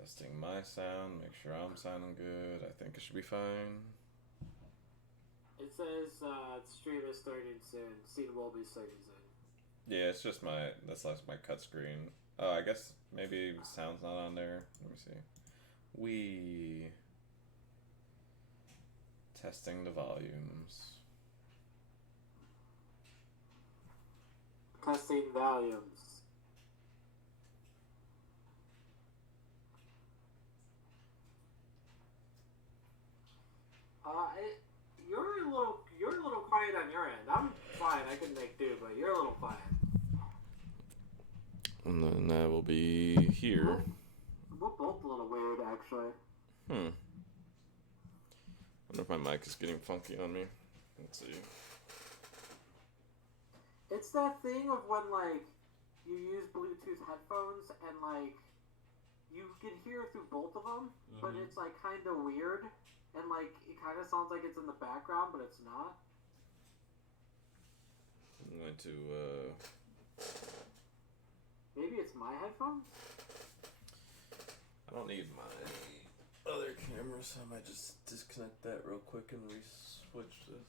Testing my sound, make sure I'm sounding good. I think it should be fine. It says stream is starting soon. Scene will be starting soon. Yeah, it's just that's like my cut screen. Oh, I guess maybe sound's not on there. Let me see. We testing the volumes. Testing volumes. You're a little quiet on your end. I'm fine. I can make do, but you're a little quiet. And then that will be here. We're both a little weird, actually. I wonder if my mic is getting funky on me. Let's see. It's that thing of when, like, you use Bluetooth headphones and, like, you can hear through both of them, but it's, like, kind of weird. And, like, it kind of sounds like it's in the background, but it's not. I'm going to, Maybe it's my headphones? I don't need my other camera, so I might just disconnect that real quick and re-switch this.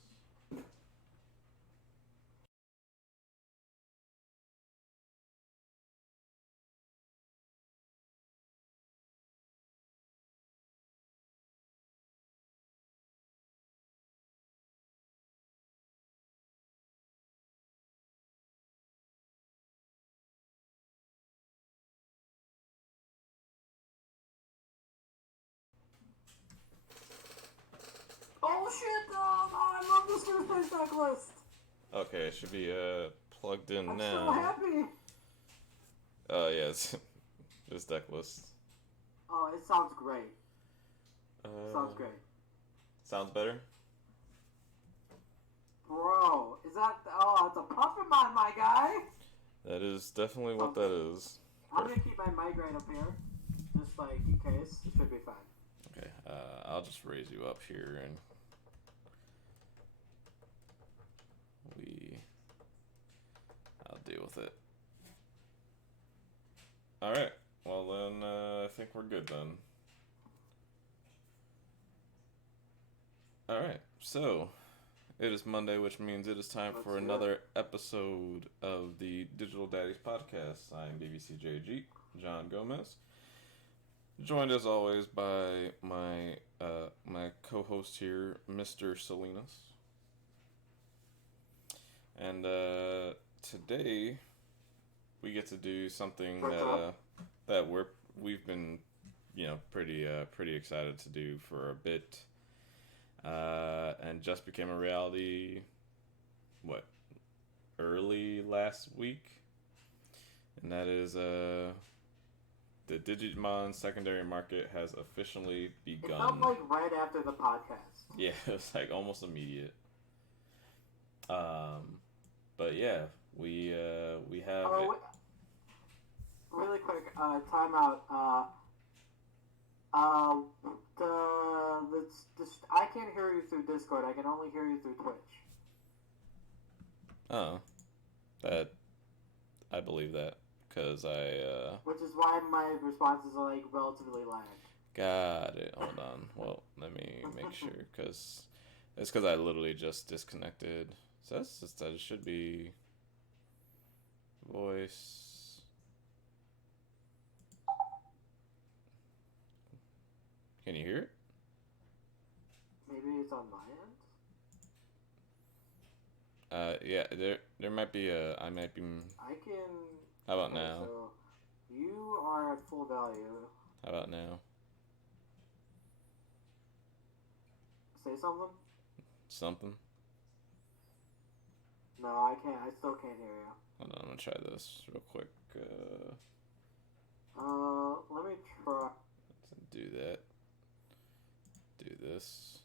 Oh shit! Oh, I love this first place checklist! Okay, it should be plugged in I'm now. so happy! Yes. This deck list. Oh, it sounds great. Sounds great. Sounds better? Bro, is that... Oh, it's a Puffin-Mon, my guy! That is definitely what that is. I'm gonna keep my mic right up here. Just, like, in case. It should be fine. Okay, I'll just raise you up here and... I'll deal with it. Alright, well then, I think we're good then. Alright, so... It is Monday, which means it is time for another episode of the Digital Daddies podcast. I am BBCJG, John Gomez. Joined as always by my co-host here, Mr. Salinas. And today we get to do something that we've been pretty excited to do for a bit. And just became a reality, early last week? And that is, the Digimon secondary market has officially begun. It felt like right after the podcast. Yeah, it was like almost immediate. But yeah, we have... Really quick, time out. I can't hear you through Discord. I can only hear you through Twitch. Oh, I believe that because Which is why my responses are like relatively lagged. Got it. Hold on. Well, let me make sure because it's because I literally just disconnected. So that should be voice. Can you hear it? Maybe it's on my end. Yeah, there might be I might be. I can. How about now? So you are at full value. How about now? Say something. Something. No, I can't. I still can't hear you. Hold on, I'm gonna try this real quick. Let me try. Let's do that. Do this.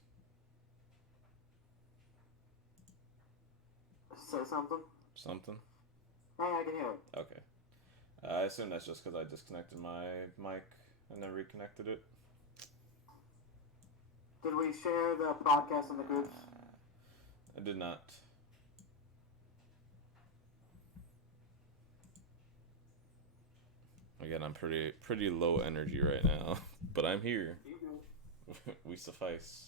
Say something. Something? Hey, I can hear it. Okay. I assume that's just because I disconnected my mic and then reconnected it. Did we share the podcast in the groups? I did not. Again, I'm pretty low energy right now, but I'm here. We suffice.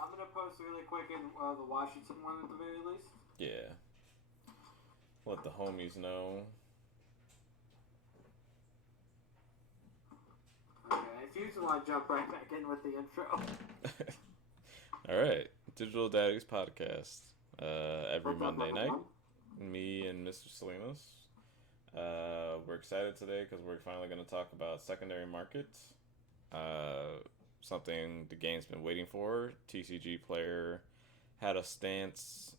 I'm gonna post really quick in the Washington one at the very least. Yeah. Let the homies know. Okay, if you just want to jump right back in with the intro. All right, Digital Daddies podcast. Every What's up, Monday night. everyone? Me and Mr. Salinas. We're excited today because we're finally going to talk about secondary markets. Something the game's been waiting for. TCGplayer had a stance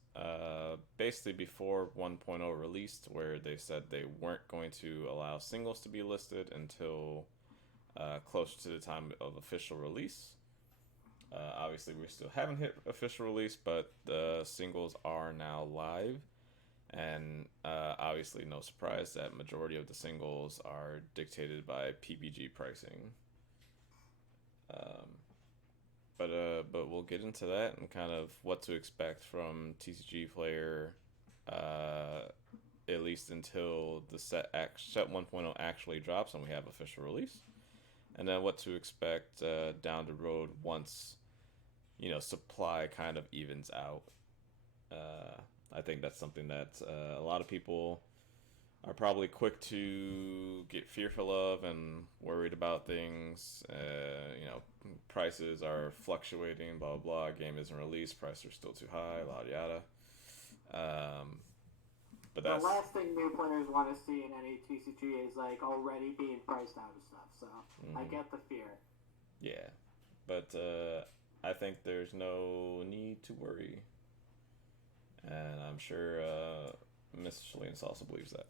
basically before 1.0 released where they said they weren't going to allow singles to be listed until closer to the time of official release. Obviously, we still haven't hit official release, but the singles are now live. And obviously, no surprise that majority of the singles are dictated by PBG pricing. But we'll get into that and kind of what to expect from TCGplayer, at least until the set 1.0 actually drops and we have official release, and then what to expect down the road once supply kind of evens out. I think that's something that a lot of people are probably quick to get fearful of and worried about things. Prices are fluctuating, blah, blah, blah. Game isn't released, prices are still too high, yada, yada. But that's... The last thing new players want to see in any TCG is like already being priced out of stuff, so I get the fear. Yeah, but I think there's no need to worry. And I'm sure Mr. Salinas also believes that.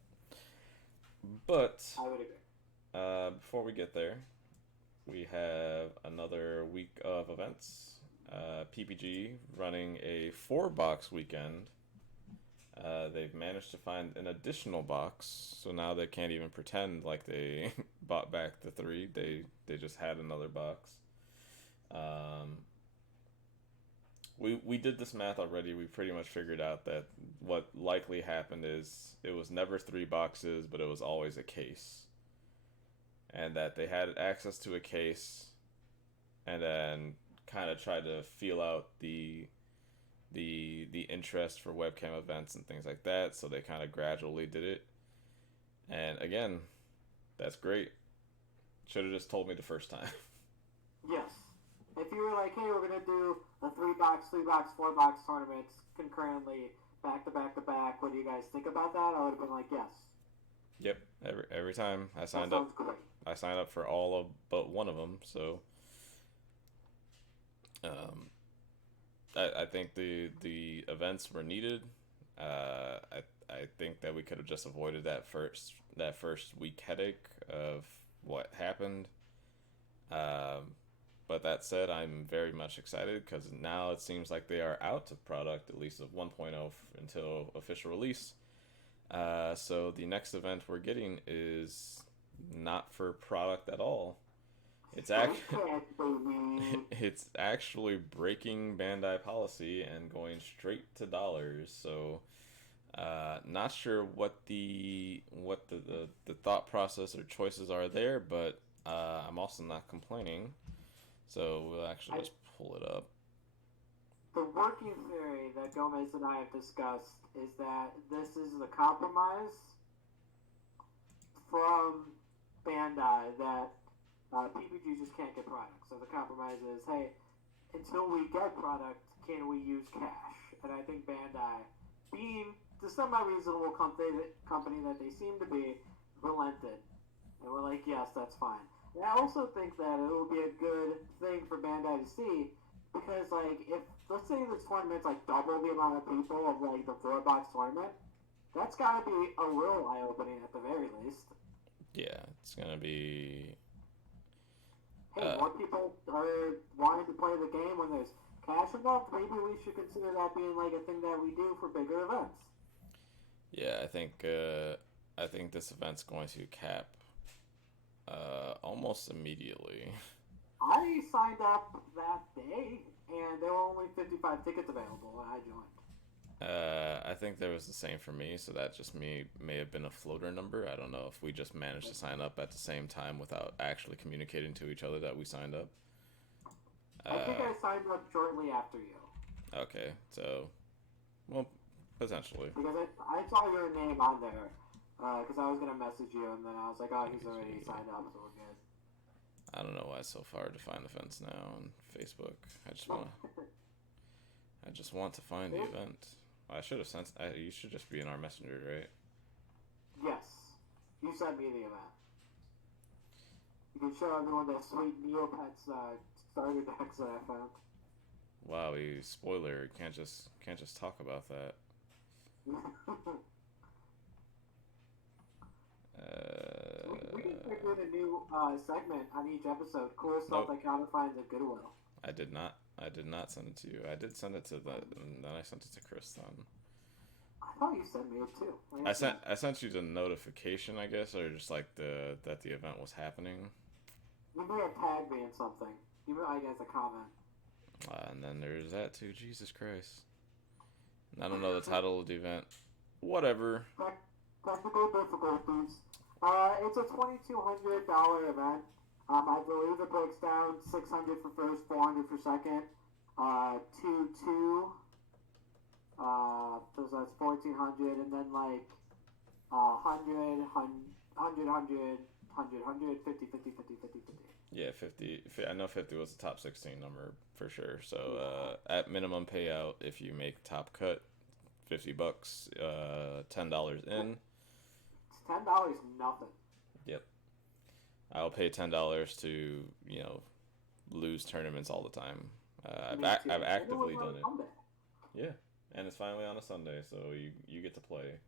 But I would agree. Before we get there, we have another week of events. PPG running a 4-box weekend. They've managed to find an additional box, so now they can't even pretend like they bought back the 3. They just had another box. We did this math already. We pretty much figured out that what likely happened is it was never 3 boxes, but it was always a case. And that they had access to a case and then kind of tried to feel out the interest for webcam events and things like that, so they kind of gradually did it. And again, that's great. Should have just told me the first time. Yes. If you were like, hey, we're going to do a 3-box, 3-box, 4-box tournaments concurrently, back to back to back, what do you guys think about that? I would have been like, yes. Yep. Every time I signed that up, sounds great. I signed up for all of but one of them. So, I think the events were needed. I think that we could have just avoided that first week headache of what happened. But that said, I'm very much excited because now it seems like they are out of product, at least of 1.0 until official release. So the next event we're getting is not for product at all. It's actually breaking Bandai policy and going straight to dollars. So not sure what the thought process or choices are there, but I'm also not complaining. So we'll actually just pull it up. The working theory that Gomez and I have discussed is that this is the compromise from Bandai that PPG just can't get product. So the compromise is, hey, until we get product, can we use cash? And I think Bandai, being the semi-reasonable company that they seem to be, relented. And we're like, yes, that's fine. And I also think that it would be a good thing for Bandai to see, because, like, if, let's say this tournament's, like, double the amount of people of, like, the 4-box tournament, that's gotta be a little eye-opening at the very least. Yeah, it's gonna be... Hey, more people are wanting to play the game when there's cash involved. Maybe we should consider that being, like, a thing that we do for bigger events. Yeah, I think this event's going to cap almost immediately. I signed up that day, and there were only 55 tickets available when I joined. I think there was the same for me, so that just may have been a floater number. I don't know if we just managed to sign up at the same time without actually communicating to each other that we signed up. I think I signed up shortly after you. Okay, so, well, potentially. Because I saw your name on there, because I was going to message you, and then I was like, oh, he's already signed up, so we're good. I don't know why it's so hard to find events now on Facebook. I just want to find the event. I should have sent. You should just be in our messenger, right? Yes, you sent me the event. You can show everyone that sweet Neopets starter decks that I found. Wow, spoiler! Can't just talk about that. We can start doing a new segment on each episode. Cool stuff Nope. that Connor finds at Goodwill. I did not send it to you. I did send it to and then I sent it to Chris. Then I thought you sent me it too. I sent you the notification, I guess, or just like that the event was happening. You may have tagged me in something. You might as a comment. And then there's that too. Jesus Christ! I don't know the title of the event. Whatever. Technical difficulties. It's a $2,200 event. I believe it breaks down 600 for first, 400 for second, 2-2. So that's 1,400, and then like 100, 50, 50, 50, 50, 50. Yeah, 50. I know 50 was the top 16 number for sure. So at minimum payout, if you make top cut, $50, $10 in. It's $10 nothing. Yep. I'll pay $10 to lose tournaments all the time. I've actively done it. Sunday. Yeah, and it's finally on a Sunday, so you get to play,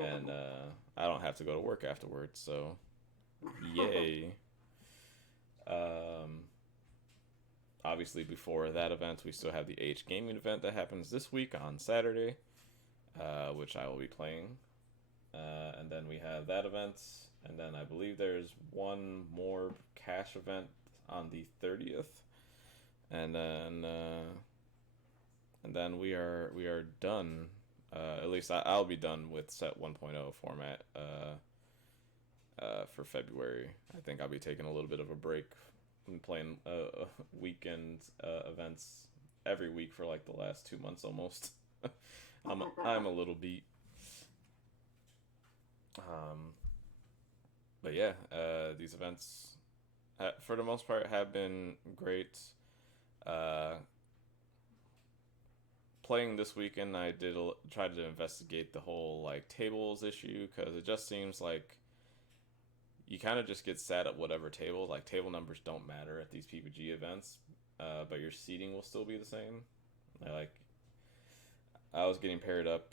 and I don't have to go to work afterwards. So, yay. Obviously, before that event, we still have the H Gaming event that happens this week on Saturday, which I will be playing. And then we have that event, and then I believe there's one more cash event on the 30th, and then we are done. At least I'll be done with set 1.0 format for February. I think I'll be taking a little bit of a break from playing weekend events every week for like the last 2 months almost. I'm a little beat. But yeah, these events, for the most part, have been great. Playing this weekend, I did try to investigate the whole like tables issue, because it just seems like you kind of just get sat at whatever table. Like table numbers don't matter at these PPG events, but your seating will still be the same. I was getting paired up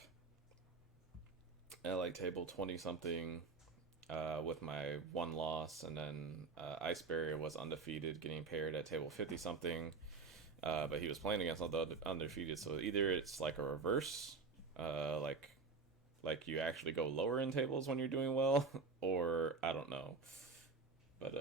at like table 20 something with my one loss, and then Ice Barrier was undefeated, getting paired at table 50 something, but he was playing against all the undefeated. So either it's like a reverse, like you actually go lower in tables when you're doing well, or I don't know. But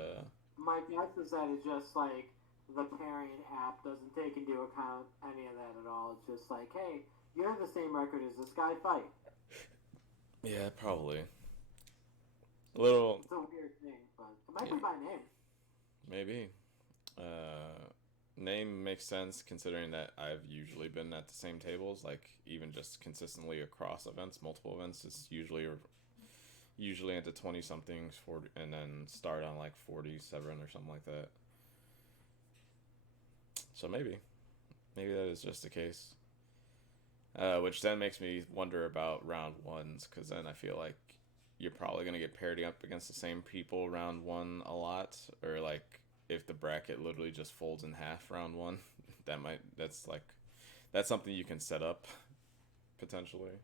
my guess is that it's just like the pairing app doesn't take into account any of that at all. It's just like, hey, you're the same record as this guy, fight. Yeah, probably. A little. It's a weird thing, but it might be by name. Maybe. Name makes sense considering that I've usually been at the same tables, like even just consistently across events, multiple events. It's usually into 20 somethings, 40, and then start on like 47 or something like that. So maybe that is just the case. Which then makes me wonder about round ones, because then I feel like you're probably going to get paired up against the same people round one a lot, or like if the bracket literally just folds in half round one, that's something you can set up potentially.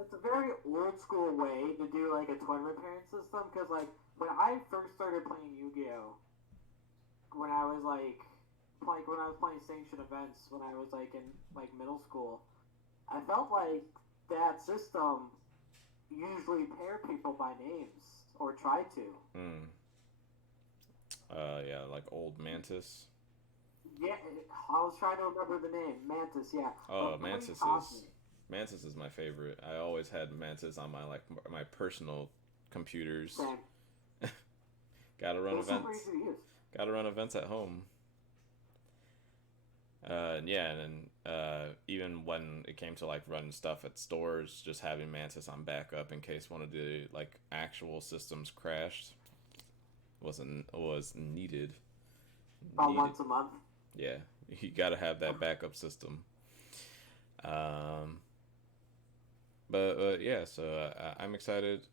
It's a very old school way to do like a tournament pairing system, because like when I first started playing Yu-Gi-Oh, when I was playing sanctioned events when I was like in like middle school, I felt like that system usually pair people by names, or try to. Yeah, like old Mantis. Yeah, I was trying to remember the name. Mantis, yeah. Oh, Mantis is Mantis is my favorite. I always had Mantis on my personal computers. Same. Gotta run It's events. super easy to use. Gotta run events at home. Yeah, and then even when it came to like running stuff at stores, just having Mantis on backup in case one of the like actual systems crashed was needed. About once a month. Yeah, you gotta have that backup system. Um, but yeah, so I'm excited.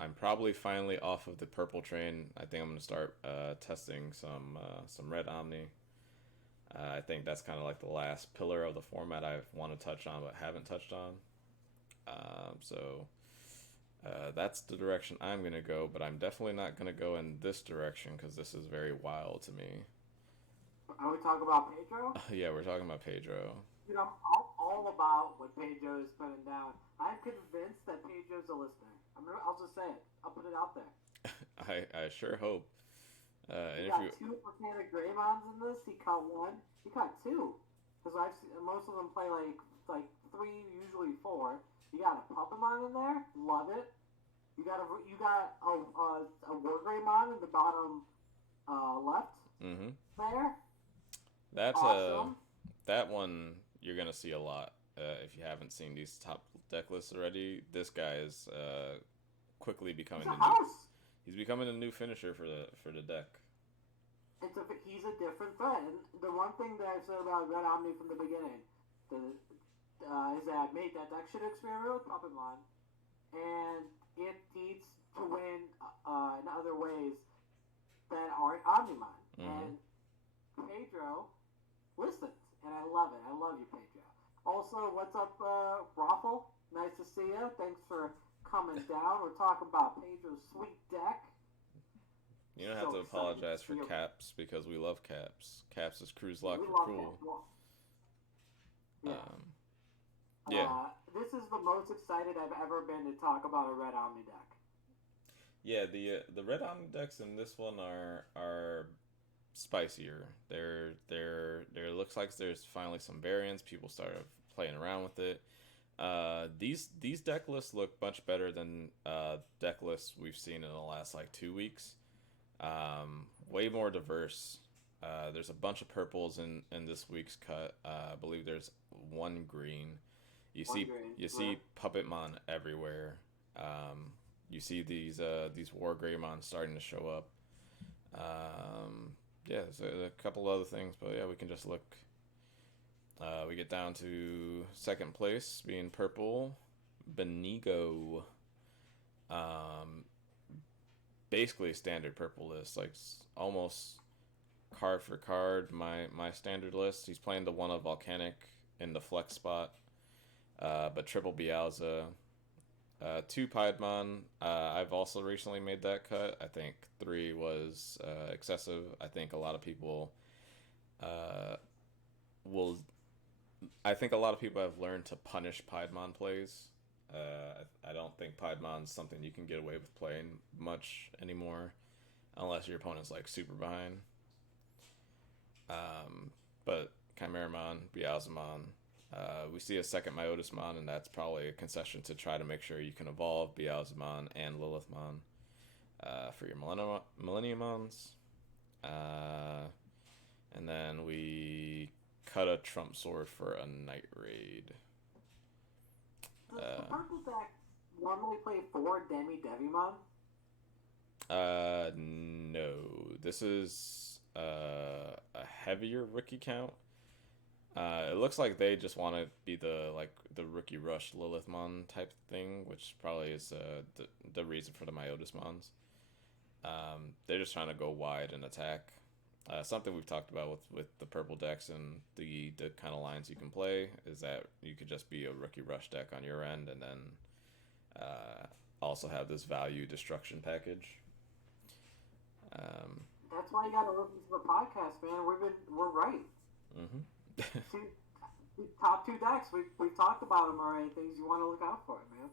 I'm probably finally off of the purple train. I think I'm gonna start testing some red Omni. I think that's kind of like the last pillar of the format I want to touch on but haven't touched on. So that's the direction I'm gonna go, but I'm definitely not gonna go in this direction because this is very wild to me. Are we talking about Pedro? Yeah, we're talking about Pedro. Dude, I'm all about what Pedro is putting down. I'm convinced that Pedro's a listener. I'll just say it. I'll put it out there. I sure hope. He got two Organic Greymons in this. He caught one. He caught two. Because I've seen most of them play like 3, usually 4. You got a Puppetmon in there. Love it. You got a War Greymon in the bottom left. Mm-hmm. There. That's awesome. That one you're gonna see a lot if you haven't seen these top deck lists already. This guy is quickly becoming he's becoming a new finisher for the deck. He's a different threat. And the one thing that I've said about Red Omni from the beginning is that that deck should experiment with Puppetmon, and it needs to win in other ways that aren't Omnimon. Mm-hmm. And Pedro listens, and I love it. I love you, Pedro. Also, what's up, Raffle? Nice to see you. Thanks for coming down. We're talking about Pedro's sweet deck. You don't have to apologize for Caps because we love Caps. Caps is cruise lock for cool. Yeah. This is the most excited I've ever been to talk about a Red Omni deck. Yeah, the Red Omni decks in this one are spicier. There looks like there's finally some variants. People started playing around with it. These deck lists look much better than deck lists we've seen in the last like 2 weeks. Way more diverse. There's a bunch of purples in this week's cut. I believe there's one green. You see Puppetmon everywhere. You see these War Greymon starting to show up. Yeah, there's a couple other things, but yeah, we can just look. We get down to second place being purple, Benigo. Basically standard purple list, like almost card for card. My standard list. He's playing the one of Volcanic in the flex spot, but triple Bialza, 2 Piedmon. I've also recently made that cut. I think 3 was excessive. I think a lot of people will. I think a lot of people have learned to punish Piedmon plays. I don't think Piedmon's something you can get away with playing much anymore, unless your opponent's like super behind. But Chimeramon, Bialzamon, we see a second Myotismon, and that's probably a concession to try to make sure you can evolve Bialzamon and Lilithmon for your Millenniumons. And then we cut a Trump Sword for a Night Raid. Does the purple deck normally play 4 Devimon? No. This is a heavier rookie count. It looks like they just want to be the rookie rush Lilithmon type thing, which probably is the reason for the Myotismons. They're just trying to go wide and attack. Something we've talked about with the purple decks and the kind of lines you can play is that you could just be a rookie rush deck on your end and then also have this value destruction package. That's why you gotta listen to the podcast, man. We're right. Mm-hmm. Top 2 decks. We've talked about them already. Things you want to look out for, man.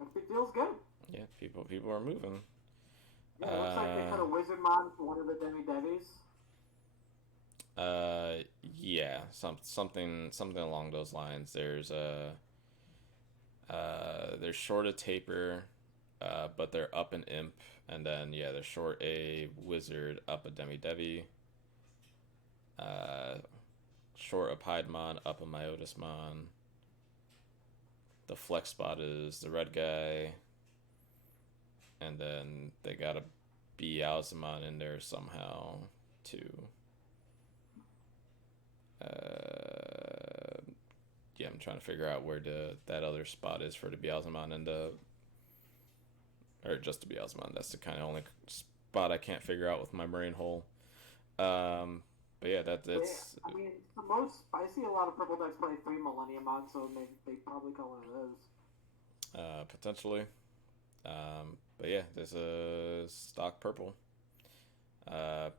It feels good. Yeah, people are moving. Yeah, it looks like they cut a Wizardmon for one of the Devis. Yeah, something along those lines. There's They're short a taper, but they're up an imp, and then yeah, they're short a wizard, up a demi-devi. Short a Piedmon, up a Myotismon. The flex spot is the red guy, and then they got a Beelzemon in there somehow too. Yeah, I'm trying to figure out where that other spot is for the Beelzemon and or just the Beelzemon. That's the kind of only spot I can't figure out with my brain hole. But yeah, that's. I mean, the most I see a lot of purple decks play 3 Millenniumon, so maybe they probably call one of those. Potentially. But yeah, there's a stock purple.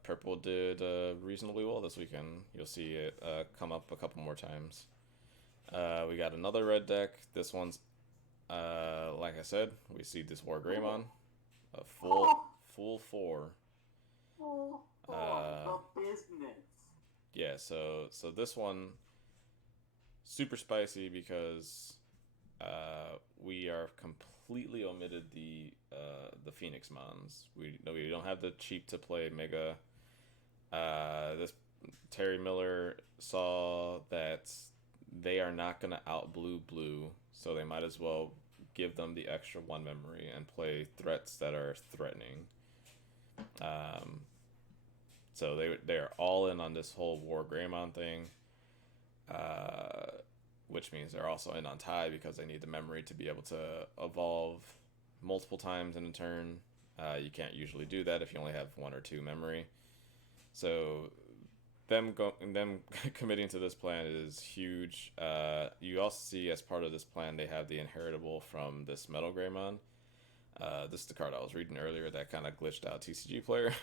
Purple did reasonably well this weekend. You'll see it come up a couple more times. We got another red deck. This one's, like I said, we see this War Greymon, a full 4. The business. Yeah, so this one super spicy because we are completely omitted the Phoenix Mons. We don't have the cheap to play Mega. This Terry Miller saw that they are not gonna out blue, so they might as well give them the extra 1 memory and play threats that are threatening. So they are all in on this whole War Greymon thing, which means they're also in on Tide because they need the memory to be able to evolve multiple times in a turn. You can't usually do that if you only have 1 or 2 memory. So them committing to this plan is huge. You also see as part of this plan they have the inheritable from this Metal Greymon. This is the card I was reading earlier that kind of glitched out TCGplayer.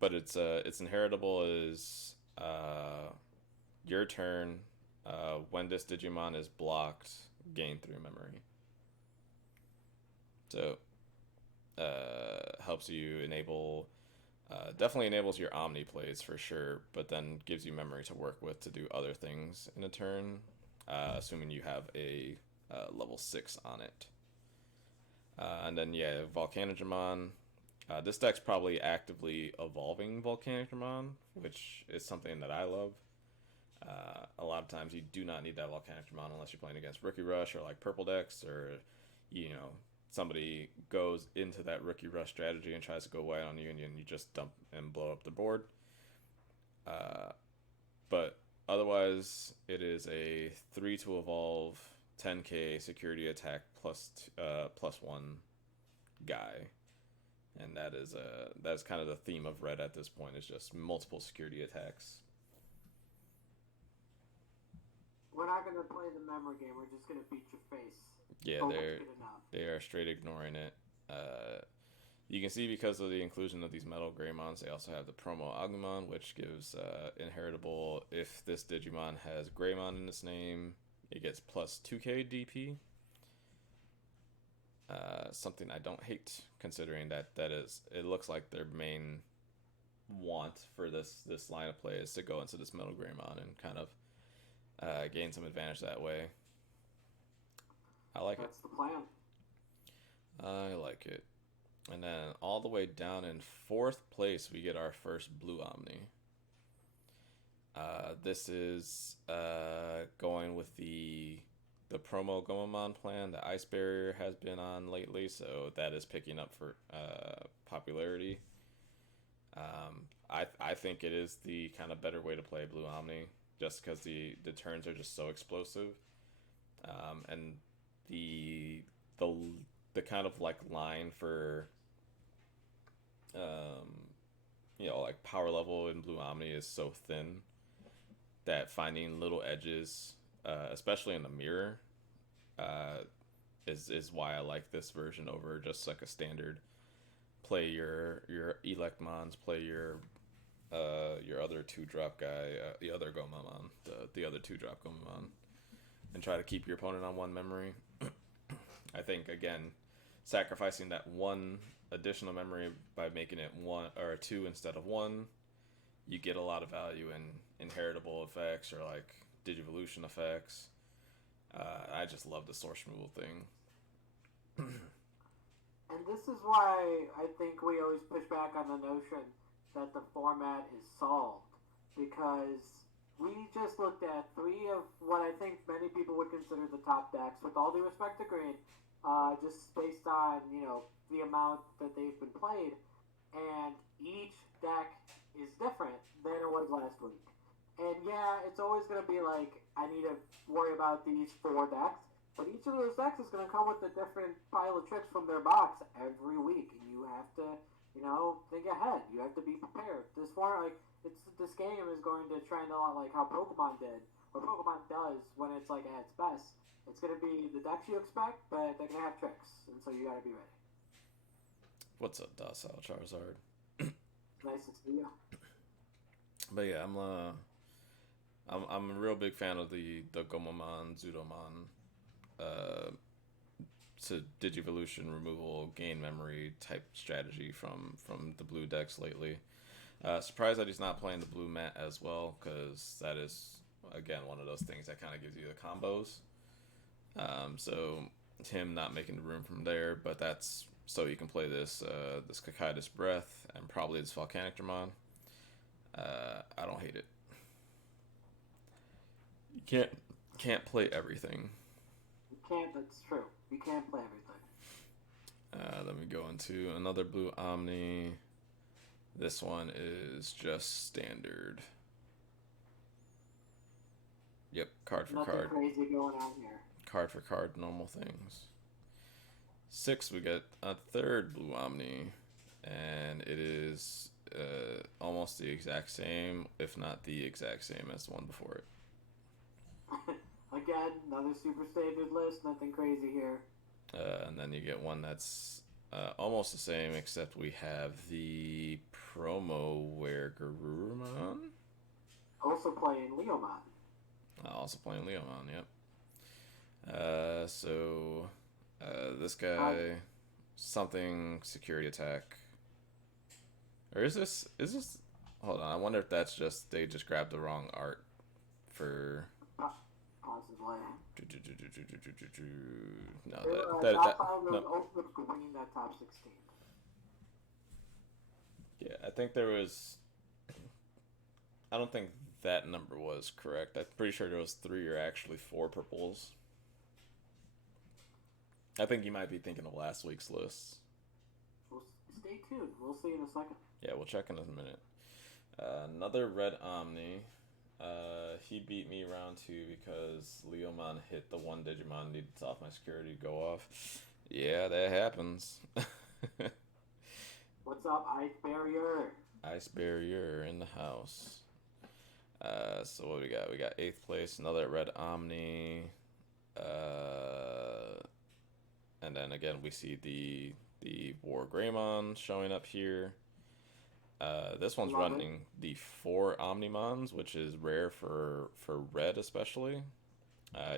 But its inheritable is your turn. When this Digimon is blocked, gain 3 memory. So helps you enable. Definitely enables your Omni plays for sure, but then gives you memory to work with to do other things in a turn, assuming you have a level 6 on it. And then yeah, Volcanigimon. This deck's probably actively evolving Volcanigimon, which is something that I love. A lot of times you do not need that Volcanigimon unless you're playing against Rookie Rush or like purple decks, or somebody goes into that Rookie Rush strategy and tries to go white on you, and you just dump and blow up the board. But otherwise, it is a 3 to evolve, 10k security attack plus 1 guy. And that's kind of the theme of red at this point, is just multiple security attacks. We're not going to play the memory game, we're just going to beat your face. Yeah, they are straight ignoring it. You can see because of the inclusion of these Metal Greymons, they also have the promo Agumon, which gives inheritable. If this Digimon has Greymon in its name, it gets plus 2k DP. Something I don't hate, considering that it looks like their main want for this line of play is to go into this Metal Greymon and kind of gain some advantage that way. I like it. That's the plan. I like it. And then all the way down in 4th place, we get our first Blue Omni. This is going with the promo Gomamon plan that Ice Barrier has been on lately, so that is picking up for popularity. I think it is the kind of better way to play Blue Omni, just because the turns are just so explosive, and the kind of like line for like power level in Blue Omni is so thin that finding little edges, especially in the mirror, is why I like this version over just like a standard play your Electmons, play your other 2-drop guy, the other Gomamon, the other 2-drop Gomamon, and try to keep your opponent on 1 memory. I think again, sacrificing that 1 additional memory by making it 1 or 2 instead of 1, you get a lot of value in inheritable effects or like Digivolution effects. I just love the source removal thing. And this is why I think we always push back on the notion that the format is solved. Because we just looked at three of what I think many people would consider the top decks, with all due respect to Green, just based on, the amount that they've been played. And each deck is different than it was last week. And yeah, it's always going to be like, I need to worry about these 4 decks. But each of those decks is going to come with a different pile of tricks from their box every week, and you have to, think ahead. You have to be prepared. This game is going to trend a lot like how Pokemon did, or Pokemon does when it's like at its best. It's going to be the decks you expect, but they're going to have tricks, and so you got to be ready. What's up, Docile Charizard? Nice to see you. But yeah, I'm a real big fan of the Gomamon, Zudomon, to Digivolution removal, gain memory type strategy from the blue decks lately. Surprised that he's not playing the blue mat as well, because that is, again, one of those things that kind of gives you the combos. So him not making the room from there, but that's so you can play this Cocytus Breath and probably this Volcanic Dramon. I don't hate it. You can't play everything. You can't. That's true. You can't play everything. Let me go into another blue Omni. This one is just standard. Yep, card for Nothing card. crazy going on here. Card for card, normal things. 6, we get a third blue Omni, and it is almost the exact same, if not the exact same as the one before it. Again, another super standard list, nothing crazy here. And then you get one that's almost the same, except we have the promo where Garurumon. Also playing Leomon. Also playing Leomon, yep. This guy, something security attack. Or is this? Hold on, I wonder if that's just they just grabbed the wrong art for. Possibly. No, that no. Ultimate Green, that top 16. Yeah, I think there was. I don't think that number was correct. I'm pretty sure there was 3 or actually 4 purples. I think you might be thinking of last week's list. Well, stay tuned. We'll see in a second. Yeah, we'll check in a minute. Another red Omni. He beat me round 2 because Leomon hit the one Digimon needed to off my security to go off. Yeah, that happens. What's up, Ice Barrier? Ice Barrier in the house. So what we got? We got 8th place, another red Omni. And then again we see the War Greymon showing up here. This one's running the 4 Omnimons, which is rare for red especially.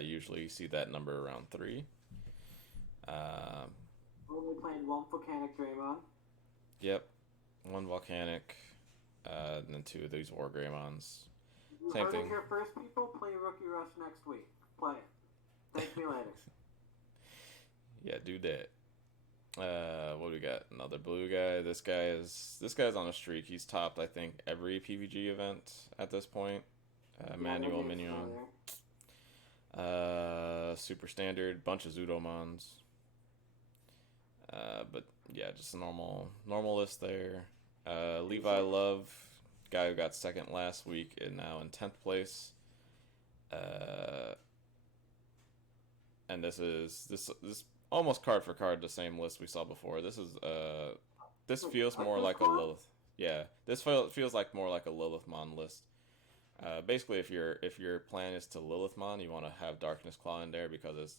Usually you see that number around 3. Only playing 1 Volcanic Draymon. Yep, 1 Volcanic, and then 2 of these War Greymons. Same thing. Heard it here first, people. Play Rookie Rush next week. Play it. Thank me later. Yeah, do that. What do we got? Another blue guy. This guy's on a streak. He's topped, I think, every PVG event at this point. Manual Minion. Super standard, bunch of Zudomons. But yeah, just a normal list there. Levi Love, guy who got 2nd last week, and now in 10th place. And this almost card for card the same list we saw before. This feels more like a Lilith. Yeah, this feels like more like a Lilithmon list. Basically, if your plan is to Lilithmon, you want to have Darkness Claw in there because it's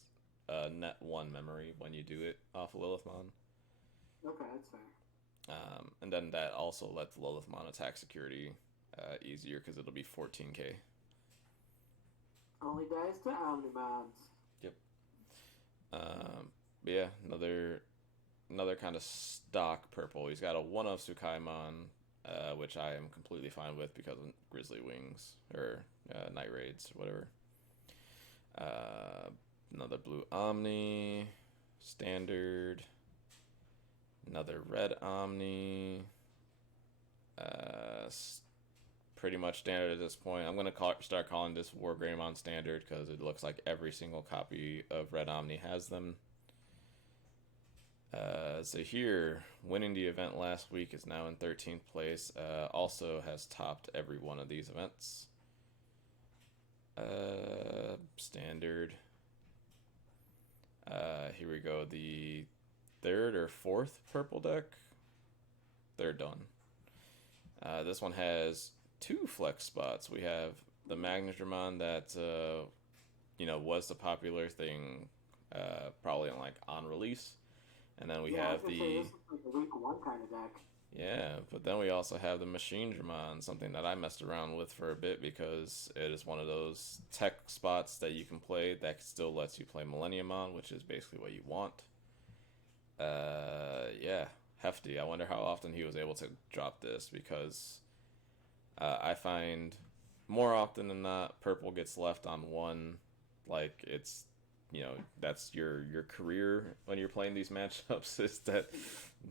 net 1 memory when you do it off of Lilithmon. Okay, that's fair. And then that also lets Lilithmon attack security easier because it'll be 14k. Only dies to Omnimons. Yep. Yeah, another kind of stock purple. He's got a 1 of Sukaimon, which I am completely fine with because of Grizzly Wings or Night Raids or whatever. Another blue Omni. Standard. Another red Omni. Pretty much standard at this point. I'm going to start calling this Wargreymon standard because it looks like every single copy of Red Omni has them. Zahir, winning the event last week, is now in 13th place. Also has topped every one of these events. Standard. Here we go. The third or fourth purple deck. They're done. This one has 2 flex spots. We have the Magnadramon that was the popular thing, probably on release, and then we have the. This is like a week 1 kind of deck. Yeah, but then we also have the Machinedramon, something that I messed around with for a bit because it is one of those tech spots that you can play that still lets you play Millenniumon, which is basically what you want. Yeah, hefty. I wonder how often he was able to drop this because I find more often than not purple gets left on one. Like it's, that's your career when you're playing these matchups is that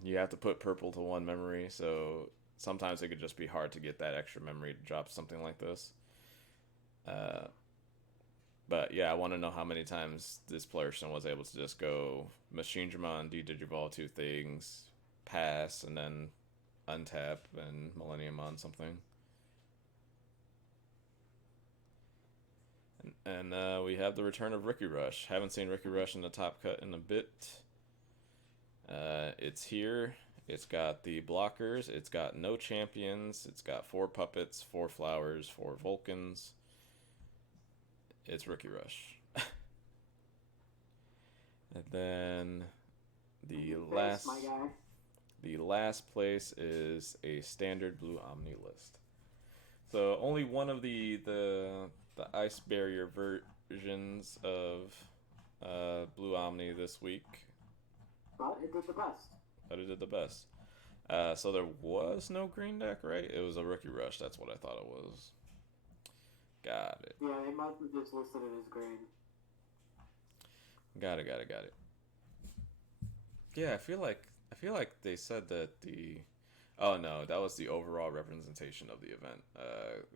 you have to put purple to one memory. So sometimes it could just be hard to get that extra memory to drop something like this. But yeah, I want to know how many times this person was able to just go Machinedramon, Digivolve 2 things, pass, and then untap and Millenniumon something. And we have the return of Ricky Rush. Haven't seen Ricky Rush in the top cut in a bit. It's here. It's got the blockers. It's got no champions. It's got 4 puppets, 4 flowers, 4 Vulcans. It's Ricky Rush. And then the last place is a standard blue Omni list. So only one of the ice barrier versions of blue Omni this week. But it did the best. So there was no green deck, right? It was a Rookie Rush. That's what I thought it was. Got it. Yeah, they must have just listed it as green. Got it. Yeah, I feel like they said that the. Oh no, that was the overall representation of the event.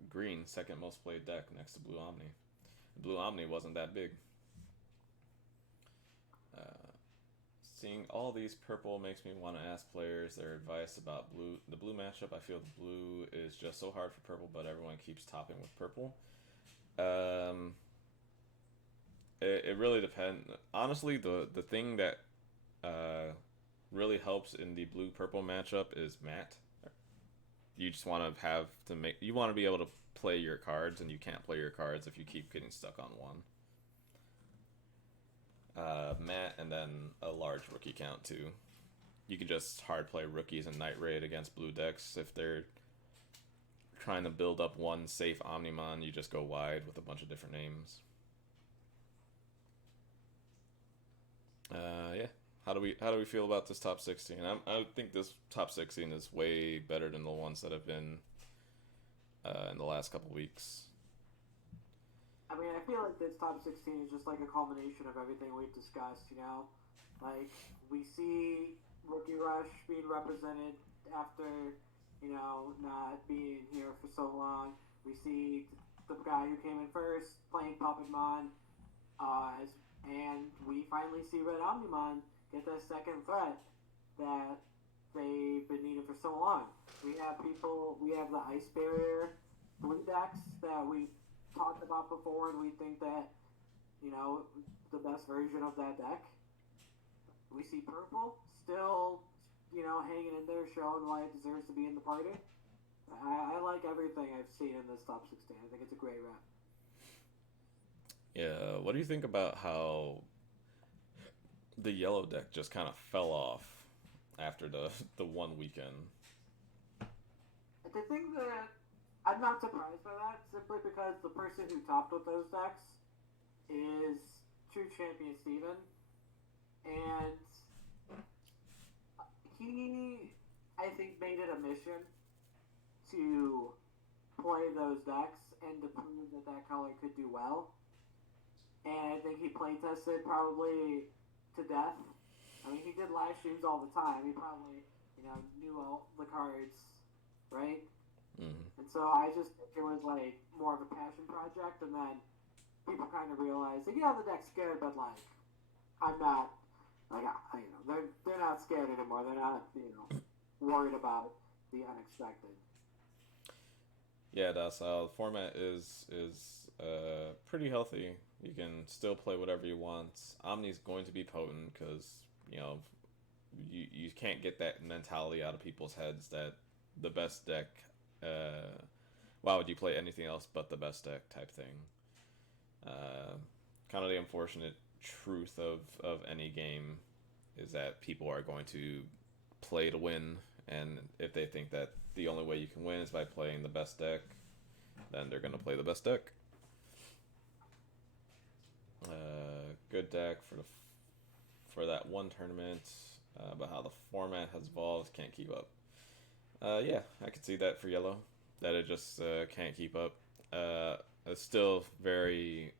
Green, second most played deck next to Blue Omni. Blue Omni wasn't that big. Seeing all these purple makes me want to ask players their advice about the blue matchup. I feel the blue is just so hard for purple, but everyone keeps topping with purple. It really depends. Honestly, the thing that really helps in the blue-purple matchup is matte. You just want to you want to be able to play your cards, and you can't play your cards if you keep getting stuck on one. Matte, and then a large rookie count too. You can just hard play rookies and Night Raid against blue decks if they're trying to build up one safe Omnimon. You just go wide with a bunch of different names. Yeah. How do we feel about this top 16? I think this top 16 is way better than the ones that have been in the last couple weeks. I mean, I feel like this top 16 is just like a culmination of everything we've discussed, Like, we see Rookie Rush being represented after, not being here for so long. We see the guy who came in first playing Puppetmon, and we finally see Red Omnimon get that second threat that they've been needing for so long. We have the Ice Barrier blue decks that we talked about before, and we think that, the best version of that deck. We see purple still, hanging in there, showing why it deserves to be in the party. I like everything I've seen in this top 16. I think it's a great rep. Yeah, what do you think about how the yellow deck just kind of fell off after the one weekend? The thing that I'm not surprised by that, simply because the person who topped with those decks is True Champion Steven. And he, I think, made it a mission to play those decks and to prove that color could do well. and I think he play tested probably to death. I mean, he did live streams all the time. He probably, knew all the cards, right? Mm-hmm. And so I just think it was like more of a passion project, and then people kind of realized, like, yeah, the deck's good, but like, I'm not, like, they're not scared anymore. They're not, worried about the unexpected. Yeah, that's the format is pretty healthy. You can still play whatever you want. Omni's going to be potent because you can't get that mentality out of people's heads that the best deck. Why would you play anything else but the best deck type thing? Kind of the unfortunate truth of any game is that people are going to play to win, and if they think that the only way you can win is by playing the best deck, then they're going to play the best deck. Good deck for that one tournament, but how the format has evolved, can't keep up. Yeah, I could see that for yellow, that it just can't keep up. It's still very,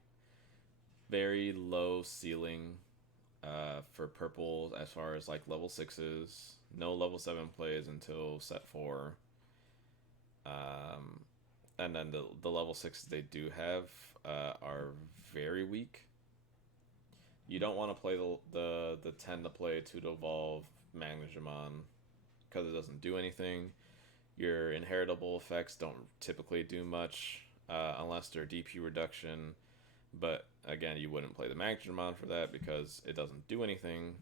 very low ceiling for purple as far as like level 6s. No level 7 plays until set 4. And then the level 6s they do have are very weak. You don't want to play the 10 to play 2 to evolve Magnagimon because it doesn't do anything. Your inheritable effects don't typically do much unless they're DP reduction. But again, you wouldn't play the Magnagimon for that because it doesn't do anything.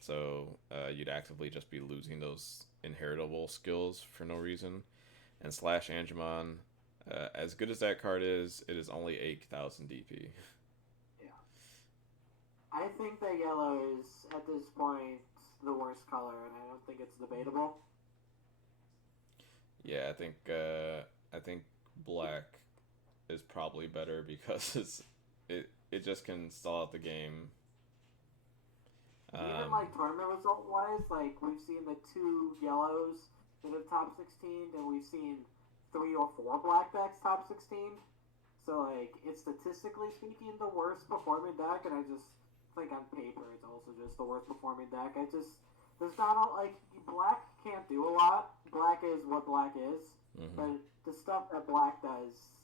So you'd actively just be losing those inheritable skills for no reason. And Slash Angemon, as good as that card is, it is only 8,000 DP. Yeah. I think that yellow is, at this point, the worst color, and I don't think it's debatable. Yeah, I think black is probably better because it just can stall out the game. Even like tournament result wise, like we've seen the 2 yellows that have top 16, and we've seen 3 or 4 black decks top 16. So like it's statistically speaking the worst performing deck, and I just think on paper it's also just the worst performing deck. There's not like black can't do a lot. Black is what black is, but the stuff that black does,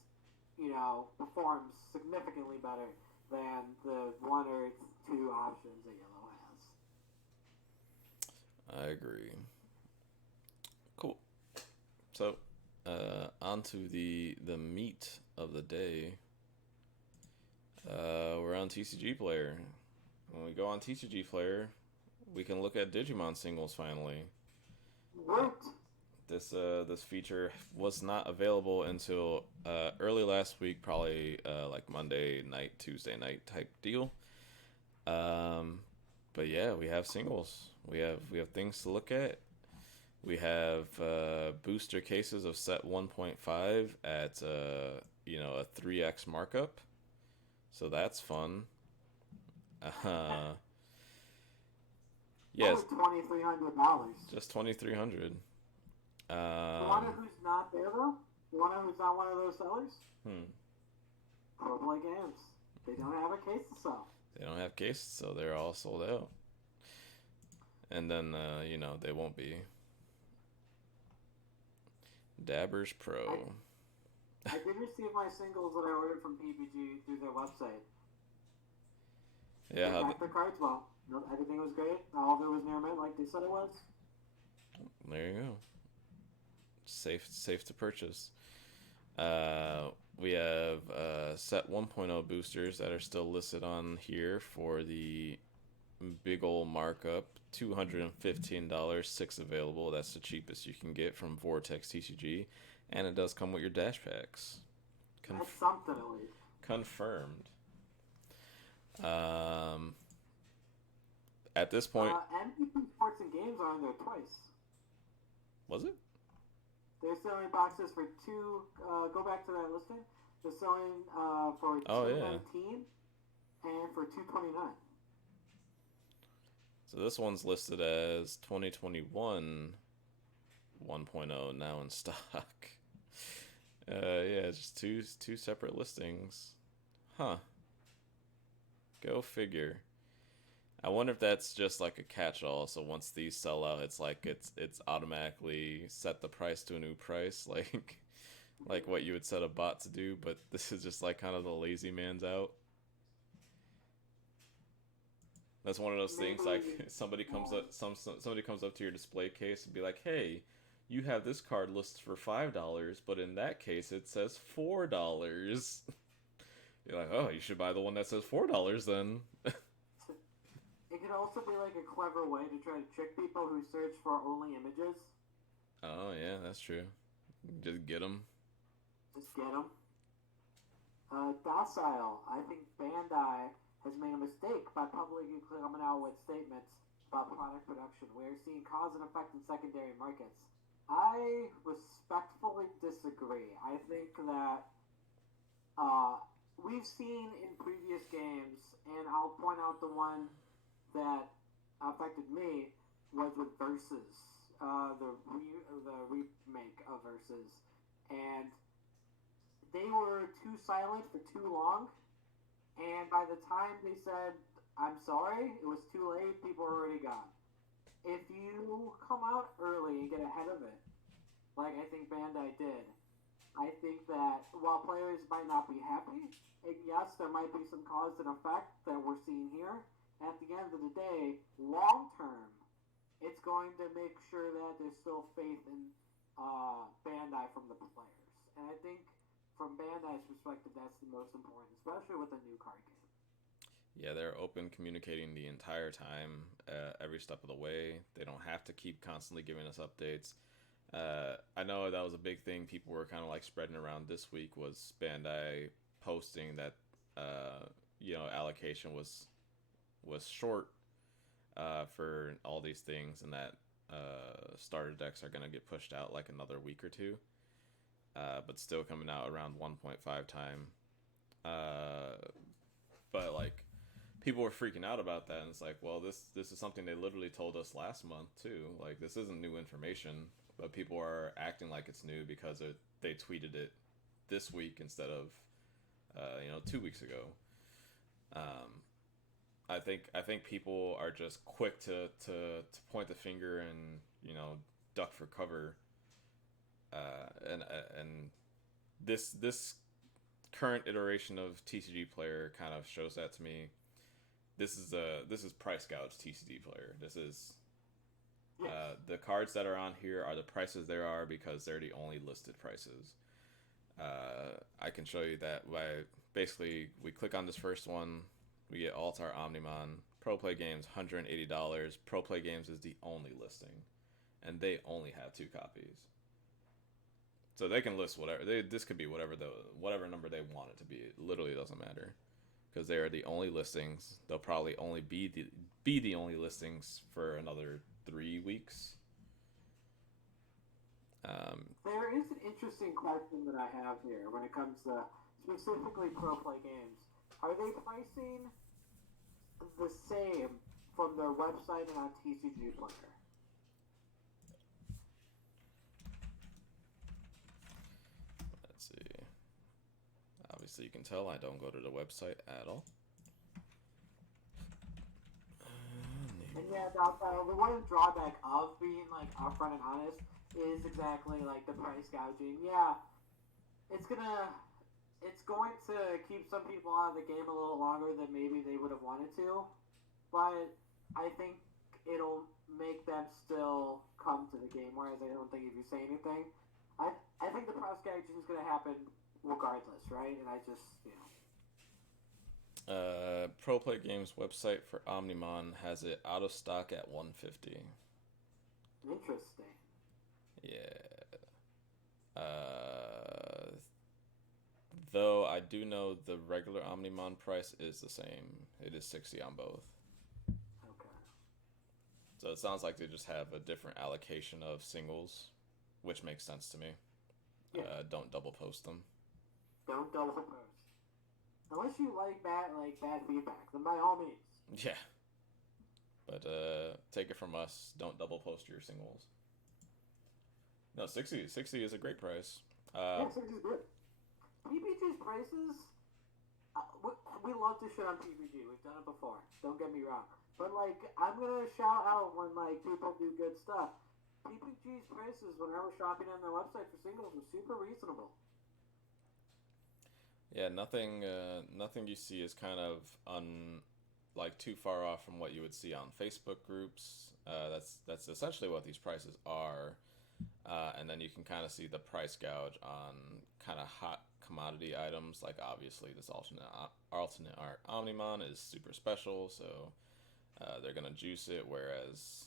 performs significantly better than the 1 or 2 options that yellow has. I agree. Cool. So, on to the meat of the day. We're on TCGplayer. When we go on TCGplayer, we can look at Digimon singles finally. What? This feature was not available until early last week, probably like Monday night, Tuesday night type deal. But yeah, we have singles. We have things to look at. We have booster cases of set 1.5 at a 3x markup, so that's fun. Yes, $2,300. just $2,300. You wanna who's not there though? You wanna who's not one of those sellers? Pro Play Games. They don't have a case to sell. They don't have cases, so they're all sold out. And then they won't be. Dabbers Pro. I did receive my singles that I ordered from PPG through their website. Yeah, they packed their cards well. Everything was great. All of it was near mint, like they said it was. There you go. Safe to purchase. We have set 1.0 boosters that are still listed on here for the big ol' markup. $215, 6 available. That's the cheapest you can get from Vortex TCG, and it does come with your dash packs. That's something at least. Confirmed. At this point, MVP Sports and Games are in there twice. Was it? They're selling boxes for two. Go back to that listing. They're selling for $219 and for $229. So this one's listed as 2021 1.0 now in stock. Yeah, just two separate listings. Huh. Go figure. I wonder if that's just like a catch-all. So once these sell out, it's like it's automatically set the price to a new price, like what you would set a bot to do. But this is just like kind of the lazy man's out. That's one of those things. Like somebody comes up to your display case and be like, "Hey, you have this card listed for $5, but in that case it says $4." You're like, "Oh, you should buy the one that says $4 then." It could also be like a clever way to try to trick people who search for only images. Oh yeah, that's true. Just get them. Just get them. Docile. I think Bandai has made a mistake by publicly coming out with statements about product production. We are seeing cause and effect in secondary markets. I respectfully disagree. I think that we've seen in previous games, and I'll point out the one that affected me was with Versus, the remake of Versus, and they were too silent for too long, and by the time they said, "I'm sorry," it was too late, people were already gone. If you come out early and get ahead of it, like I think Bandai did, I think that while players might not be happy, and yes, there might be some cause and effect that we're seeing here, at the end of the day, long term, it's going to make sure that there's still faith in Bandai from the players. And I think from Bandai's perspective, that's the most important, especially with a new card game. Yeah, they're open communicating the entire time, every step of the way. They don't have to keep constantly giving us updates. I know that was a big thing people were kind of like spreading around this week was Bandai posting that allocation was short for all these things, and that starter decks are going to get pushed out like another week or two, but still coming out around 1.5 time. But like people were freaking out about that, and it's like, well, this is something they literally told us last month too. Like this isn't new information, but people are acting like it's new because they tweeted it this week instead of 2 weeks ago. I think people are just quick to point the finger and duck for cover, and this current iteration of TCGplayer kind of shows that to me. This is price gouge TCGplayer. This is the cards that are on here are the prices there are because they're the only listed prices. I can show you that by basically we click on this first one. We get Altar Omnimon. Pro Play Games, $180. Pro Play Games is the only listing. And they only have 2 copies. So they can list whatever. This could be whatever number they want it to be. It literally doesn't matter. Because they are the only listings. They'll probably only be the only listings for another 3 weeks. There is an interesting question that I have here when it comes to specifically Pro Play Games. Are they pricing the same from their website and on TCGplayer? Let's see. Obviously, you can tell I don't go to the website at all. And yeah, the one drawback of being like upfront and honest is exactly like the price gouging. Yeah, it's going to keep some people out of the game a little longer than maybe they would have wanted to, but I think it'll make them still come to the game, whereas I don't think if you say anything, I think the price gouging is going to happen regardless, right? And I just, Pro Play Games website for Omnimon has it out of stock at $150. Interesting. Yeah. Though I do know the regular Omnimon price is the same. It is $60 on both. Okay. So it sounds like they just have a different allocation of singles, which makes sense to me. Yeah. Don't double post them. Don't double post. Unless you like bad feedback, then by all means. Yeah. But take it from us, don't double post your singles. No, 60 is a great price. Yeah, 60 is good. PPG's prices, we love love to shit on TCG. We've done it before. Don't get me wrong. But, like, I'm going to shout out when, like, people do good stuff. TCG's prices when I was shopping on their website for singles was super reasonable. Yeah, nothing you see is kind of like too far off from what you would see on Facebook groups. That's essentially what these prices are. And then you can kind of see the price gouge on kind of hot commodity items. Like obviously this alternate art Omnimon is super special, so they're gonna juice it. Whereas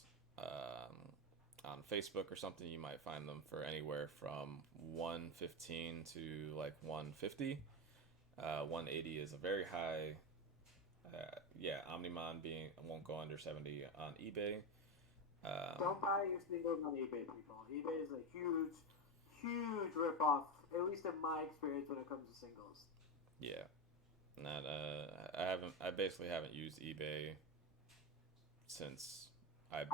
on Facebook or something, you might find them for anywhere from 115 to like 150. 180 is a very high. Omnimon won't go under 70 on eBay. Don't buy your singles on eBay, people. eBay is a huge ripoff, at least in my experience when it comes to singles. Yeah, not I basically haven't used eBay since I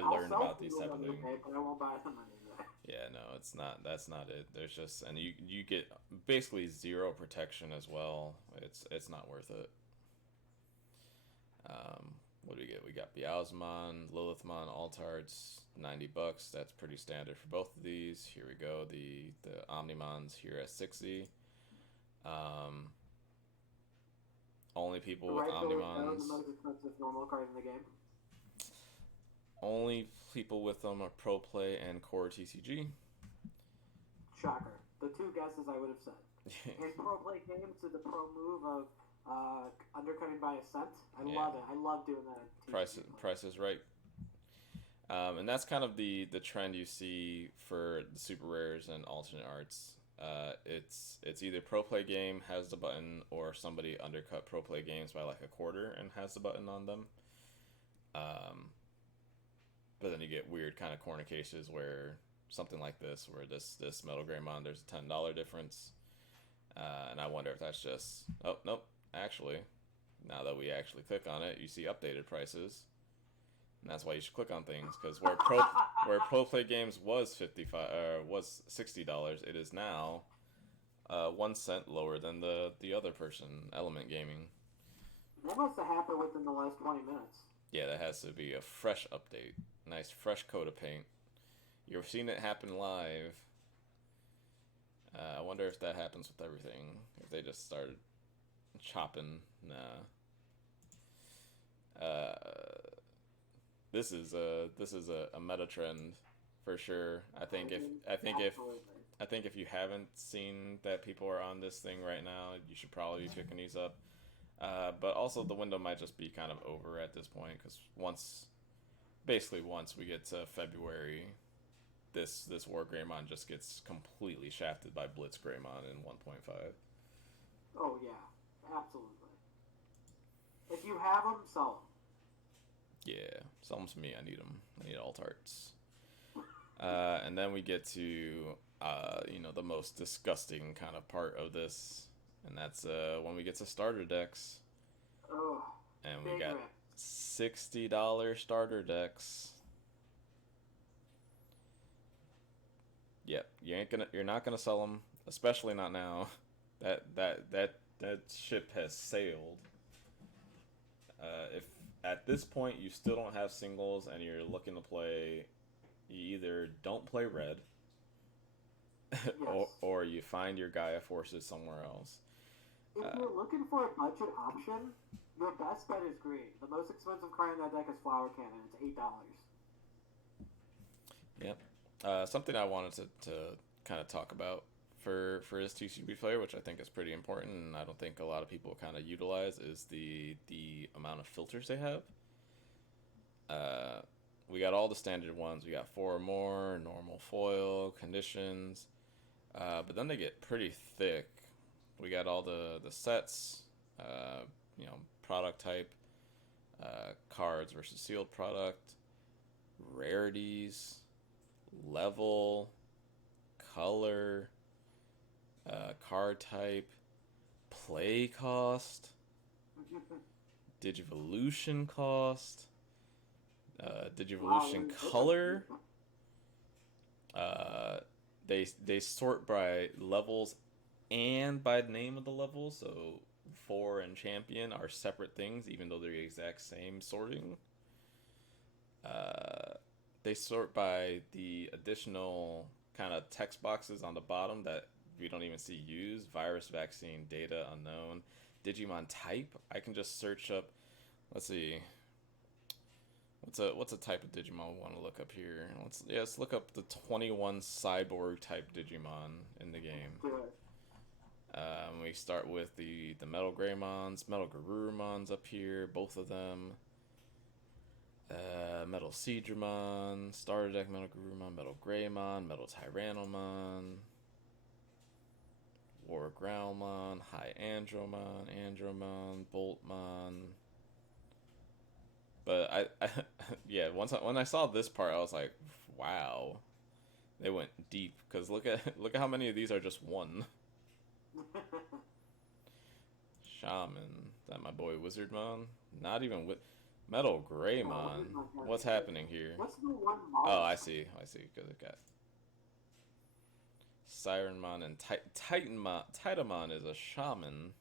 learned about these type of things. But I won't buy them on eBay. Yeah, no, it's not. That's not it. There's just, and you get basically zero protection as well. It's not worth it. What do we get? We got Beelzemon, Lilithmon, Altarts, $90. That's pretty standard for both of these. Here we go. The Omnimons here at 60. Only people with Omnimons. The most expensive normal card in the game. Only people with them are Pro Play and Core TCG. Shocker. The two guesses I would have said. In Pro Play games, to the pro move of undercutting by a cent. I love it. I love doing that. Price is right. And that's kind of the trend you see for the super rares and alternate arts. It's either Pro Play game has the button, or somebody undercut Pro Play games by like a quarter and has the button on them. But then you get weird kind of corner cases where something like this, where this Metal Greymon, there's a $10 difference. And I wonder if that's just, oh, nope, actually, now that we actually click on it, you see updated prices. And that's why you should click on things, because where Pro Play games was $60, it is now 1 cent lower than the other person, Element Gaming. That must have happened within the last 20 minutes. Yeah, that has to be a fresh update. Nice fresh coat of paint. You've seen it happen live. I wonder if that happens with everything. If they just started chopping. Nah. This is a meta trend for sure. I think if you haven't seen that people are on this thing right now, you should probably be picking these up. But also the window might just be kind of over at this point, because once we get to February, this War Greymon just gets completely shafted by Blitz Greymon in 1.5. Oh yeah, absolutely. If you have them, sell them. Yeah, sell them to me. I need them. I need Altarts. And then we get to the most disgusting kind of part of this, and that's when we get to starter decks. Oh, and we got $60 starter decks. Yep, you're not gonna sell them, especially not now. That ship has sailed. If at this point you still don't have singles and you're looking to play, you either don't play red, yes. or you find your Gaia Forces somewhere else. If you're looking for a budget option, your best bet is green. The most expensive card in that deck is Flower Cannon. It's $8. Yep. Something I wanted to kind of talk about for this TCGplayer, which I think is pretty important, and I don't think a lot of people kind of utilize, is the amount of filters they have. We got all the standard ones. We got 4 or more, normal foil, conditions, but then they get pretty thick. We got all the sets, product type, cards versus sealed product, rarities, level, color, card type, play cost, Digivolution cost, Digivolution color. They sort by levels and by the name of the level. So 4 and champion are separate things, even though they're the exact same sorting. They sort by the additional kind of text boxes on the bottom that we don't even see used. Virus, vaccine, data, unknown. Digimon type. I can just search up. Let's see. What's a type of Digimon we want to look up here? Let's look up the 21 cyborg type Digimon in the game. We start with the Metal Greymons, Metal Garurumons up here, both of them. Metal Seadramon, Starter Deck Metal Garurumon, Metal Greymon, Metal Tyrannomon, War Growlmon, High Andromon, Boltmon. But yeah, when I saw this part, I was like, wow, they went deep. Cause look at how many of these are just one. Shaman, is that my boy Wizardmon? Not even with Metal Greymon. What's happening here? What's the one Oh, I see. Because it got Sirenmon and Titanmon. Titanmon is a shaman.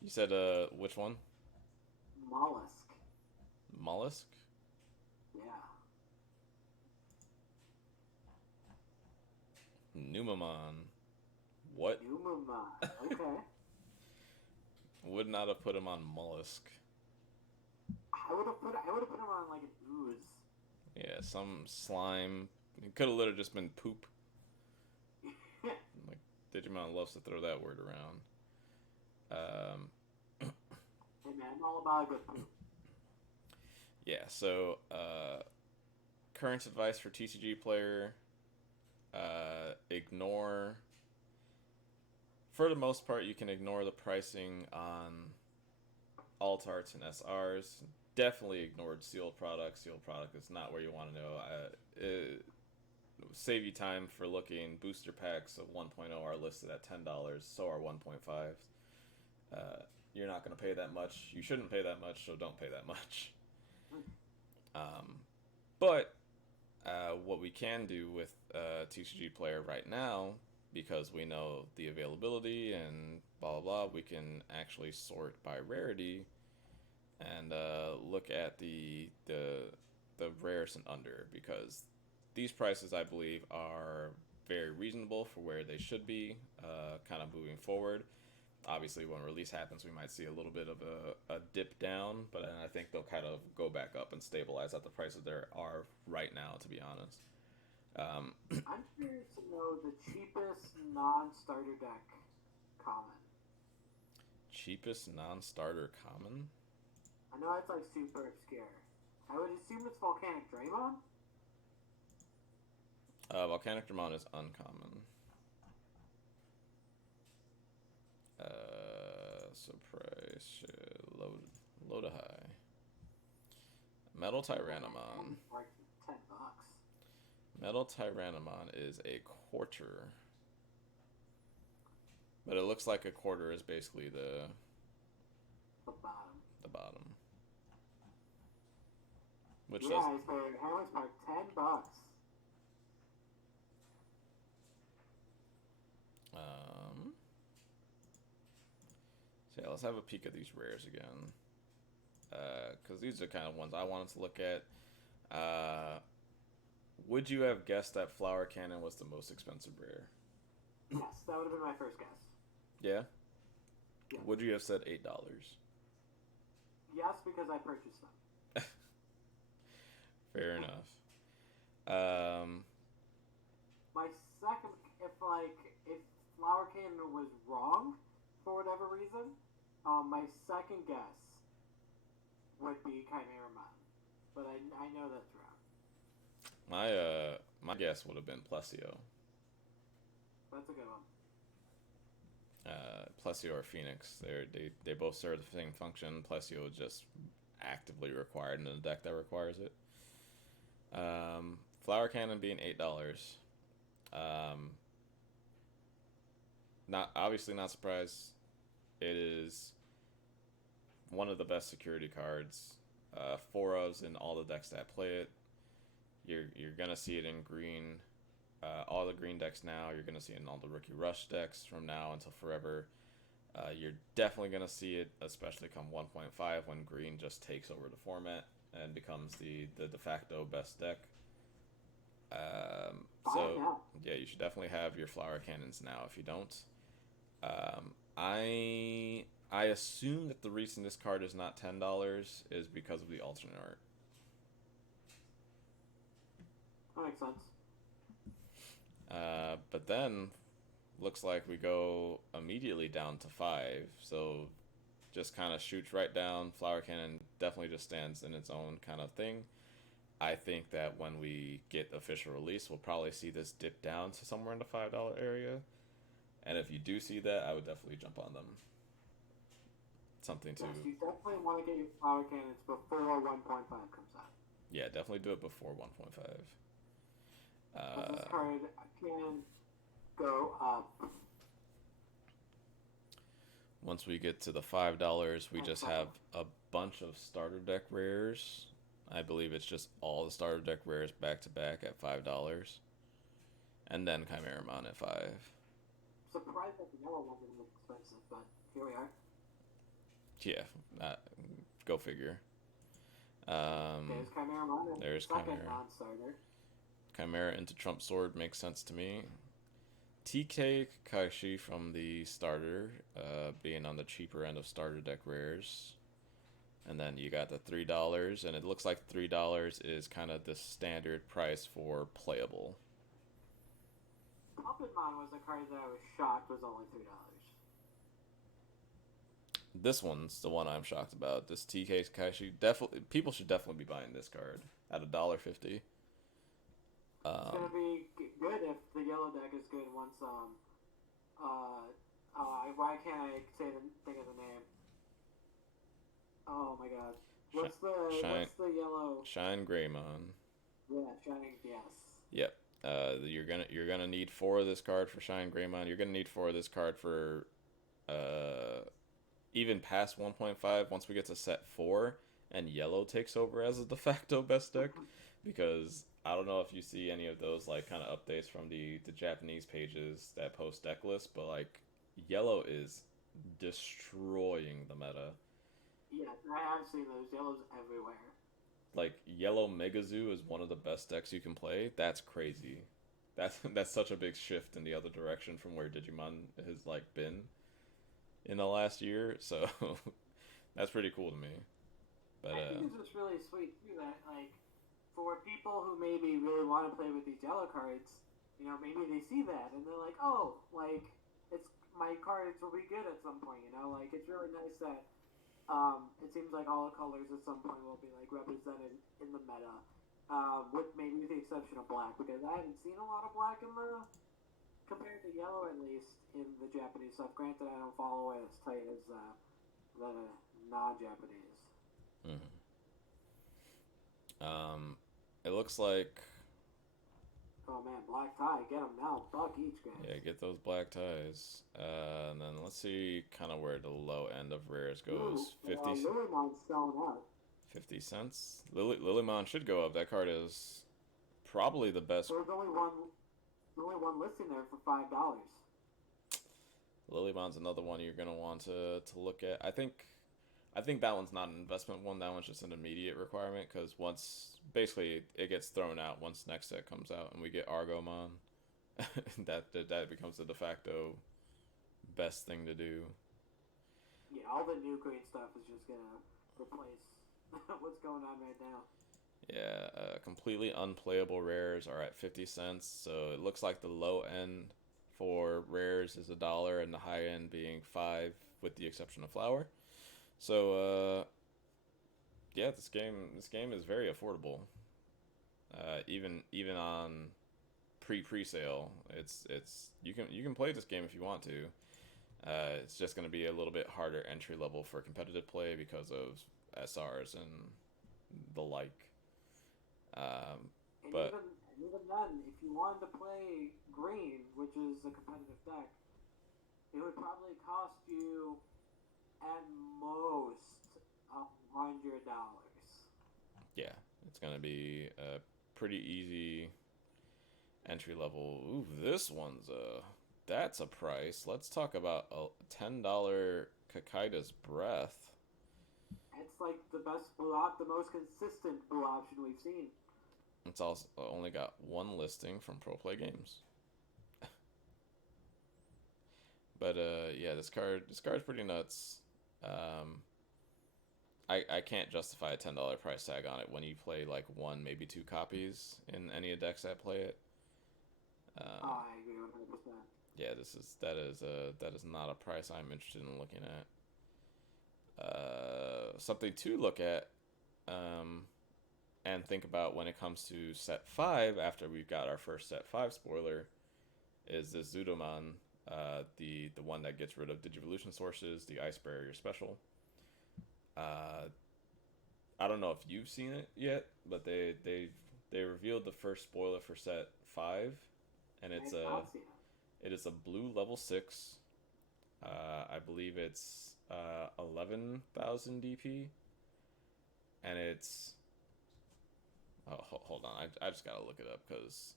You said which one? Mollusk. Mollusk? Yeah. Numamon. What? Numamon. Okay. Would not have put him on Mollusk. I would have put him on like an ooze. Yeah, some slime. It could have literally just been poop. Like Digimon loves to throw that word around. Hey man, I'm all about a good poop. Yeah, so current advice for TCG player, ignore, for the most part you can ignore the pricing on alt arts and SRs. Definitely ignored sealed products. Sealed product is not where you want to know. Save you time for looking. Booster packs of 1.0 are listed at $10, so are 1.5s. You're not going to pay that much. You shouldn't pay that much, so don't pay that much. But what we can do with TCG Player right now, because we know the availability and blah blah blah, we can actually sort by rarity and look at the rarest and under, because these prices I believe are very reasonable for where they should be, kind of moving forward. Obviously, when release happens, we might see a little bit of a dip down, but then I think they'll kind of go back up and stabilize at the prices there are right now, to be honest. I'm curious to know the cheapest non-starter deck common. Cheapest non-starter common? I know it's like super obscure. I would assume it's Volcanic Draymon. Volcanic Dramon is uncommon. So price low to high. Metal Tyrannomon. Like $10. Metal Tyrannomon is a quarter. But it looks like a quarter is basically the bottom. Which yeah, it's for how much? Like $10. So yeah, let's have a peek at these rares again. Because these are kind of ones I wanted to look at. Would you have guessed that Flower Cannon was the most expensive rare? Yes, that would have been my first guess. Yeah? Yeah. Would you have said $8? Yes, because I purchased them. Fair enough. My second, if Flower Cannon was wrong for whatever reason, my second guess would be Chimeramon, but I know that's wrong. My guess would have been Plesio. That's a good one. Plesio or Phoenix. They both serve the same function. Plesio is just actively required in a deck that requires it. Flower Cannon being $8. Not surprised. It is one of the best security cards. 4 ofs in all the decks that play it. You're gonna see it in green all the green decks now. You're gonna see it in all the Rookie Rush decks from now until forever. You're definitely gonna see it, especially come 1.5 when green just takes over the format and becomes the de facto best deck. So yeah, you should definitely have your flower cannons now. If you don't, I assume that the reason this card is not $10 is because of the alternate art. That makes sense. But then looks like we go immediately down to 5. So just kind of shoots right down. Flower cannon definitely just stands in its own kind of thing. I think that when we get official release, we'll probably see this dip down to somewhere in the $5 area. And if you do see that, I would definitely jump on them. Something to... Yes, you definitely want to get your flower cannons before 1.5 comes out. Yeah, definitely do it before 1.5. This card can go up. Once we get to the $5, we just have a bunch of starter deck rares. I believe it's just all the starter deck rares back to back at $5. And then Chimeramon at 5. Surprised that the yellow one was expensive, but here we are. Yeah, go figure. There's Chimeramon. There's second non-starter. Chimera into Trump Sword makes sense to me. TK Kaishi from the starter, being on the cheaper end of starter deck rares. And then you got the $3, and it looks like $3 is kind of the standard price for playable. Puppetmon was a card that I was shocked was only $3. This one's the one I'm shocked about. This TK Kaishi, definitely people should definitely be buying this card at $1.50. It's gonna be good if the yellow deck is good once why can't I think of the name? Oh my god. What's the yellow? Shine Greymon. Yeah, Shining, yes. Yep. You're gonna need 4 of this card for Shine Greymon. You're gonna need 4 of this card for even past 1.5 once we get to set 4 and yellow takes over as a de facto best deck, because I don't know if you see any of those like kind of updates from the Japanese pages that post deck lists, but like yellow is destroying the meta. Yeah, I have seen those yellows everywhere. Like yellow Megazoo is one of the best decks you can play. That's crazy. That's such a big shift in the other direction from where Digimon has like been in the last year. So that's pretty cool to me. But I think it's just really sweet too that like for people who maybe really want to play with these yellow cards, you know, maybe they see that and they're like, oh, like it's my cards will be good at some point. You know, like it's really nice that. It seems like all the colors at some point will be like represented in the meta, with maybe the exception of black, because I haven't seen a lot of black in the compared to yellow at least in the Japanese stuff. Granted, I don't follow it as tight as the non-Japanese. Mm-hmm. It looks like. Oh man, black tie, get them now, buck each, guys. Yeah, get those black ties. And then let's see kind of where the low end of rares goes. 50 Lilymon's selling out. 50 cents. Lilymon should go up. That card is probably the best. There's only one listing there for $5. Lilymon's another one you're gonna want to look at. I think that one's not an investment one. That one's just an immediate requirement, because once basically it gets thrown out once next set comes out and we get Argomon, that becomes the de facto best thing to do. Yeah, all the new green stuff is just gonna replace what's going on right now. Yeah, completely unplayable rares are at 50 cents. So it looks like the low end for rares is $1 and the high end being $5, with the exception of flower. So yeah, this game is very affordable. Even on pre-sale, it's you can play this game if you want to. It's just going to be a little bit harder entry level for competitive play because of SRs and the like. But even then, if you wanted to play green, which is a competitive deck, it would probably cost you at most $100. Yeah, it's gonna be pretty easy Entry level. Ooh, this one's that's a price. Let's talk about a $10 Kakaida's Breath. It's like the best blue op, the most consistent blue option we've seen. It's also only got one listing from Pro Play Games. But yeah, this card's pretty nuts. I can't justify a $10 price tag on it when you play like one, maybe two copies in any decks that play it. I agree 100%. Yeah, that is not a price I'm interested in looking at. Something to look at, and think about when it comes to set 5 after we've got our first set 5 spoiler, is this Zudomon, the one that gets rid of Digivolution sources, the Ice Barrier special. I don't know if you've seen it yet, but they revealed the first spoiler for set 5, and it is a blue level 6. I believe it's 11,000 DP, and it's hold on, I just gotta look it up because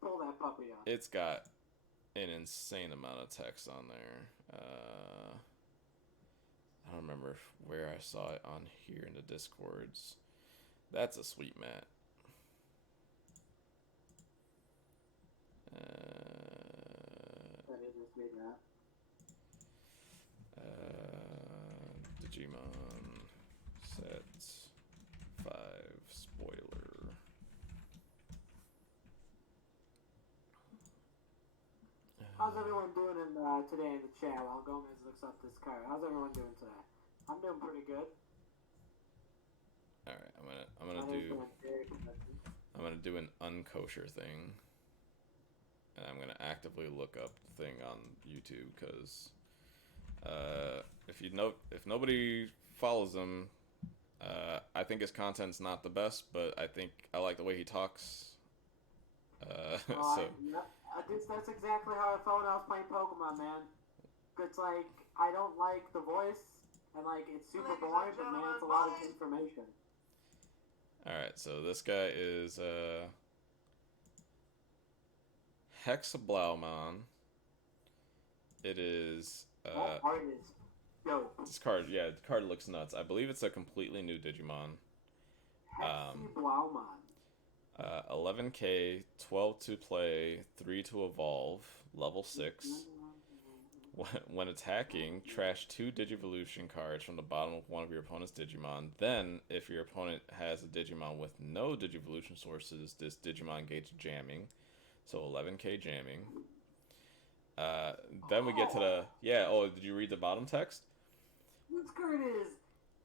pull that puppy out. It's got an insane amount of text on there. I don't remember where I saw it on here in the Discords. That's a sweet mat. That is a sweet mat. Digimon set 5 spoiler. How's everyone doing today in the chat while Gomez looks up this card? How's everyone doing today? I'm doing pretty good. All right, I'm gonna do an unkosher thing, and I'm gonna actively look up the thing on YouTube because if nobody follows him, I think his content's not the best, but I like the way he talks. That's exactly how I felt when I was playing Pokemon, man. It's like I don't like the voice, and like it's super boring, but man, it's a lot of information. All right, so this guy is Hexablaumon. It is. That card is dope. This card, yeah, the card looks nuts. I believe it's a completely new Digimon. Hexablaumon. 11k, 12 to play, 3 to evolve, level 6. When attacking, trash 2 Digivolution cards from the bottom of one of your opponent's Digimon. Then, if your opponent has a Digimon with no Digivolution sources, this Digimon gains jamming. So 11k jamming. Then we get to the... Yeah, oh, did you read the bottom text? This card is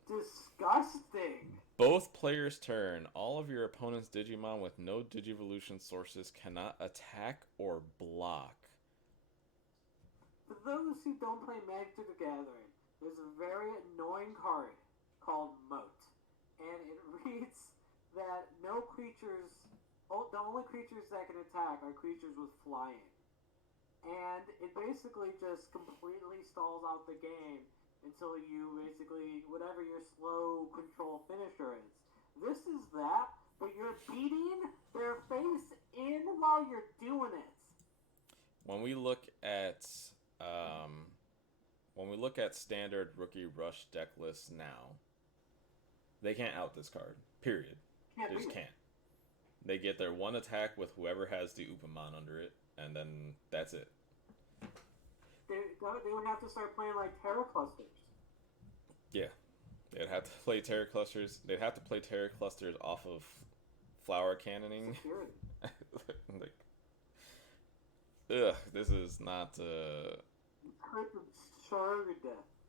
disgusting. Both players' turn. All of your opponent's Digimon with no Digivolution sources cannot attack or block. For those who don't play Magic the Gathering, there's a very annoying card called Moat. And it reads that the only creatures that can attack are creatures with flying. And it basically just completely stalls out the game until you basically, whatever your slow control finisher is. This is that, but you're beating their face in while you're doing it. When we look at standard rookie rush deck lists now, they can't out this card. Period. They just can't. They get their one attack with whoever has the Upamon under it, and then that's it. They would have to start playing like Terra Clusters. Yeah. They'd have to play Terra Clusters. They'd have to play Terra Clusters off of flower cannoning. This is not...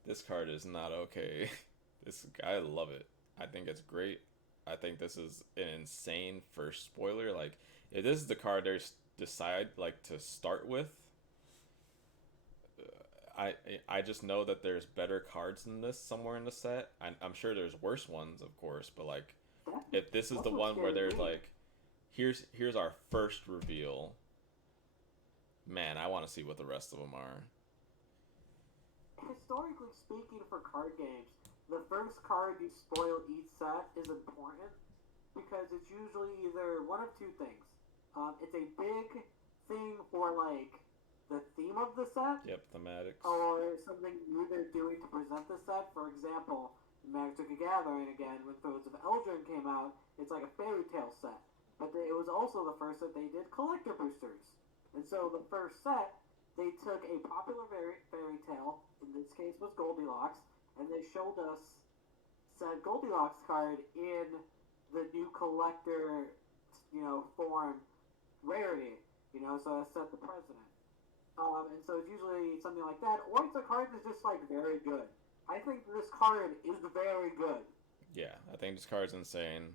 This card is not okay. I love it. I think it's great. I think this is an insane first spoiler. Like, if this is the card they decide to start with, I just know that there's better cards than this somewhere in the set. I'm sure there's worse ones, of course, but like, if this is the one where there's like, here's our first reveal, man, I want to see what the rest of them are. Historically speaking, for card games, the first card you spoil each set is important because it's usually either one of two things. It's a big thing for like the theme of the set. Yep, thematics. Or something new they're doing to present the set. For example, Magic the Gathering again, when Thrones of Eldraine came out, it's like a fairy tale set. But it was also the first that they did collector boosters. And so the first set, they took a popular fairy tale, in this case was Goldilocks, and they showed us said Goldilocks card in the new collector, form rarity, so it set the precedent. And so it's usually something like that, or it's a card that's just like very good. I think this card is very good. Yeah, I think this card's insane.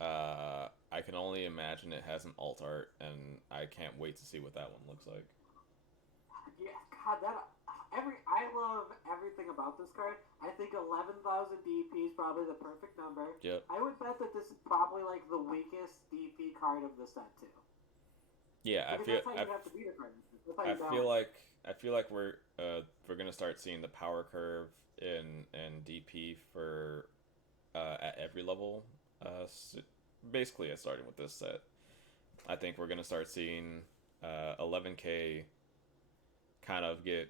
I can only imagine it has an alt art, and I can't wait to see what that one looks like. Yeah, God, I love everything about this card. I think 11,000 DP is probably the perfect number. Yep. I would bet that this is probably like the weakest DP card of the set too. Yeah, I feel like we're gonna start seeing the power curve in DP for at every level. Basically, starting with this set, I think we're gonna start seeing 11K kind of be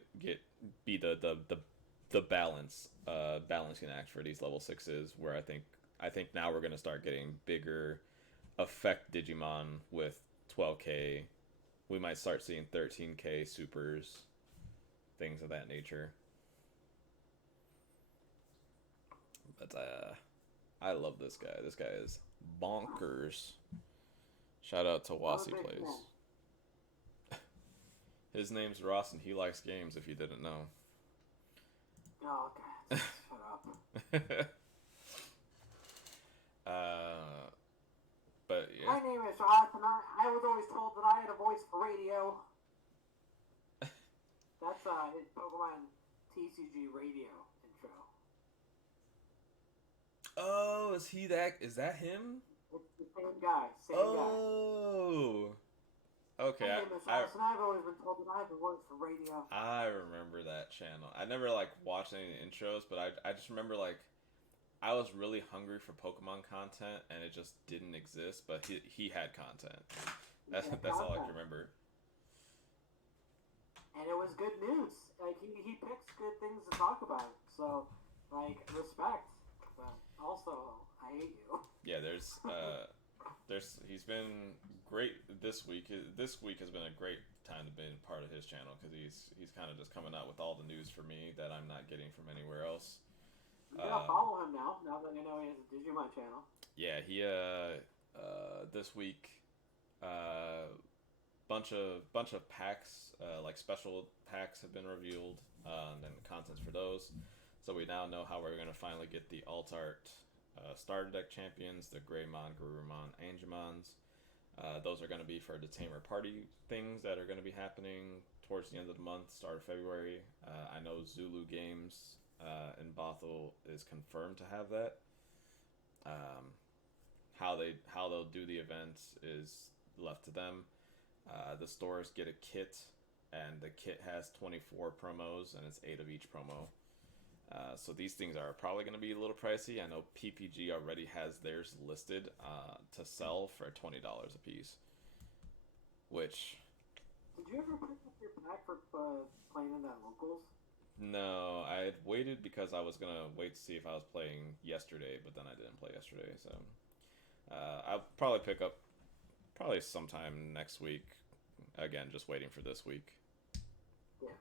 the balancing act for these level 6s, where I think now we're gonna start getting bigger effect Digimon with 12K. We might start seeing 13K supers, things of that nature. But I love this guy. This guy is bonkers. Shout out to Wasi Plays. His name's Ross and he likes games, if you didn't know. Oh, God. Shut up. But yeah. My name is Ross, and I was always told that I had a voice for radio. That's his Pokemon TCG radio intro. Oh, is that him? It's the same guy. Oh. Okay. My name is Ross, and I've always been told that I have a voice for radio. I remember that channel. I never watched any intros, but I just remember I was really hungry for Pokemon content, and it just didn't exist. But he had content. That's all I can remember. And it was good news. Like he picks good things to talk about. So respect. But also, I hate you. Yeah, he's been great this week. This week has been a great time to be a part of his channel because he's kind of just coming out with all the news for me that I'm not getting from anywhere else. I'm gonna follow him now that I know he has a Digimon channel. Yeah, he this week bunch of packs, special packs have been revealed, and the contents for those. So we now know how we're gonna finally get the alt art starter deck champions, the Greymon, Garurumon, Angemons. Those are gonna be for the Tamer Party things that are gonna be happening towards the end of the month, start of February. I know Zulu Games in Bothell is confirmed to have that. How they'll do the events is left to them. The stores get a kit, and the kit has 24 promos, and it's 8 of each promo. So these things are probably going to be a little pricey. I know PPG already has theirs listed to sell for $20 a piece. Which... Did you ever pick up your pack for playing in that locals? No, I had waited because I was going to wait to see if I was playing yesterday, but then I didn't play yesterday. So I'll probably pick up sometime next week. Again, just waiting for this week. Yeah.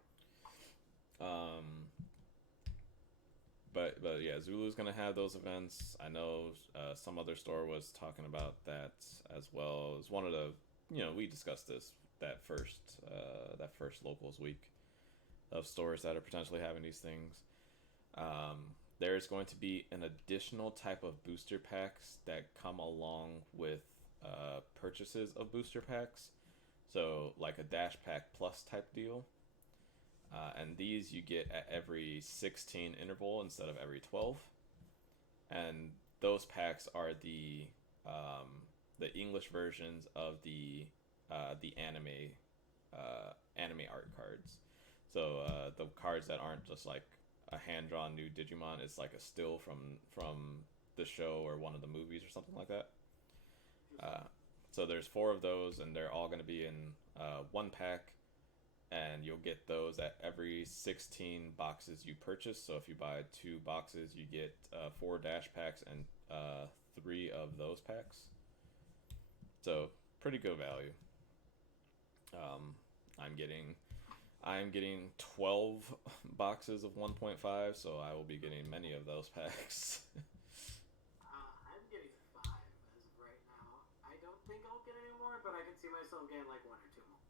But yeah, Zulu's gonna have those events. I know some other store was talking about that as well. It was one of the, we discussed this that first locals week of stores that are potentially having these things. There's going to be an additional type of booster packs that come along with purchases of booster packs. So like a Dash Pack Plus type deal. And these you get at every 16 interval instead of every 12. And those packs are the English versions of the anime art cards. So the cards that aren't just like a hand-drawn new Digimon, it's like a still from the show or one of the movies or something like that. So there's 4 of those, and they're all going to be in one pack, and you'll get those at every 16 boxes you purchase. So if you buy 2 boxes, you get 4 dash packs and 3 of those packs. So pretty good value. I'm getting 12 boxes of 1.5, so I will be getting many of those packs. I'm getting 5 as of right now. I don't think I'll get any more, but I can see myself getting like 1 or 2 more.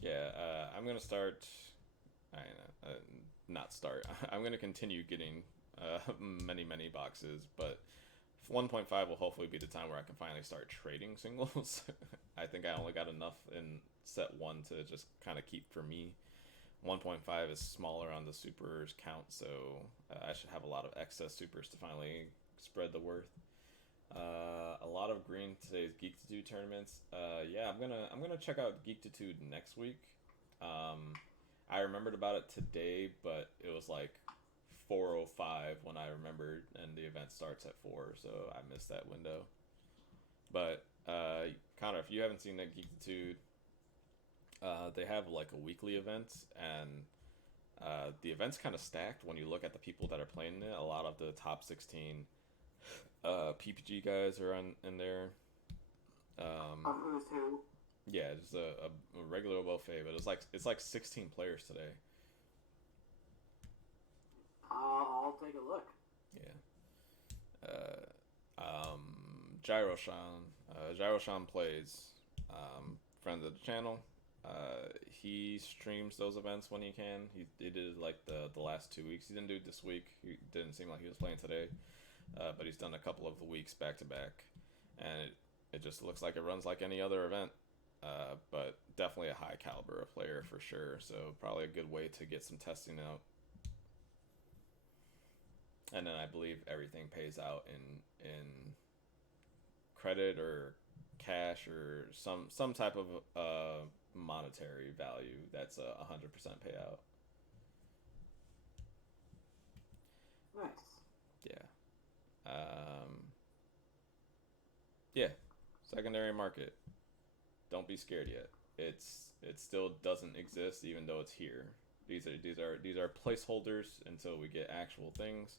Yeah, I'm gonna start. Not start. I'm gonna continue getting many boxes, but 1.5 will hopefully be the time where I can finally start trading singles. I think I only got enough in set 1 to just kind of keep for me. 1.5 is smaller on the supers count, so I should have a lot of excess supers to finally spread the worth. A lot of green today's Geek2 tournaments. Yeah, I'm gonna check out Geek2 next week. I remembered about it today, but it was like 4:05 when I remembered, and the event starts at 4, so I missed that window. But Connor, if you haven't seen that Geek2, they have like a weekly event, and the event's kind of stacked when you look at the people that are playing it. A lot of the top 16 PPG guys are in there. Who's who? Yeah, just a regular buffet, but it's like 16 players today. I'll take a look. Yeah. Gyroshan plays. Friend of the channel. He streams those events when he can. He did like the last 2 weeks. He didn't do it this week. He didn't seem like he was playing today. But he's done a couple of the weeks back to back, and it just looks like it runs like any other event. But definitely a high caliber of player for sure. So probably a good way to get some testing out. And then I believe everything pays out in credit or cash or some type of monetary value that's a 100% payout. Nice. Yeah. Yeah. Secondary market. Don't be scared yet. It still doesn't exist even though it's here. These are placeholders until we get actual things.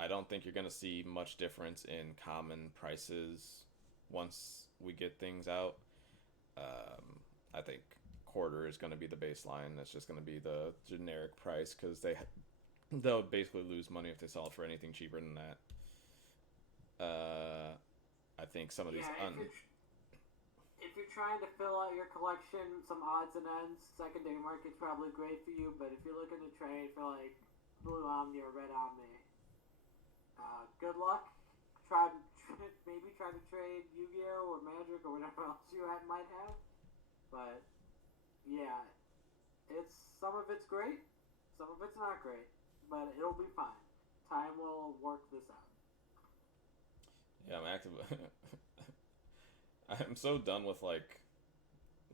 I don't think you're gonna see much difference in common prices once we get things out. I think quarter is gonna be the baseline. That's just gonna be the generic price because they'll basically lose money if they sell it for anything cheaper than that. I think some of these. If you're trying to fill out your collection, some odds and ends, secondary market's probably great for you. But if you're looking to trade for like Blue Omni or Red Omni, good luck. Maybe try to trade Yu-Gi-Oh or Magic or whatever else you might have. But yeah, some of it's great, some of it's not great, but it'll be fine. Time will work this out. Yeah, I'm active. I'm so done with like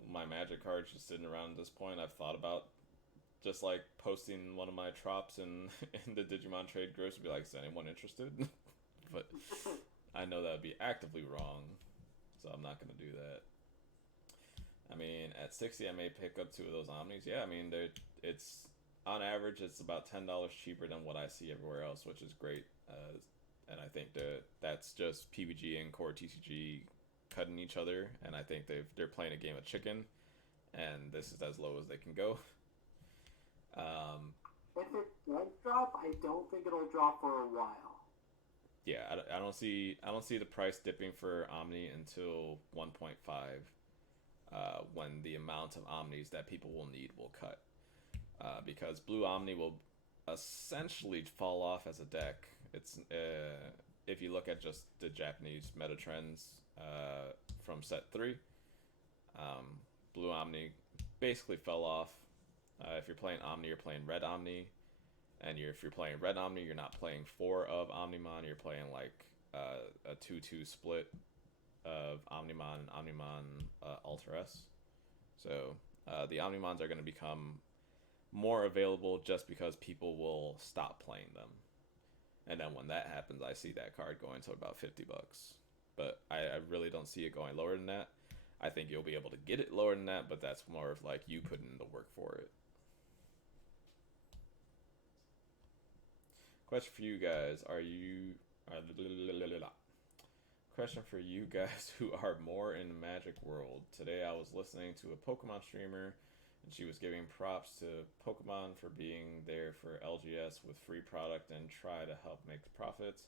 my Magic cards just sitting around at this point. I've thought about just like posting one of my trops in the Digimon trade groups and be like, is anyone interested? But I know that would be actively wrong, so I'm not gonna do that. I mean, at 60, I may pick up 2 of those Omnis. Yeah, I mean, it's on average it's about $10 cheaper than what I see everywhere else, which is great. And I think that's just PBG and core TCG cutting each other, and I think they're playing a game of chicken, and this is as low as they can go. If it does drop, I don't think it'll drop for a while. Yeah, I don't see the price dipping for Omni until 1.5, when the amount of Omnis that people will need will cut, because Blue Omni will essentially fall off as a deck. It's if you look at just the Japanese meta trends from set 3, Blue Omni basically fell off. If you're playing Omni, you're playing Red Omni, and if you're playing Red Omni, you're not playing 4 of Omnimon. You're playing like a 2-2 split of Omnimon and Omnimon Ultra S. So the Omnimons are going to become more available just because people will stop playing them. And then when that happens, I see that card going to about $50. but I really don't see it going lower than that. I think you'll be able to get it lower than that, but that's more of like you putting in the work for it. Question for you guys: Question for you guys who are more in the Magic world. Today I was listening to a Pokemon streamer, and she was giving props to Pokemon for being there for LGS with free product and try to help make profits.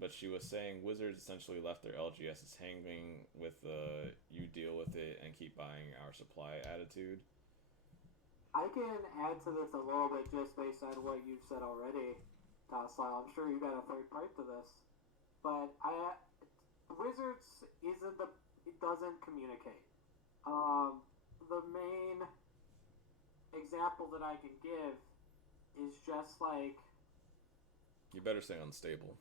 But she was saying Wizards essentially left their LGSs hanging with the you deal with it and keep buying our supply attitude. I can add to this a little bit just based on what you've said already, Docile. I'm sure you got a third part to this. But Wizards it doesn't communicate. The main example that I can give is just like... You better say unstable.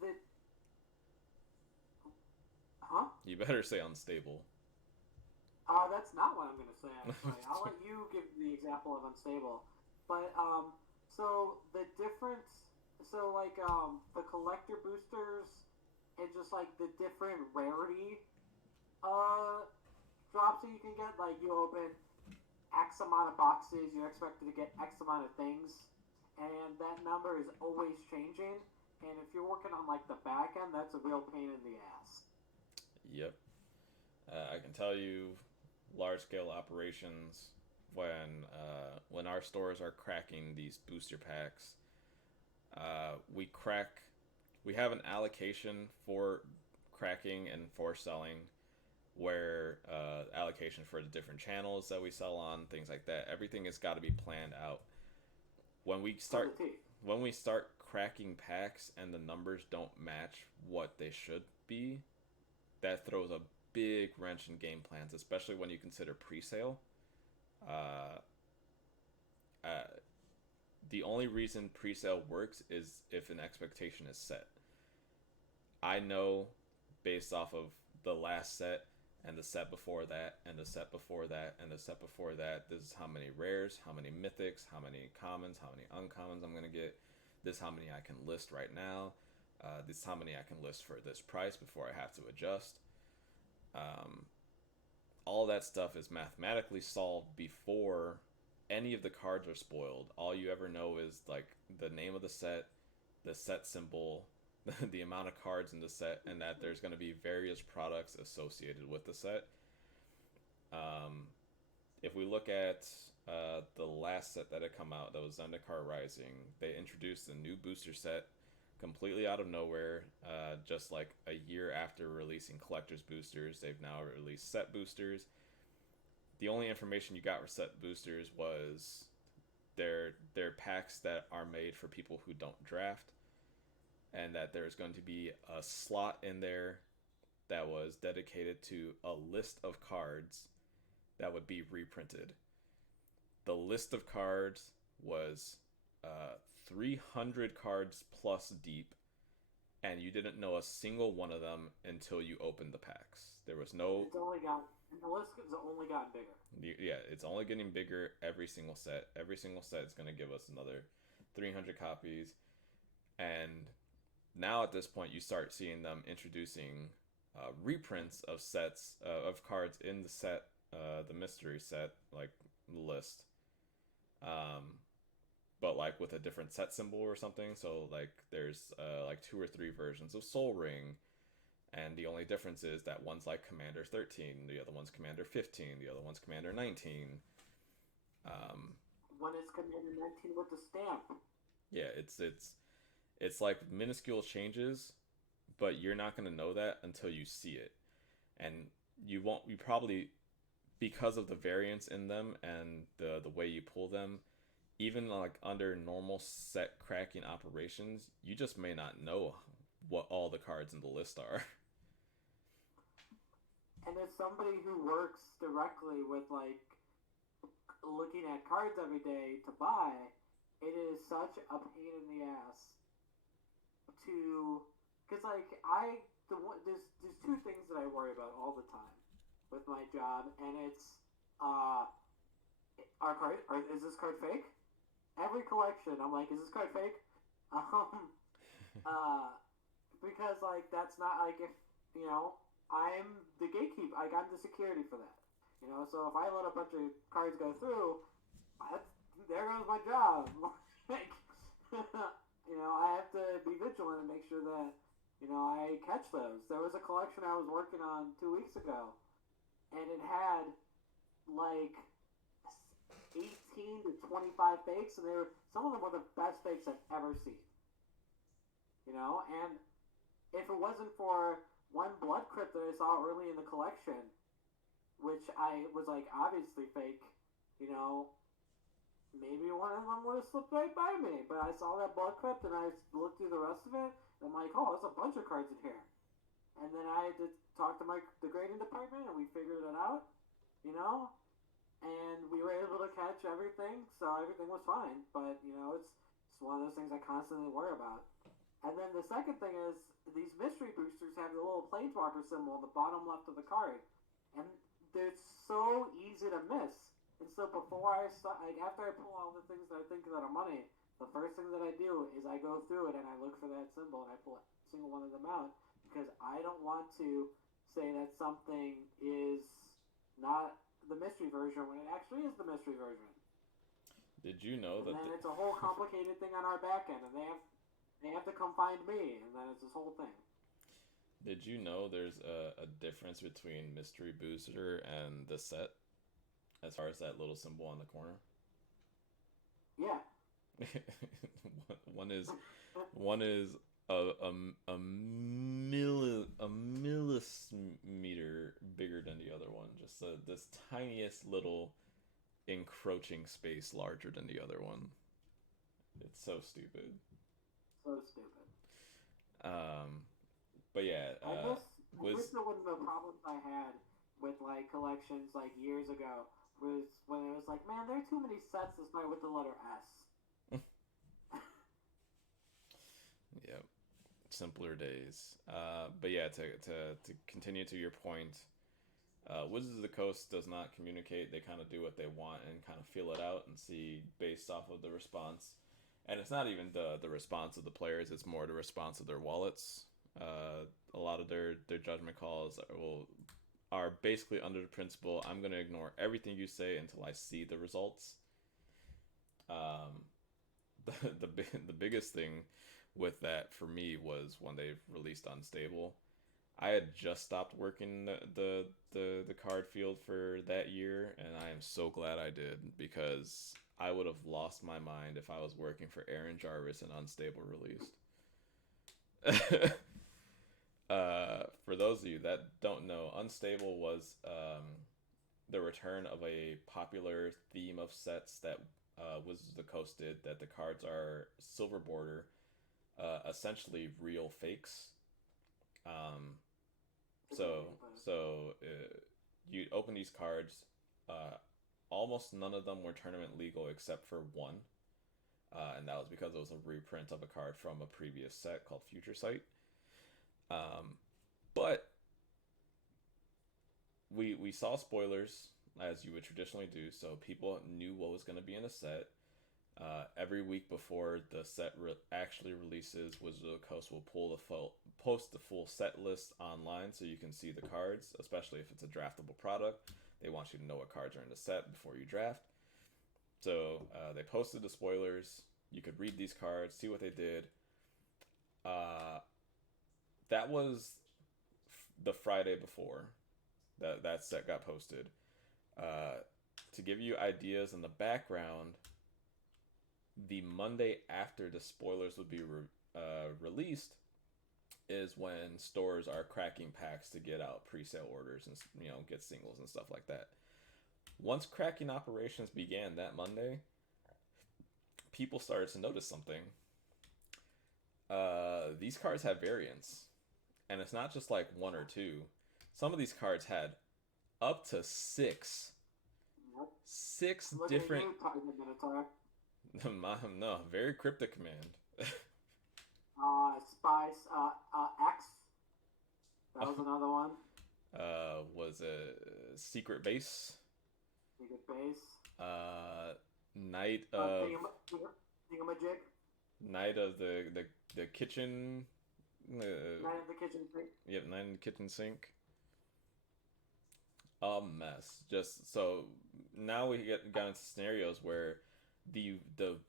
Huh? You better say unstable. That's not what I'm going to say, actually. I'll let you give the example of unstable. But, so the difference... So, like, the collector boosters and just, like, the different rarity, drops that you can get. Like, you open X amount of boxes, you're expected to get X amount of things, and that number is always changing. And if you're working on, like, the back end, that's a real pain in the ass. Yep. I can tell you, large-scale operations, when our stores are cracking these booster packs, we have an allocation for cracking and for selling, where allocation for the different channels that we sell on, things like that. Everything has got to be planned out. When we start cracking packs and the numbers don't match what they should be, that throws a big wrench in game plans, especially when you consider pre-sale. The only reason pre-sale works is if an expectation is set. I know based off of the last set and the set before that and the set before that and the set before that, this is how many rares, how many mythics, how many commons, how many uncommons I'm going to get. This is how many I can list right now. This is how many I can list for this price before I have to adjust. All that stuff is mathematically solved before any of the cards are spoiled. All you ever know is like the name of the set symbol, the amount of cards in the set, and that there's going to be various products associated with the set. If we look at the last set that had come out, that was Zendikar Rising, they introduced a new booster set completely out of nowhere. Just like a year after releasing collector's boosters, they've now released set boosters. The only information you got for set boosters was they're packs that are made for people who don't draft, and that there's going to be a slot in there that was dedicated to a list of cards that would be reprinted. The list of cards was 300 cards plus deep, and you didn't know a single one of them until you opened the packs. There was no... The list has only gotten bigger. Yeah, it's only getting bigger every single set. Every single set is going to give us another 300 copies. And now at this point, you start seeing them introducing reprints of sets, of cards in the set, the mystery set, like the list. But like with a different set symbol or something. So like there's like 2 or 3 versions of Soul Ring. And the only difference is that one's like Commander 13, the other one's Commander 15, the other one's Commander 19. One is Commander 19 with the stamp. Yeah, it's like minuscule changes, but you're not going to know that until you see it. And you probably, because of the variance in them and the way you pull them, even like under normal set cracking operations, you just may not know what all the cards in the list are. And as somebody who works directly with like looking at cards every day to buy, it is such a pain in the ass to, because like there's 2 things that I worry about all the time with my job, and it's is this card fake? Every collection, I'm like, is this card fake? Because like that's not like, if I'm the gatekeeper. I got the security for that. So if I let a bunch of cards go through, there goes my job. Like, I have to be vigilant and make sure that, I catch those. There was a collection I was working on 2 weeks ago, and it had like 18 to 25 fakes, and some of them were the best fakes I've ever seen. And if it wasn't for one blood crypt that I saw early in the collection, which I was like obviously fake, maybe one of them would have slipped right by me. But I saw that blood crypt and I looked through the rest of it, and I'm like, oh, there's a bunch of cards in here. And then I had to talk to the grading department, and we figured it out, and we were able to catch everything, so everything was fine. But it's one of those things I constantly worry about. And then the second thing is these mystery boosters have the little planeswalker symbol on the bottom left of the card, and they're so easy to miss. And so before I start, after I pull all the things that I think that are money, the first thing that I do is I go through it and I look for that symbol and I pull every single one of them out, because I don't want to say that something is not the mystery version when it actually is the mystery version. Did you know that? And then it's a whole complicated thing on our back end, and they have to come find me, and then it's this whole thing. Did you know there's a difference between mystery booster and the set, as far as that little symbol on the corner? Yeah. one is a millimeter bigger than the other one. Just this tiniest little encroaching space larger than the other one. It's so stupid. So stupid. But yeah, I guess one of the problems I had with like collections like years ago was when it was like, man, there are too many sets that start with the letter S. Yep, simpler days. But yeah, to continue to your point, Wizards of the Coast does not communicate. They kind of do what they want and kind of feel it out and see based off of the response. And it's not even the response of the players; it's more the response of their wallets. A lot of their judgment calls are basically under the principle, I'm going to ignore everything you say until I see the results. The biggest thing with that for me was when they released Unstable. I had just stopped working the card field for that year, and I am so glad I did, because I would have lost my mind if I was working for Aaron Jarvis and Unstable released. For those of you that don't know, Unstable was the return of a popular theme of sets that Wizards of the Coast did, that the cards are silver border, essentially real fakes. So you open these cards, almost none of them were tournament legal except for one, and that was because it was a reprint of a card from a previous set called Future Sight. But we saw spoilers, as you would traditionally do, so people knew what was going to be in a set. Every week before the set actually releases, Wizards of the Coast will post the full set list online so you can see the cards, especially if it's a draftable product. They want you to know what cards are in the set before you draft. So they posted the spoilers. You could read these cards, see what they did. That was the Friday before that set got posted. To give you ideas in the background, the Monday after the spoilers would be released is when stores are cracking packs to get out pre-sale orders and get singles and stuff like that. Once cracking operations began that Monday, people started to notice something. These cards have variants, and it's not just like one or two. Some of these cards had up to six different. No, very cryptic command. Spice X. That was another one. Was a Secret Base. Secret Base. Night of Thingamajig. Night of the kitchen. Night of the kitchen sink. Yep, Night in the kitchen sink. a mess. Just so now we got into scenarios where the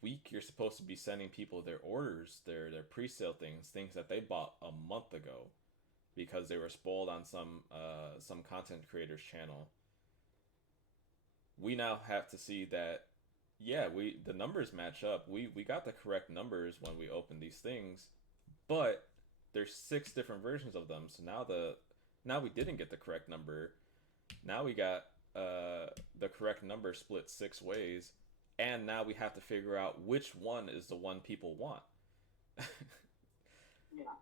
week you're supposed to be sending people their orders, their pre-sale things that they bought a month ago, because they were spoiled on some content creator's channel. We now have to see that, yeah, the numbers match up. We got the correct numbers when we opened these things, but there's 6 different versions of them. So now we didn't get the correct number. Now we got the correct number split 6 ways, and now we have to figure out which one is the one people want. Yeah.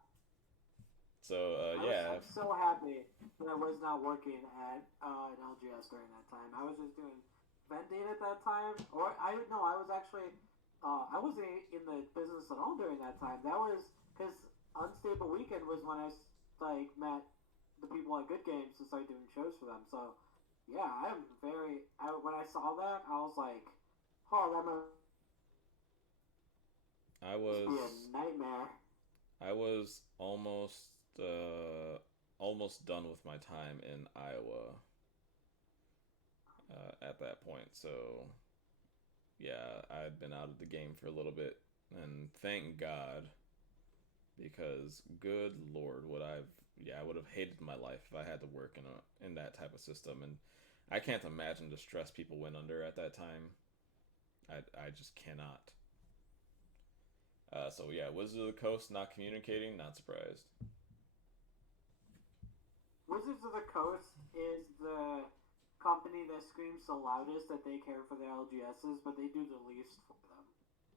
So yeah. I'm so happy that I was not working at an LGS during that time. I was just doing vending at that time, or I was actually I was in the business at all during that time. That was because Unstable Weekend was when I like met the people at Good Games to start doing shows for them. So yeah, when I saw that, I was like, oh, that must be a nightmare. I was almost done with my time in Iowa at that point. So yeah, I had been out of the game for a little bit, and thank God, because good Lord, I would have hated my life if I had to work in that type of system, and I can't imagine the stress people went under at that time. I just cannot. So yeah, Wizards of the Coast not communicating, not surprised. Wizards of the Coast is the company that screams the loudest that they care for their LGSs, but they do the least for them.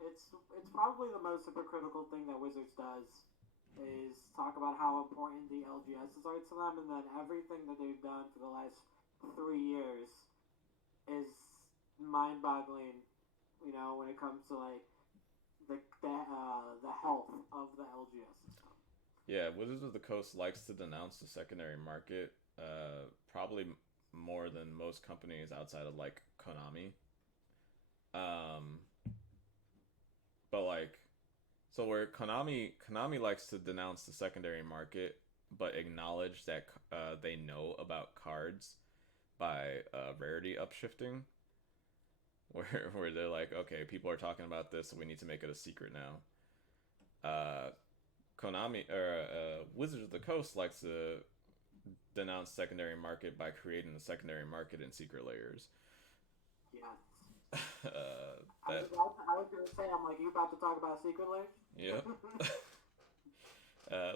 It's probably the most hypocritical thing that Wizards does is talk about how important the LGSs are to them, and then everything that they've done for the last 3 years is mind-boggling. You know, when it comes to like the health of the LGS system. Yeah, Wizards of the Coast likes to denounce the secondary market, probably more than most companies outside of like Konami. But like, so where Konami likes to denounce the secondary market, but acknowledge that they know about cards by rarity upshifting, where they're like, okay, people are talking about this, so we need to make it a secret now. Konami or Wizards of the Coast likes to denounce secondary market by creating the secondary market in secret layers. Yeah. I was gonna say, I'm like, you about to talk about secret layers? Yeah.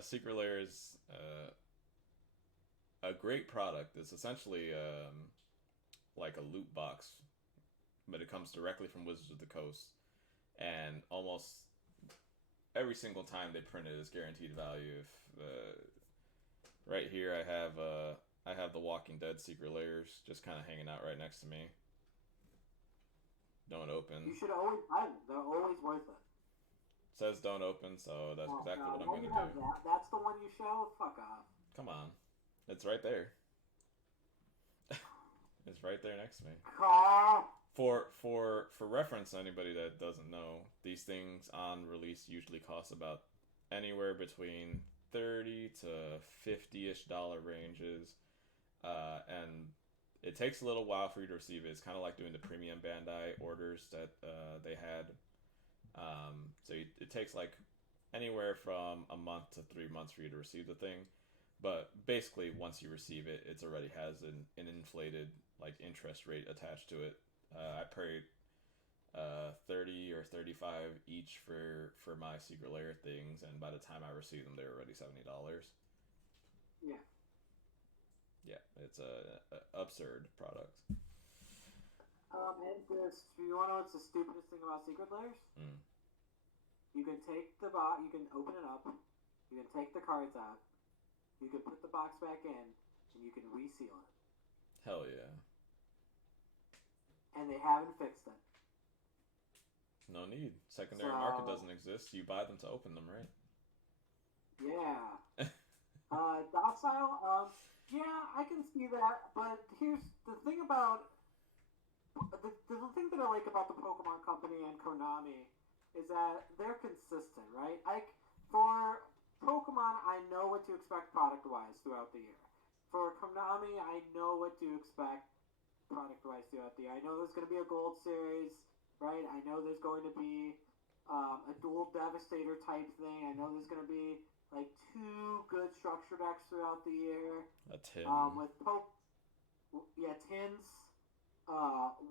Secret Layer is a great product. It's essentially like a loot box, but it comes directly from Wizards of the Coast, and almost every single time they print it is guaranteed value. If right here I have the Walking Dead Secret Layers just kind of hanging out right next to me. Don't open. You should always buy them. They're always worth it. Says don't open, so that's exactly what I'm gonna do. That's the one you show? Fuck off. Come on, it's right there. It's right there next to me. For reference, anybody that doesn't know, these things on release usually cost about anywhere between $30 to $50-ish ranges, and it takes a little while for you to receive it. It's kind of like doing the premium Bandai orders that they had. So it takes like anywhere from a month to 3 months for you to receive the thing. But basically, once you receive it, it already has an inflated like interest rate attached to it. I paid 30 or 35 each for my Secret Layer things, and by the time I received them, they were already $70. Yeah. Yeah, it's a absurd product. And you want to know what's the stupidest thing about Secret Layers? You can take the box, you can open it up, you can take the cards out, you can put the box back in, and you can reseal it. Hell yeah. And they haven't fixed it. No need. Secondary market doesn't exist. You buy them to open them, right? Yeah. Docile, yeah, I can see that, but here's the thing about the thing that I like about the Pokemon Company and Konami is that they're consistent, right? For Pokemon, I know what to expect product-wise throughout the year. for Konami, I know what to expect product-wise throughout the year. I know there's going to be a Gold Series, right? I know there's going to be a Dual Devastator type thing. I know there's going to be like 2 good structure decks throughout the year. A tin. Tins.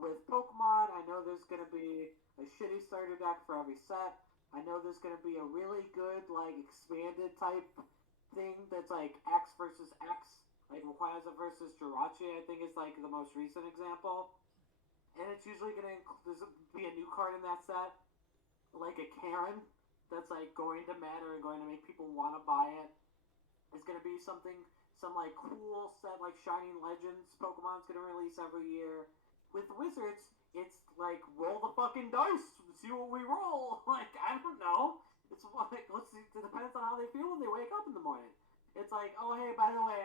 With Pokemon, I know there's going to be a shitty starter deck for every set. I know there's going to be a really good, like, expanded type thing that's like X versus X. Like Rayquaza versus Jirachi, I think is like the most recent example. And it's usually going to be a new card in that set. Like a Karen that's like going to matter and going to make people want to buy it. It's going to be some like cool set like Shining Legends Pokemon's going to release every year. With Wizards, it's like roll the fucking dice, see what we roll. Like, I don't know. It's like, let's see, it depends on how they feel when they wake up in the morning. It's like, oh hey, by the way,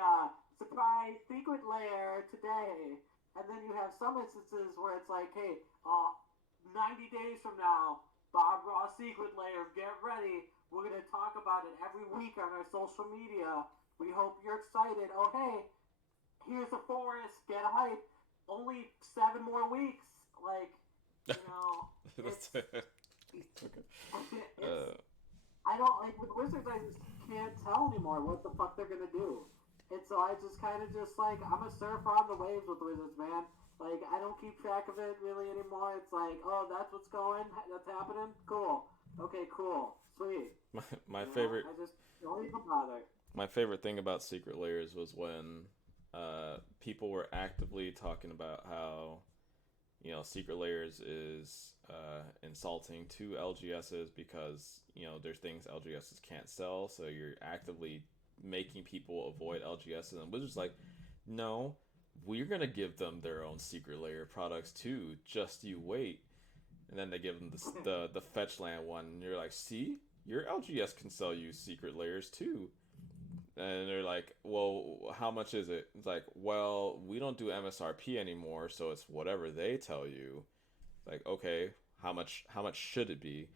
surprise secret layer today. And then you have some instances where it's like, hey, 90 days from now, Bob Ross secret layer, get ready. We're going to talk about it every week on our social media. We hope you're excited. Oh hey, here's a forest, get hype. Only 7 more weeks. Like, you know, I don't, like, with Wizards, I just can't tell anymore what the fuck they're gonna do. And so I just kind of just, like, I'm a surfer on the waves with Wizards, man. Like, I don't keep track of it really anymore. It's like, oh, that's what's going, that's happening? Cool. Okay, cool. Sweet. My favorite... I just don't even bother. My favorite thing about Secret Layers was when people were actively talking about how, you know, Secret Layers is insulting to LGSs because, you know, there's things LGSs can't sell, so you're actively making people avoid LGSs. And Wizards like, no, we're going to give them their own Secret Layer products too, just you wait. And then they give them the Fetch Land one, and you're like, see? Your LGS can sell you Secret Layers too. And they're like, well, how much is it? It's like, well, we don't do MSRP anymore, so it's whatever they tell you. Like, okay, how much should it be?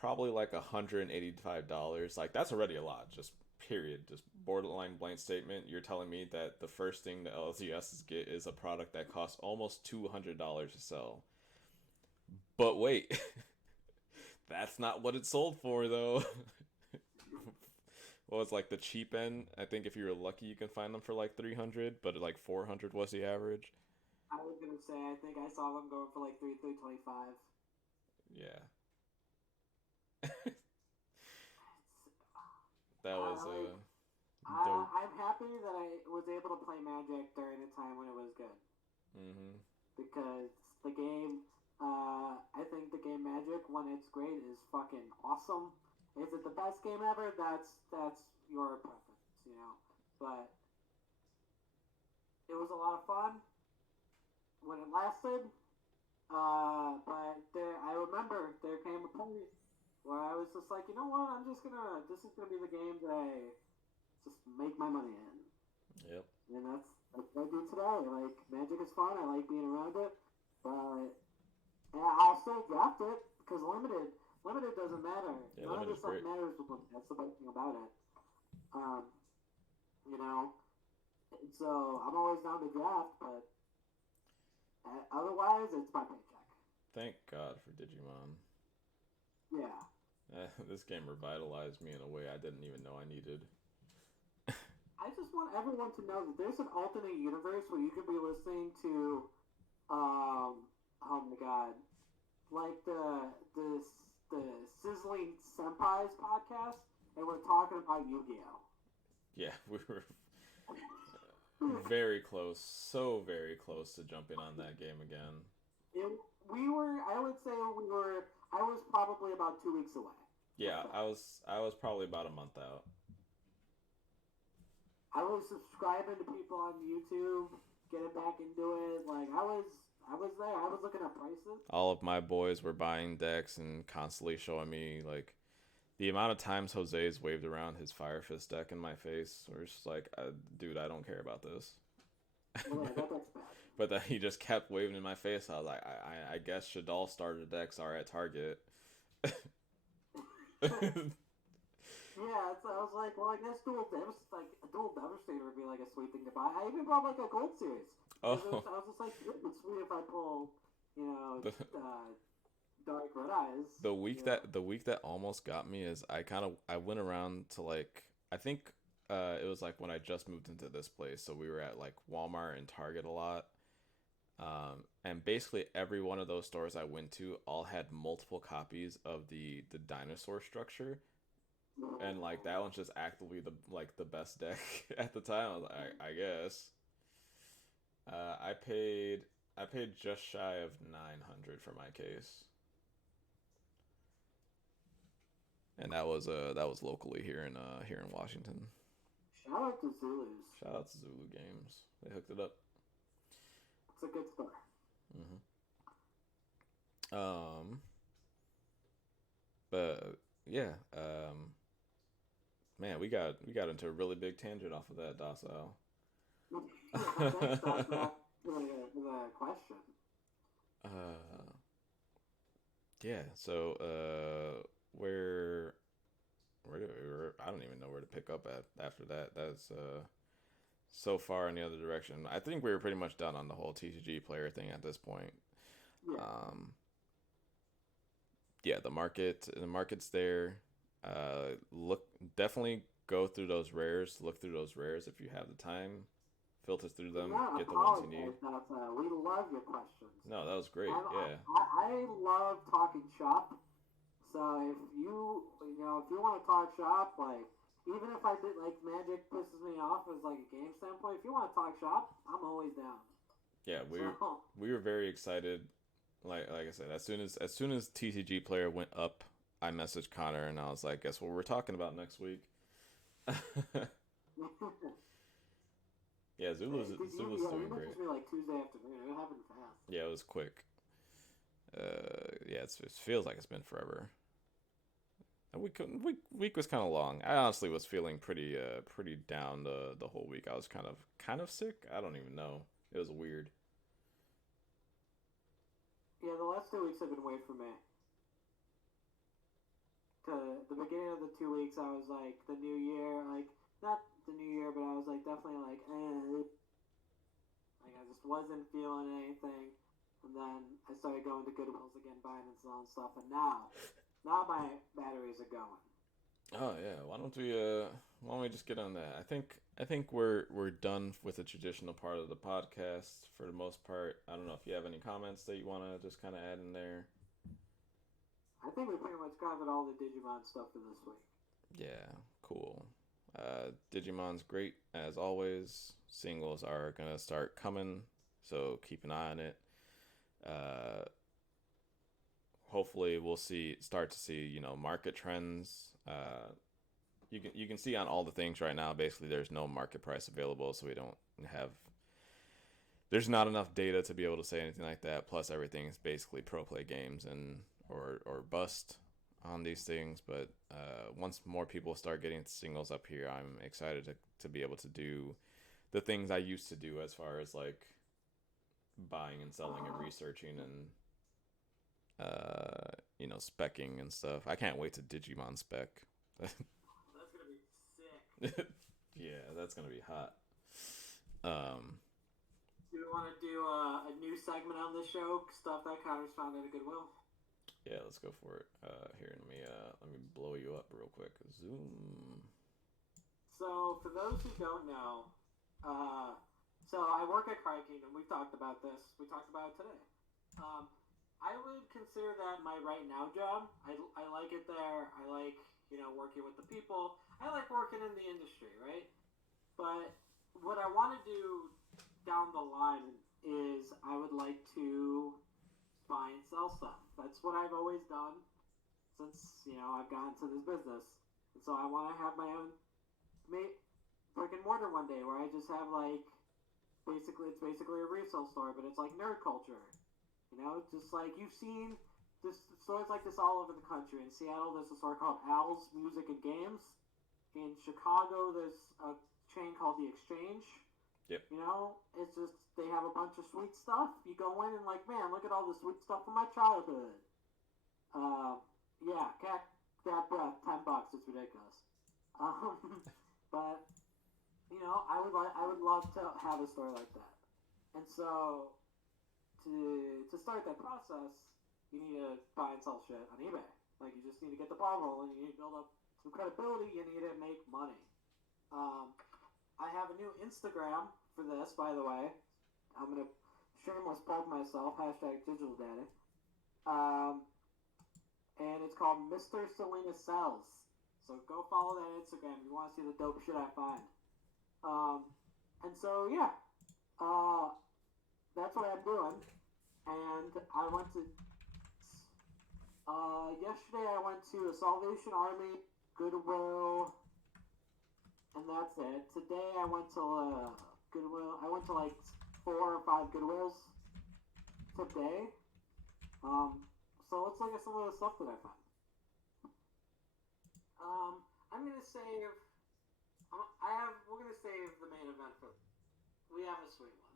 Probably like $185. Like, that's already a lot, just period. Just borderline blank statement. You're telling me that the first thing the LGSs get is a product that costs almost $200 to sell. But wait, that's not what it's sold for, though. Well, it's like the cheap end. I think if you're lucky, you can find them for like $300, but like $400 was the average. I was gonna say, I think I saw them going for like $325. Yeah. That was dope. I'm happy that I was able to play Magic during a time when it was good. Mm-hmm. Because the game, I think the game Magic, when it's great, is fucking awesome. Is it the best game ever? That's your preference, you know. But it was a lot of fun when it lasted. But I remember there came a point where I was just like, you know what? This is gonna be the game that I just make my money in. Yep. And that's what I do today. Like, Magic is fun. I like being around it. But I'll still draft it because Limited doesn't matter. Yeah, None of this stuff great. matters with Limited. That's the best thing about it. You know. So I'm always down to draft, but otherwise, it's my paycheck. Thank God for Digimon. Yeah. This game revitalized me in a way I didn't even know I needed. I just want everyone to know that there's an alternate universe where you could be listening to, oh my god, like the Sizzling Senpai's podcast, and we're talking about Yu-Gi-Oh! Yeah, we were very close, so very close to jumping on that game again. I was probably about 2 weeks away. Yeah, I was probably about a month out. I was subscribing to people on YouTube, getting back into it. Like, I was there. I was looking at prices. All of my boys were buying decks and constantly showing me, like, the amount of times Jose's waved around his Fire Fist deck in my face. Where it's just like, dude, I don't care about this. Well, yeah, that deck's bad. But then he just kept waving in my face. I was like, I guess Shadal starter decks are at Target. Yeah, so I was like, well, I guess a dual devastator would be like a sweet thing to buy. I even bought like a gold series because Oh, I was just like, it would be sweet if I pull, you know, the dark red eyes. the week that almost got me is I went around to like I think it was like when I just moved into this place, so we were at like Walmart and Target a lot. And basically every one of those stores I went to all had multiple copies of the dinosaur structure, and like that one's just actively the best deck at the time. I was like, I guess. Uh, I paid I paid just shy of 900 for my case, and that was locally here in Washington. Shout out to Zulus. Shout out to Zulu Games. They hooked it up. It's a good store. hmm Um, but yeah, man, we got into a really big tangent off of that docile. Yeah, thanks, Doc, for the question. uh, yeah. So where do I don't even know where to pick up at after that. That's so far in the other direction. I think we were pretty much done on the whole TCG player thing at this point. Yeah. Um, yeah, the market's there. Look, definitely go through those rares. Look through those rares if you have the time. Filter through Do them. not Get the ones you need. apologize, Doc. We love your questions. No, that was great. And Yeah. I love talking shop. So if you want to talk shop, like, even if I did, like, Magic pisses me off as, like, a game standpoint, if you want to talk shop, I'm always down. Yeah, So, we were very excited. Like I said, as soon as TCG player went up, I messaged Connor and I was like, "Guess what we're talking about next week?" Yeah, Zulu's you doing great. messaged me, like, Tuesday afternoon. It happened fast. Yeah, it was quick. Yeah, it feels like it's been forever. A week was kind of long. I honestly was feeling pretty down the whole week. I was kind of sick. I don't even know. It was weird. Yeah, the last 2 weeks have been weird for me. The beginning of the 2 weeks, I was like, the new year, like, not the new year, but I was like, definitely like, like, I just wasn't feeling anything. And then I started going to Goodwills again, buying and selling stuff, and now my batteries are going. Oh yeah, why don't we just get on that? I think we're done with the traditional part of the podcast for the most part. I don't know if you have any comments that you want to just kind of add in there. I think we pretty much covered all the Digimon stuff for this week. Yeah, cool. Digimon's great as always. Singles are gonna start coming, so keep an eye on it. Uh, Hopefully we'll start to see market trends. You can see on all the things right now. Basically, there's no market price available, so we don't have. There's not enough data to be able to say anything like that. Plus, everything is basically pro play games and or bust on these things. But once more people start getting singles up here, I'm excited to be able to do the things I used to do as far as like buying and selling and researching and specking and stuff. I can't wait to Digimon spec. That's gonna be sick. Yeah, that's gonna be hot. Um, Do we want to do a new segment on this show? Stuff that Connor's found at a Goodwill. yeah, let's go for it. Here, let me blow you up real quick. Zoom. So, for those who don't know, so I work at Cry Kingdom. We've talked about this. We talked about it today. I would consider that my right now job. I like it there. I like, working with the people. I like working in the industry, right? But what I want to do down the line is I would like to buy and sell stuff. That's what I've always done since, I've gotten into this business. And so I want to have my own brick and mortar one day where I just have like, it's basically a resale store, but it's like nerd culture. Just like you've seen stores like this all over the country. In Seattle, there's a store called Al's Music and Games. In Chicago, there's a chain called The Exchange. Yep. It's just they have a bunch of sweet stuff. You go in and like, man, look at all the sweet stuff from my childhood. Yeah, cat that breath, $10. It's ridiculous. But I would love to have a store like that. And so to start that process, you need to buy and sell shit on eBay. Like you just need to get the ball rolling. You need to build up some credibility. You need to make money. I have a new Instagram for this, by the way. I'm gonna shameless plug myself. #DigitalDaddy. And it's called Mr. Selena Sells. So go follow that Instagram if you want to see the dope shit I find. And so yeah, that's what I'm doing. And I went to yesterday. I went to a Salvation Army, Goodwill, and that's it. Today I went to Goodwill. I went to like 4 or 5 Goodwills today. So let's look at some of the stuff that I found. I'm gonna save. We're gonna save the main event for. We have a sweet one.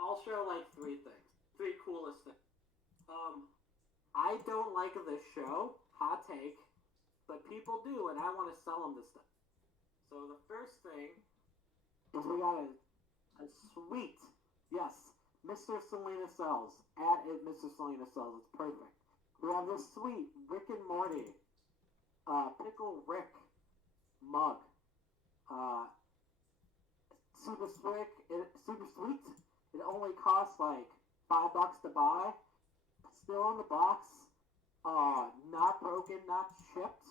I'll show like 3 things. 3 coolest things. I don't like this show. Hot take. But people do, and I want to sell them this stuff. So the first thing is we got a sweet, yes, Mr. Selena Sells. At it, Mr. Selena Sells. It's perfect. We have this sweet Rick and Morty, Pickle Rick mug. Super sweet. It only costs like $5 to buy. Still on the box. Not broken, not chipped.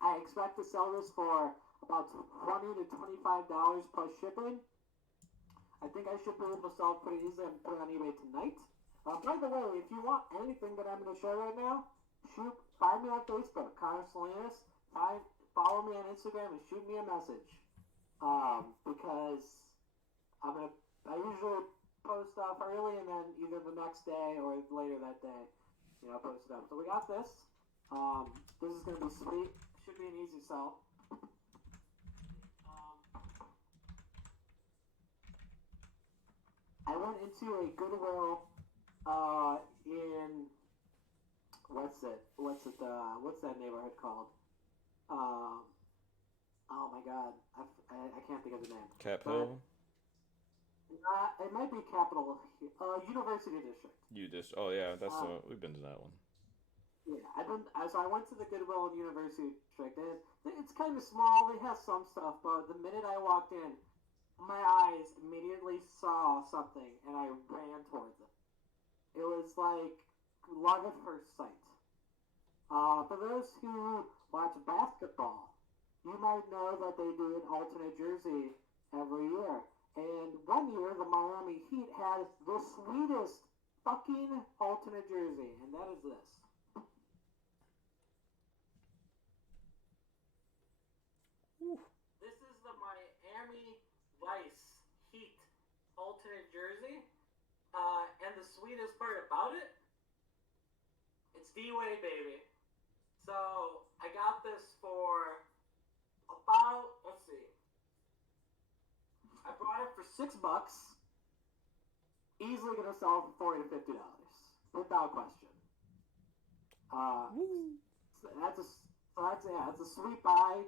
I expect to sell this for about $20 to $25 plus shipping. I think I should be able to sell it pretty easily and put it on eBay tonight. By the way, if you want anything that I'm going to show right now, find me on Facebook, Connor Salinas. Follow me on Instagram and shoot me a message. Because I usually post stuff early and then either the next day or later that day, post it up. So we got this. This is going to be sweet. Should be an easy sell. I went into a Goodwill in what's that neighborhood called? Oh my god, I can't think of the name. Capitol? It might be Capitol. University District. Oh yeah, we've been to that one. Yeah, so I went to the Goodwill in University District. It's kind of small. They have some stuff, but the minute I walked in, my eyes immediately saw something, and I ran towards it. It was like love at first sight. For those who watch basketball, you might know that they do an alternate jersey every year. And one year, the Miami Heat has the sweetest fucking alternate jersey, and that is this. This is the Miami Vice Heat alternate jersey. And the sweetest part about it, it's D-Way, baby. So, I got this for about, let's see. I bought it for $6. Easily gonna sell it for $40 to $50. Without question. That's a sweet buy.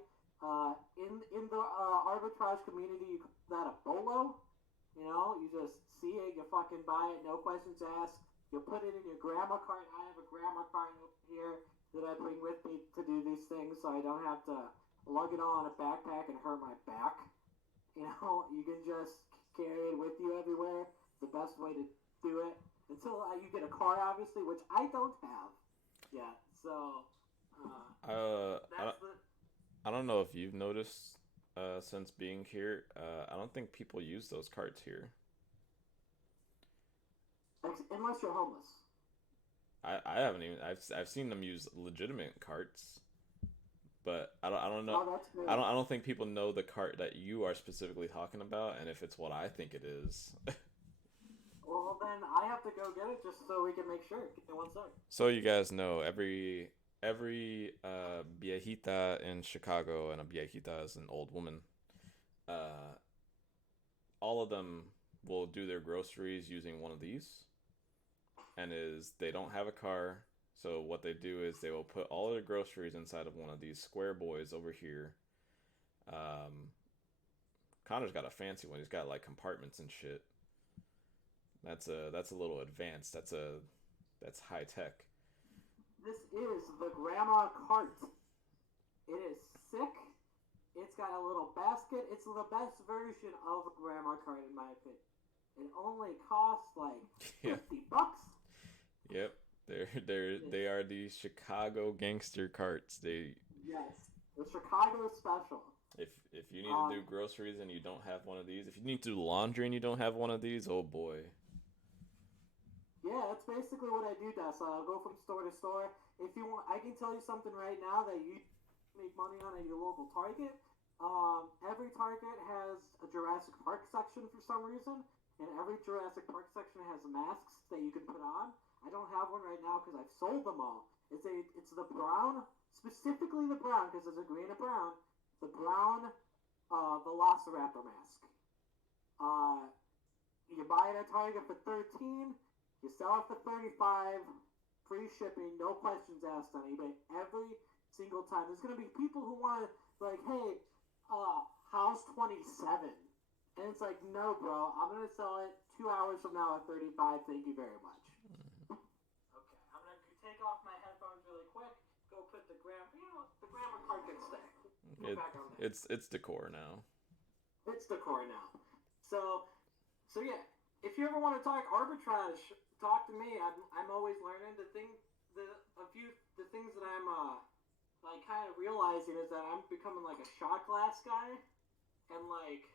In the arbitrage community, you call that a bolo. You just see it, you fucking buy it, no questions asked. You put it in your grandma cart. I have a grandma cart over here that I bring with me to do these things, so I don't have to lug it all in a backpack and hurt my back. You can just carry it with you everywhere. It's the best way to do it. Until you get a car, obviously, which I don't have yet. So, I don't know if you've noticed since being here. I don't think people use those carts here. Unless you're homeless. I haven't even. I've seen them use legitimate carts, but I don't know. Oh, that's good. I don't think people know the cart that you are specifically talking about, and if it's what I think it is. Well, then I have to go get it just so we can make sure. Give me 1 second. So you guys know every viejita in Chicago, and a viejita is an old woman. All of them will do their groceries using one of these, and they don't have a car, So what they do is they will put all of their groceries inside of one of these square boys over here. Connor's got a fancy one. He's got like compartments and shit. That's a little advanced. That's high tech. This is the grandma cart. It is sick. It's got a little basket. It's the best version of a grandma cart in my opinion. It only costs like $50. Yep. They are the Chicago gangster carts. Yes, the Chicago special. If you need to do groceries and you don't have one of these, if you need to do laundry and you don't have one of these, oh boy. Yeah, that's basically what I do, Dessa. I'll go from store to store. If you want, I can tell you something right now that you make money on at your local Target. Every Target has a Jurassic Park section for some reason, and every Jurassic Park section has masks that you can put on. I don't have one right now because I've sold them all. It's the brown, specifically the brown, because there's a green and brown. The brown Velociraptor mask. You buy it at Target for $13. You sell it for $35. Free shipping, no questions asked on eBay every single time. There's gonna be people who want to like, hey, how's 27? And it's like, no, bro, I'm gonna sell it 2 hours from now at $35. Thank you very much. Okay, I'm gonna take off my headphones really quick. Go put the grammar card can stay. It's decor now. It's decor now. So yeah, if you ever want to talk arbitrage, talk to me. I'm always learning. The things that I'm like kind of realizing is that I'm becoming like a shot glass guy and like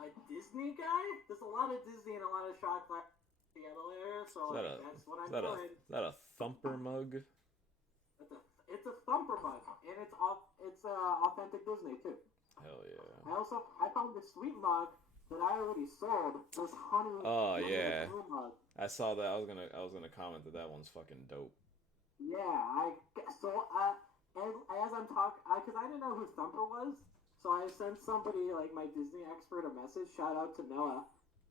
a Disney guy. There's a lot of Disney and a lot of shot glass Seattle area, so that's what I'm doing. Is that a thumper mug? It's a thumper mug, and it's authentic Disney too. Hell yeah! I found this sweet mug that I already sold. This honey. Oh yeah, mug. I saw that. I was gonna comment that one's fucking dope. Yeah, and as I'm talking, because I didn't know who Thumper was, so I sent somebody like my Disney expert a message. Shout out to Noah.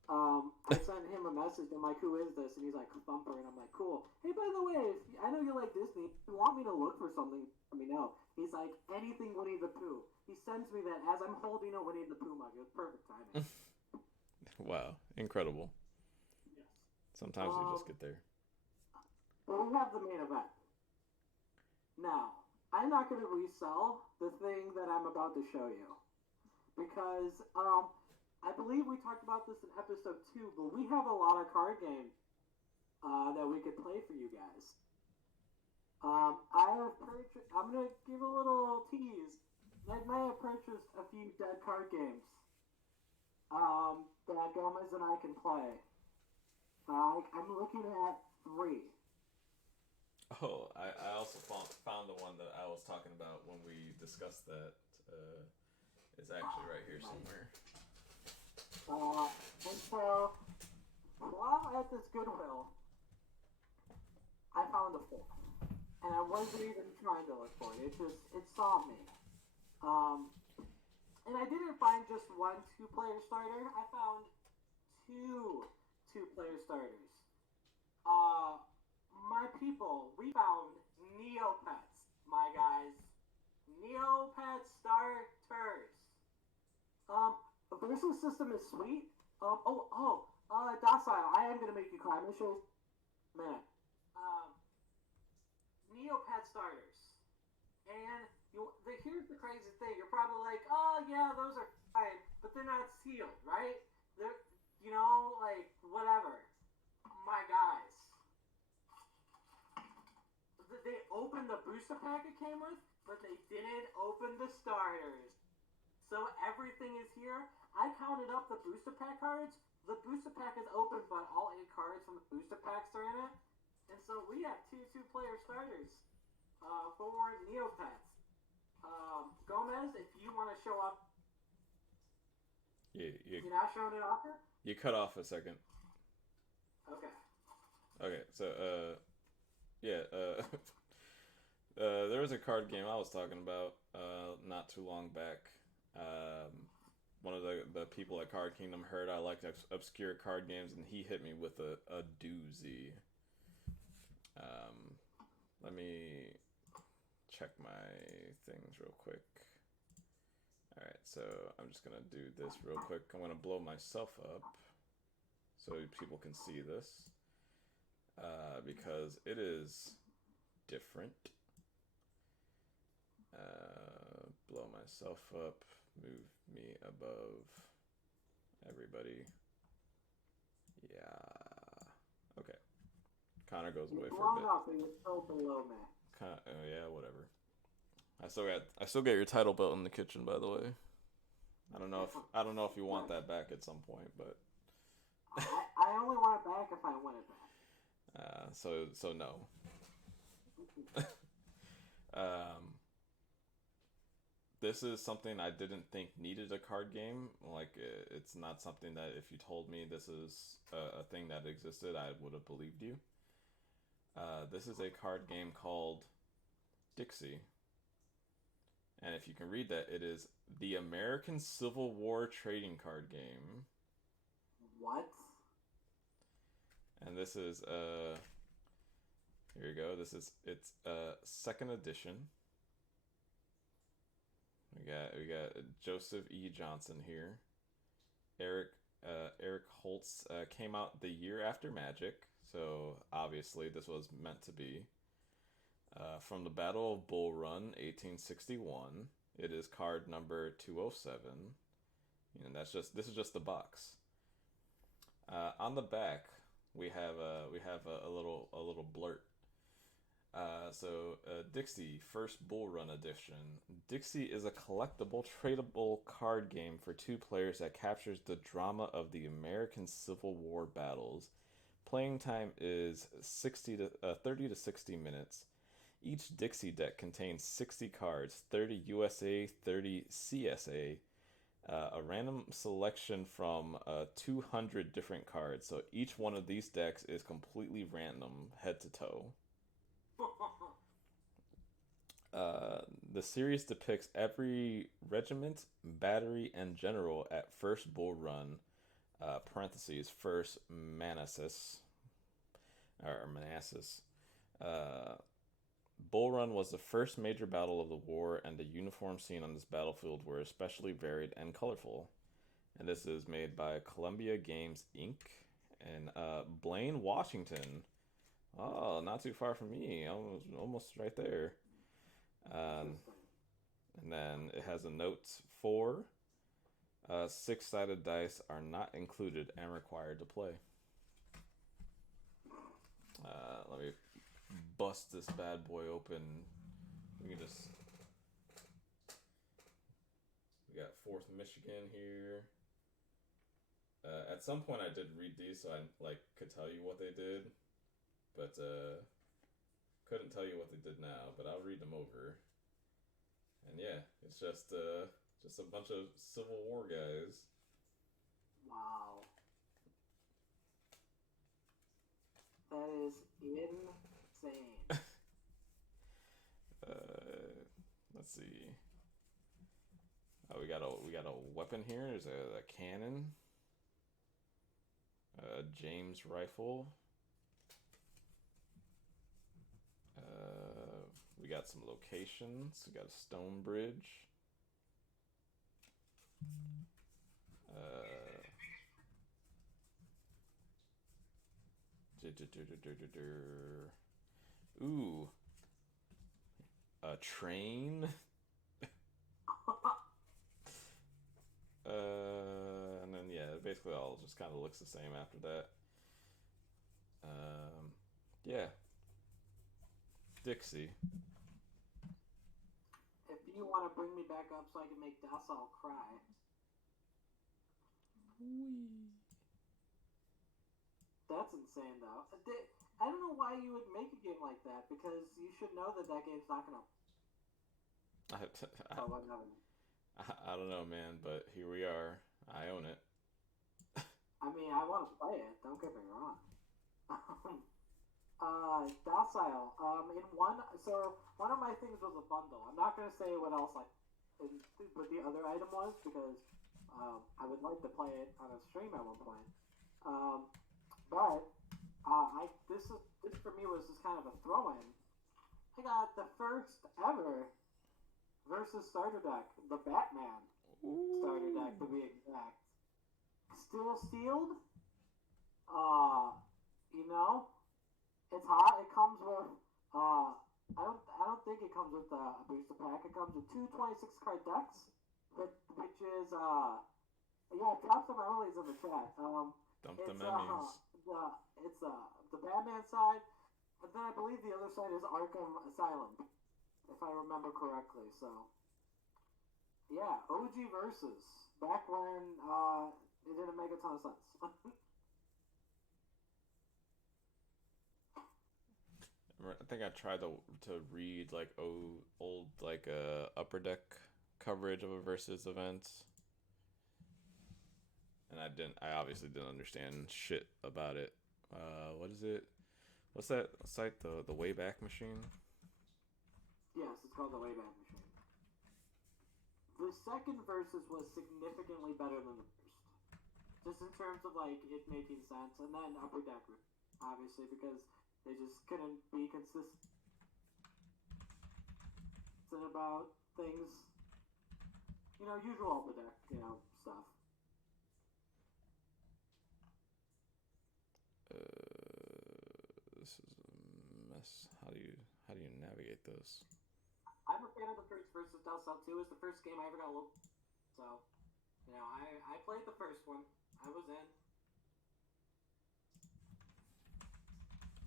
I sent him a message. I'm like, who is this? And he's like, Thumper. And I'm like, cool. Hey, by the way, I know you like Disney. If you want me to look for something, let me know. He's like, anything Winnie the Pooh. He sends me that as I'm holding a Winnie the Pooh mug. It was perfect timing. Wow. Incredible. Yes. Sometimes you just get there. But we have the main event. Now, I'm not going to resell the thing that I'm about to show you. Because, I believe we talked about this in episode 2, but we have a lot of card games that we could play for you guys. I'm going to give a little tease. I may have purchased a few dead card games that Gomez and I can play. I'm looking at 3. Oh, I also found the one that I was talking about when we discussed that. It's actually right here somewhere. And so, while at this Goodwill, I found a 4. And I wasn't even trying to look for it. It saw me. And I didn't find just one 2-player starter. I found 2 2-player starters. My people, we found Neopets, my guys. Neopet starters. The version system is sweet. Docile, I am gonna make you cry. I'm gonna show you a minute. Neopet starters. And here's the crazy thing. You're probably like, oh yeah, those are fine, but they're not sealed, right? They're, like, whatever. My guys. They opened the booster pack it came with, but they didn't open the starters. So everything is here. I counted up the booster pack cards. The booster pack is open, but all 8 cards from the booster packs are in it. And so we have 2 2-player starters for Neopets. Gomez, if you want to show up. You're not showing it off here? You cut off a second. Okay, so, there was a card game I was talking about not too long back. One of the people at Card Kingdom heard I liked obscure card games, and he hit me with a doozy. check my things real quick. Alright, so I'm just gonna do this real quick. I'm gonna blow myself up so people can see this. Because it is different. Blow myself up, move me above everybody. Yeah. Okay. Connor goes away for a bit. Up and you're still below me. Oh yeah, whatever. I still got your title belt in the kitchen, by the way. I don't know if you want that back at some point, but I only want it back if I win it back. So no. This is something I didn't think needed a card game. Like, it's not something that if you told me this is a thing that existed, I would have believed you. This is a card game called Dixie. And if you can read that, it is the American Civil War trading card game. What? And this is here you go. It's second edition. We got Joseph E. Johnson here. Eric Holtz came out the year after Magic, so obviously this was meant to be. From the Battle of Bull Run, 1861. It is card number 207. And this is just the box. On the back, we have a little blurt. Dixie First Bull Run Edition. Dixie is a collectible, tradable card game for 2 players that captures the drama of the American Civil War battles. Playing time is 30 to 60 minutes. Each Dixie deck contains 60 cards, 30 USA, 30 CSA, a random selection from 200 different cards. So each one of these decks is completely random, head to toe. The series depicts every regiment, battery, and general at First Bull Run, parentheses, First Manassas. Bull Run was the first major battle of the war, and the uniforms seen on this battlefield were especially varied and colorful. And this is made by Columbia Games Inc. and Blaine, Washington. Oh, not too far from me. Almost right there. And then it has a note 4. 6-sided dice are not included and required to play. Let me bust this bad boy open. We got 4th Michigan here. At some point I did read these, so I could tell you what they did, but couldn't tell you what they did now. But I'll read them over. And yeah, it's just a bunch of Civil War guys. Wow. That is insane. Let's see. Oh, we got a weapon here. There's a cannon. James rifle. We got some locations. We got a stone bridge. Ooh. A train. And then yeah, basically all just kind of looks the same after that. Yeah. Dixie. If you want to bring me back up so I can make Docile cry. Whee. That's insane, though. I don't know why you would make a game like that, because you should know that game's not gonna. I don't know, man, but here we are. I own it. I mean, I want to play it. Don't get me wrong. Docile. One of my things was a bundle. I'm not gonna say what else what the other item was, because I would like to play it on a stream at one point. But this for me was just kind of a throw-in. I got the first ever versus starter deck, the Batman starter deck to be exact. Still sealed. You know, it's hot. It comes with I don't think it comes with a booster pack. It comes with two 26 card decks, which is yeah. Drop some earlies in the chat. Dump the It's memes. the Batman side, and then I believe the other side is Arkham Asylum, if I remember correctly. So yeah, OG versus back when it didn't make a ton of sense. I think I tried to read like old like upper deck coverage of a versus event, and I obviously didn't understand shit about it. What is it? What's that site? The Wayback Machine. Yes, it's called the Wayback Machine. The second versus was significantly better than the first, just in terms of like it making sense, and then Upper Deck, obviously, because they just couldn't be consistent about things, usual Upper Deck, stuff. This is a mess. How do you navigate this? I'm a fan of the first versus Del Cell 2. Is the first game I ever got local, so I played the first one. I was in.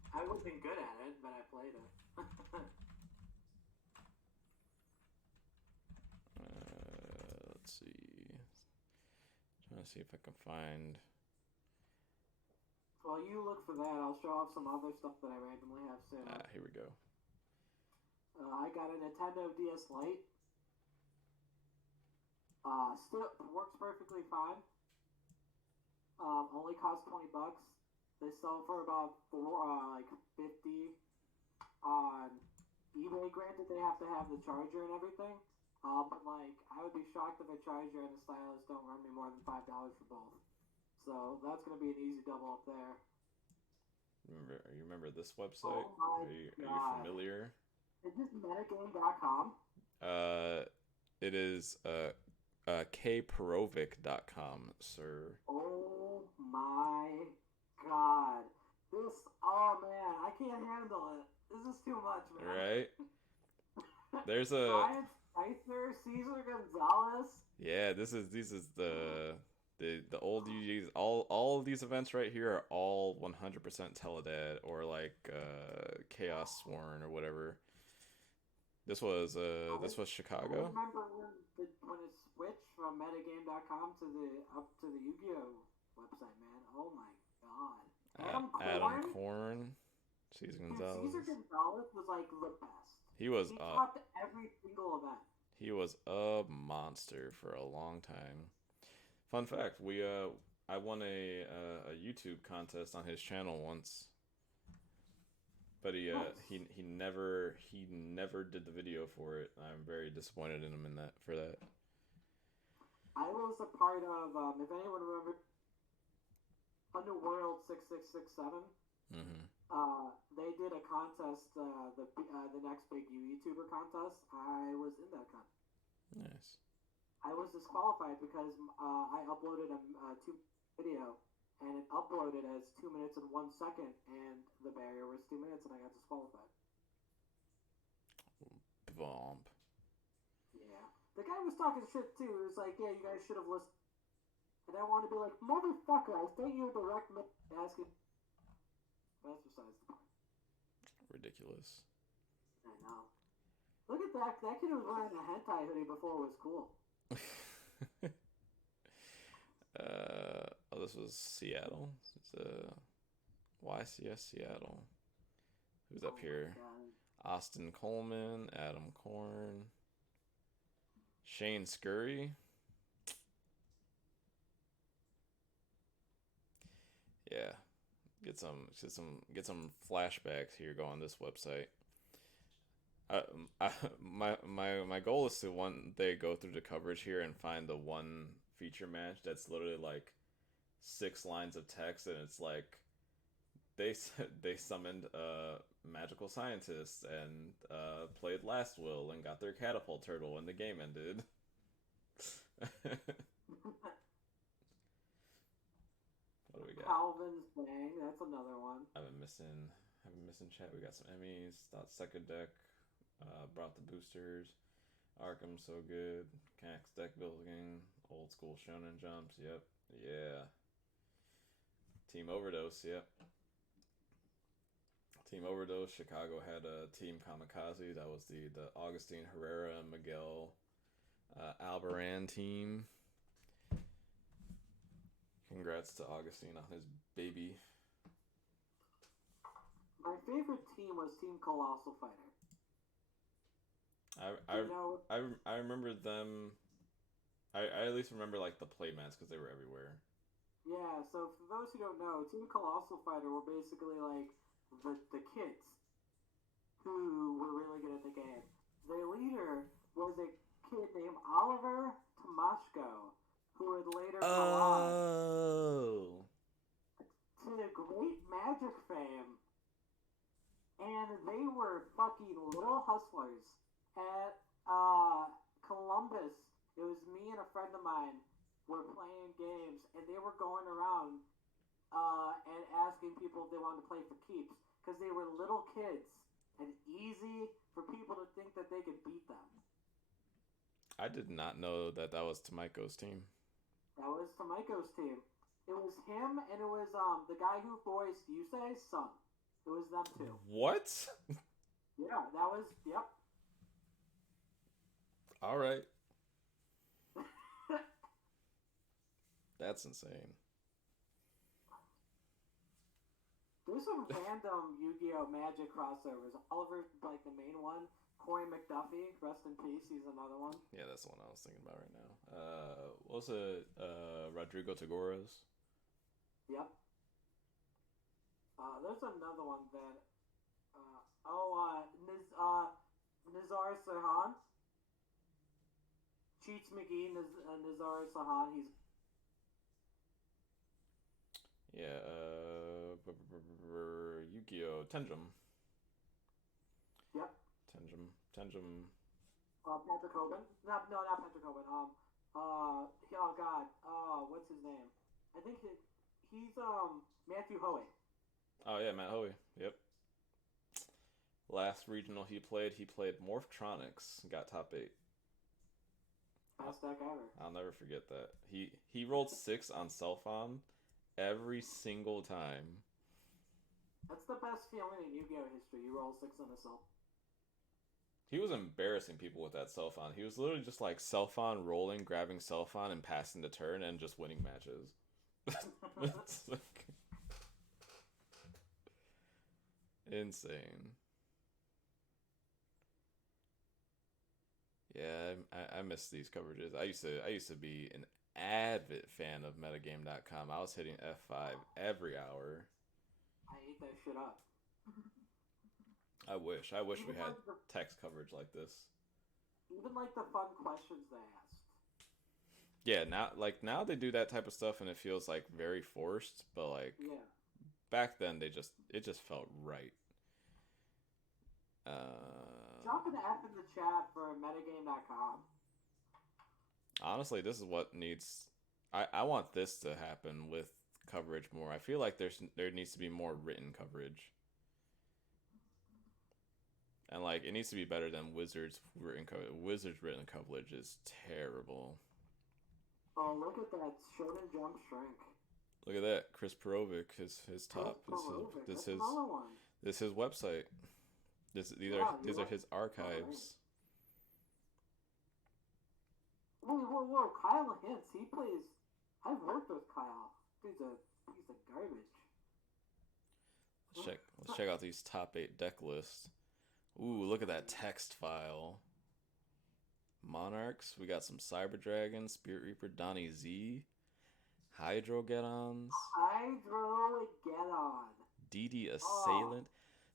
I wasn't good at it, but I played it. Let's see. Trying to see if I can find. While you look for that, I'll show off some other stuff that I randomly have set up. Here we go. I got a Nintendo DS Lite. Still works perfectly fine. Only costs $20. They sell for about 50 on eBay. Granted, they have to have the charger and everything. But I would be shocked if a charger and a stylus don't run me more than $5 for both. So that's gonna be an easy double up there. You remember this website? Oh my are you familiar? Is this metagame.com? It is kperovic.com, sir. Oh my god. Oh man, I can't handle it. This is too much, man. Right? There's a Ryan Spicer, Cesar Gonzalez. Yeah, these is the old UGs. All of these events right here are all 100% Teledad or Chaos Sworn or whatever. This was Chicago. I remember when it switched from metagame.com to the Yu-Gi-Oh website, man. Oh my god. Adam Korn. Cesar Gonzalez. Cesar Gonzalez was the best. He topped every single event. He was a monster for a long time. Fun fact: I won a YouTube contest on his channel once, but he never did the video for it. I'm very disappointed in him for that. I was a part of if anyone remembers Underworld 6667. Mm-hmm. They did a contest, the next big YouTuber contest. I was in that contest. Nice. I was disqualified because I uploaded a video, and it uploaded as 2 minutes and 1 second, and the barrier was 2 minutes, and I got disqualified. Bomb. Yeah. The guy was talking shit, too. He was like, yeah, you guys should have listened. And I wanted to be like, motherfucker, I sent you a direct asking. But that's besides the point. Ridiculous. I know. Look at that. That kid was wearing a hentai hoodie before it was cool. This was Seattle. It's YCS Seattle. Who's up here? Austin Coleman, Adam Korn, Shane Scurry. Yeah, get some flashbacks here. Go on this website. My goal is to one day go through the coverage here and find the one feature match that's literally 6 lines of text, and it's they summoned magical scientists and played Last Will and got their catapult turtle and the game ended. What do we got? Calvin's Bang, that's another one. I've been missing chat. We got some Emmys. Thought second deck brought the boosters. Arkham so good. Cax deck building. Old school shonen jumps. Yep. Yeah. Team Overdose. Yep. Team Overdose. Chicago had a Team Kamikaze. That was the Augustine Herrera and Miguel Albaran team. Congrats to Augustine on his baby. My favorite team was Team Colossal Fighter. I remember them. I at least remember like the playmats because they were everywhere. Yeah, so for those who don't know, Team Colossal Fighter were basically like the kids who were really good at the game. Their leader was a kid named Oliver Tomashko, who would later go on to the great Magic fame. And they were fucking little hustlers at Columbus. It was me and a friend of mine were playing games, and they were going around and asking people if they wanted to play for keeps because they were little kids and easy for people to think that they could beat them. I did not know that was Tomiko's team. That was Tomiko's team. It was him, and it was the guy who voiced Yusei's son. It was them too. What? Yeah, that was, yep. All right. That's insane. There's some random Yu-Gi-Oh! Magic crossovers. Oliver's like the main one. Corey McDuffie, rest in peace, he's another one. Yeah, that's the one I was thinking about right now. What was it? Rodrigo Tagoras? Yep. There's another one that... Nizar Sahan. Cheats McGee, Nizar Sahan, he's... Yeah, Yu-Gi-Oh! Tenjum. Yep. Tenjum. Patrick Hoban? No, not Patrick Hoban. Oh god. What's his name? I think he's Matthew Hoey. Oh yeah, Matt Hoey. Yep. Last regional he played Morphtronics. Got top 8. Best deck ever. I'll never forget that. He rolled 6 on Selfon every single time. That's the best feeling in Yu-Gi-Oh! History. You roll 6 on a Self. He was embarrassing people with that Selfon. He was literally just like Selfon rolling, grabbing Selfon, and passing the turn and just winning matches. It's like... insane. Yeah, I miss these coverages. I used to be an avid fan of metagame.com. I was hitting F5 every hour. I ate that shit up. I wish we had text coverage like this. Even like the fun questions they asked. Yeah, now they do that type of stuff and it feels like very forced, but like yeah. Back then it just felt right. Drop an F in the chat for metagame.com. Honestly, this is what needs... I want this to happen with coverage more. I feel like there needs to be more written coverage. And like it needs to be better than Wizards written coverage. Wizards written coverage is terrible. Oh, look at that Shonen Jump Shrink. Look at that, Chris Perovic, his top. This is his website. These are his archives. Whoa! Kyle Hintz, he plays. I've worked with Kyle. Dude's a piece of garbage. Let's check out these top 8 deck lists. Ooh, look at that text file. Monarchs. We got some Cyber Dragon, Spirit Reaper, Donnie Z, Hydrogeddons, DD Assailant,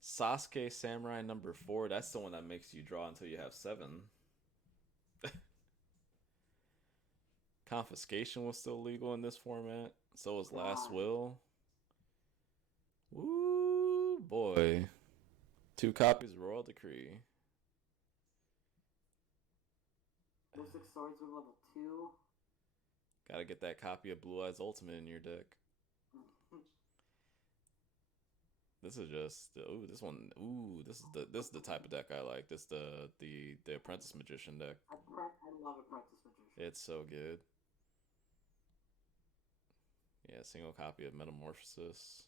Sasuke Samurai number 4. That's the one that makes you draw until you have 7. Confiscation was still legal in this format. So was Last Will. Woo, boy. 2 copies of Royal Decree. Mystic Swords with level 2. Gotta get that copy of Blue Eyes Ultimate in your deck. This is just this one. This is the type of deck I like. This the Apprentice Magician deck. I love Apprentice Magician. It's so good. Yeah, single copy of Metamorphosis.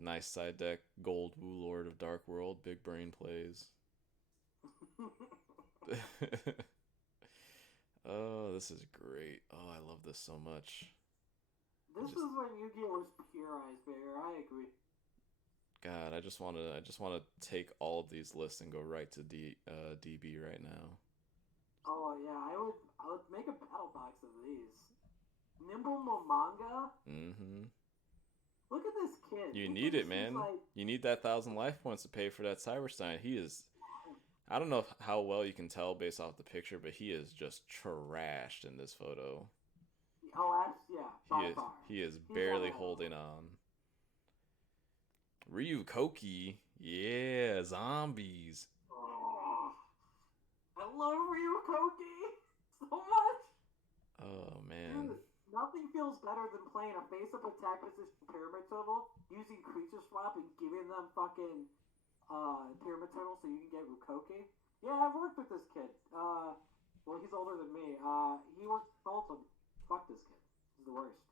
Nice side deck. Gold Wu Lord of Dark World. Big brain plays. Oh, this is great. Oh, I love this so much. This is when Yu-Gi-Oh was pure Ice Bear. I agree. God, I just want to take all of these lists and go right to DB right now. Oh yeah, I would make a battle box of these. Nimble no Manga. Mm-hmm. Look at this kid. You need it, man. You need that 1,000 life points to pay for that Cyberstein. He is. I don't know how well you can tell based off the picture, but he is just trashed in this photo. Oh, yeah. He is barely holding on. Ryu Koki, yeah, zombies. Oh, I love Ryu Koki so much. Oh man. Dude, nothing feels better than playing a face-up attack position pyramid turtle, using creature swap and giving them fucking pyramid turtle so you can get Rukoki. Yeah, I've worked with this kid. Well, he's older than me. He worked at Ultimate. Fuck this kid. He's the worst.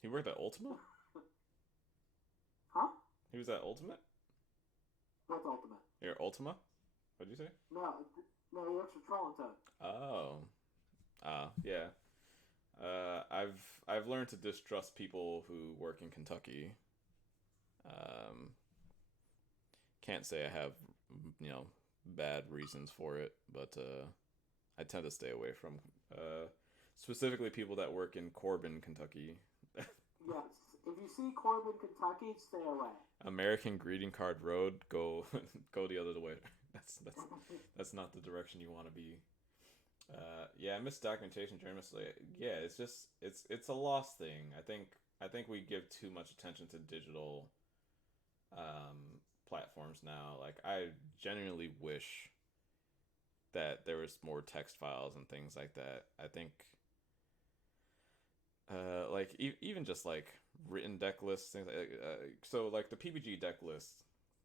He worked at Ultimate? Huh? He was at Ultimate? What's Ultimate? Your Ultima? What'd you say? No, he works for Troll and Toad. Oh. Yeah. I've learned to distrust people who work in Kentucky. Can't say I have, bad reasons for it, but I tend to stay away from specifically people that work in Corbin, Kentucky. Yes, if you see Corbin, Kentucky, stay away. American Greeting Card Road, go the other way. That's not the direction you want to be. Yeah, misdocumentation journalists. Yeah, it's just it's a lost thing. I think we give too much attention to digital platforms now. Like, I genuinely wish that there was more text files and things like that. I think even just like written deck lists, things so like the PBG deck lists,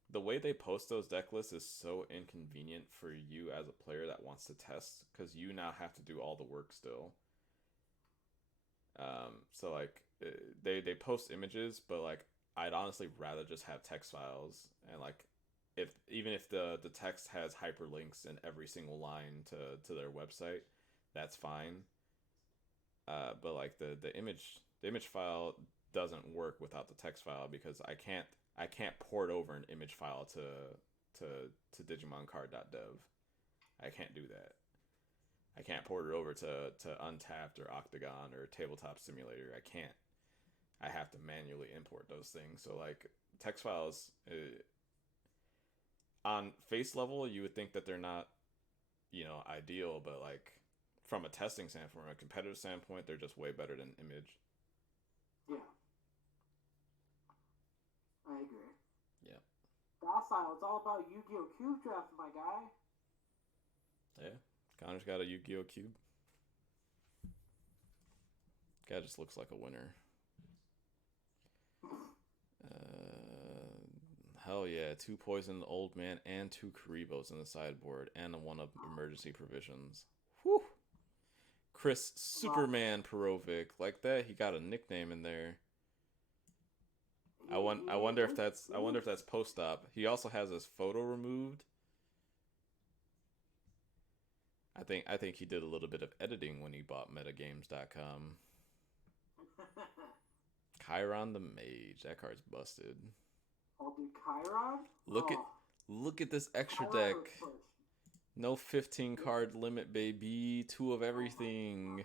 the way they post those deck lists is so inconvenient for you as a player that wants to test, because you now have to do all the work still. So like they post images, but like I'd honestly rather just have text files, and like even if the text has hyperlinks in every single line to their website, that's fine. But like the image file doesn't work without the text file, because I can't port over an image file to digimoncard.dev. I can't do that. I can't port it over to Untapped or Octagon or Tabletop Simulator. I can't. I have to manually import those things. So like text files, on face level, you would think that they're not, ideal, but like from a testing standpoint, from a competitive standpoint, they're just way better than image. Yeah. I agree. Yeah. Docile, it's all about Yu-Gi-Oh! Cube Draft, my guy. Yeah. Connor's got a Yu-Gi-Oh! Cube. Guy just looks like a winner. Hell yeah, 2 Poison Old Man and 2 Karibos in the sideboard, and a 1 of Emergency Provisions. Whew! Chris Superman Perovic, like that. He got a nickname in there. I wonder if that's post-op. He also has his photo removed. I think he did a little bit of editing when he bought metagames.com. Chiron the Mage. That card's busted. Oh, dude, Chiron? Look at this extra Chiron deck. No 15 card limit, baby. 2 of everything.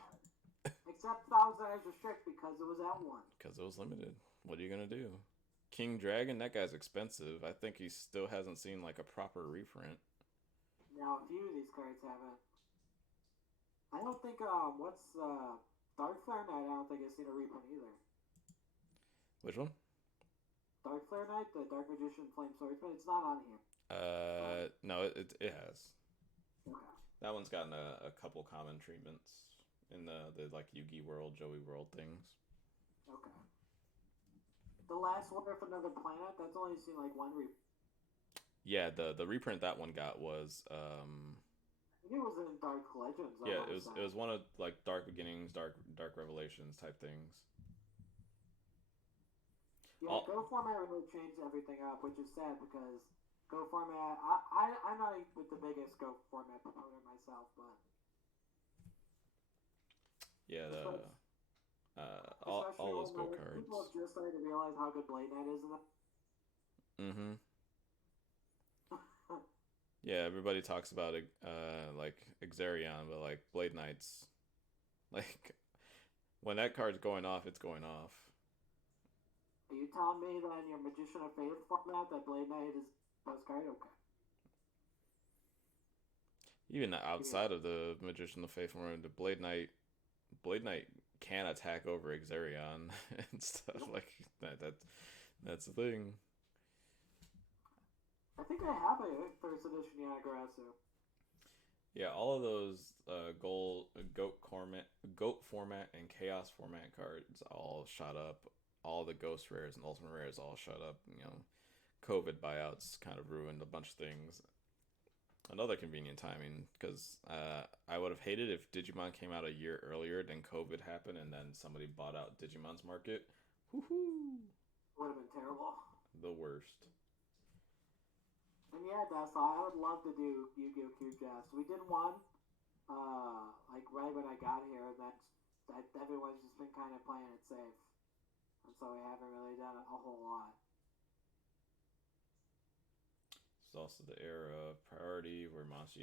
Except Thousand Eyes Restrict, because it was at 1. Because it was limited. What are you gonna do? King Dragon, that guy's expensive. I think he still hasn't seen like a proper reprint. Now, a few of these cards haven't. I don't think, Dark Flare Knight, I don't think I've seen a reprint either. Which one? Dark Flare Knight, the Dark Magician Flame Swordsman, it's not on here. No, it has. Okay. That one's gotten a couple common treatments in the like Yugi World, Joey World things. Okay. The last one for Another Planet, that's only seen like one reprint. Yeah, the reprint that one got was I think it was in Dark Legends. yeah, it was one of like Dark Beginnings, Dark Revelations type things. Yeah, Go format really changed everything up, which is sad because Go format. I'm not with the biggest Go format proponent myself, but yeah, all those Go cards. People have just started to realize how good Blade Knight is in that. Mm-hmm. Yeah, everybody talks about it, like Exarion, but like Blade Knight's, like when that card's going off, it's going off. Are you telling me that in your Magician of Faith format that Blade Knight is best card? Okay. Even outside of the Magician of Faith format, the Blade Knight can attack over Exarion and stuff like that. That's the thing. I think I have a first edition Yanagarasu. Yeah, all of those goat format and chaos format cards all shot up. All the ghost rares and ultimate rares all shot up. You know, COVID buyouts kind of ruined a bunch of things. Another convenient timing, because I would have hated if Digimon came out a year earlier, then COVID happened, and then somebody bought out Digimon's market. Woohoo! Would have been terrible. The worst. And yeah, that's all. I would love to do Yu-Gi-Oh! Cube Drafts. We did one, like right when I got here, and that everyone's just been kind of playing it safe, and so we haven't really done a whole lot. It's also the era of Priority, where monster.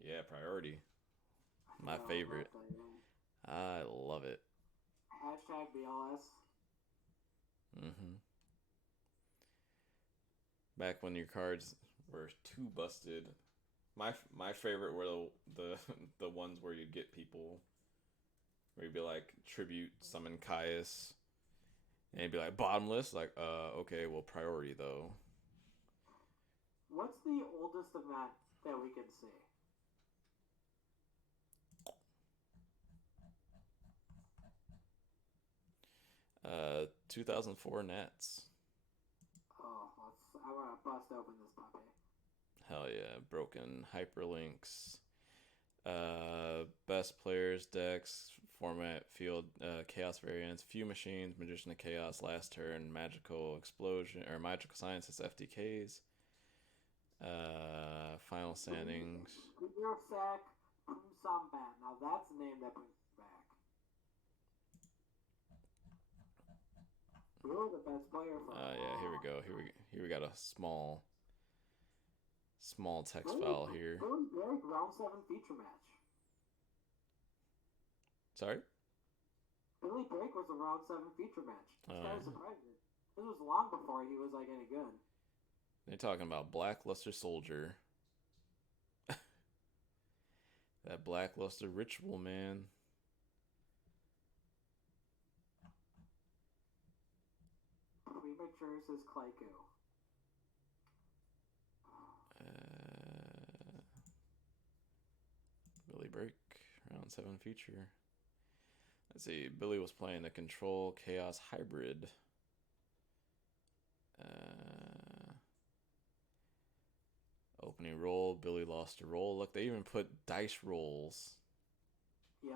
Yeah, Priority. My favorite. I love it. Hashtag BLS. Mm-hmm. Back when your cards were too busted. My favorite were the ones where you'd get people where you'd be like tribute summon Caius, and you'd be like bottomless, like okay, well Priority though. What's the oldest event that we can see? Uh, 2004 Nats. Oh, I want to bust open this puppy. Hell yeah, broken hyperlinks. Best players, decks, format, field, chaos variants, few machines, magician of chaos, last turn, magical explosion or magical sciences, FTKs. Final standings. Sack Samban. Now that's a name that brings me back. You're the best player for yeah, here we go. Here we got a small text file here. Billy Drake, round 7 feature match. Sorry? Billy Drake was a round 7 feature match. This guy surprised me. This was long before he was like any good. They're talking about Blackluster Soldier. That Blackluster ritual, man. Premature says Clyco. Billy Break, round 7 feature. Let's see. Billy was playing the Control Chaos Hybrid. Opening roll. Billy lost a roll. Look, they even put dice rolls. Yep.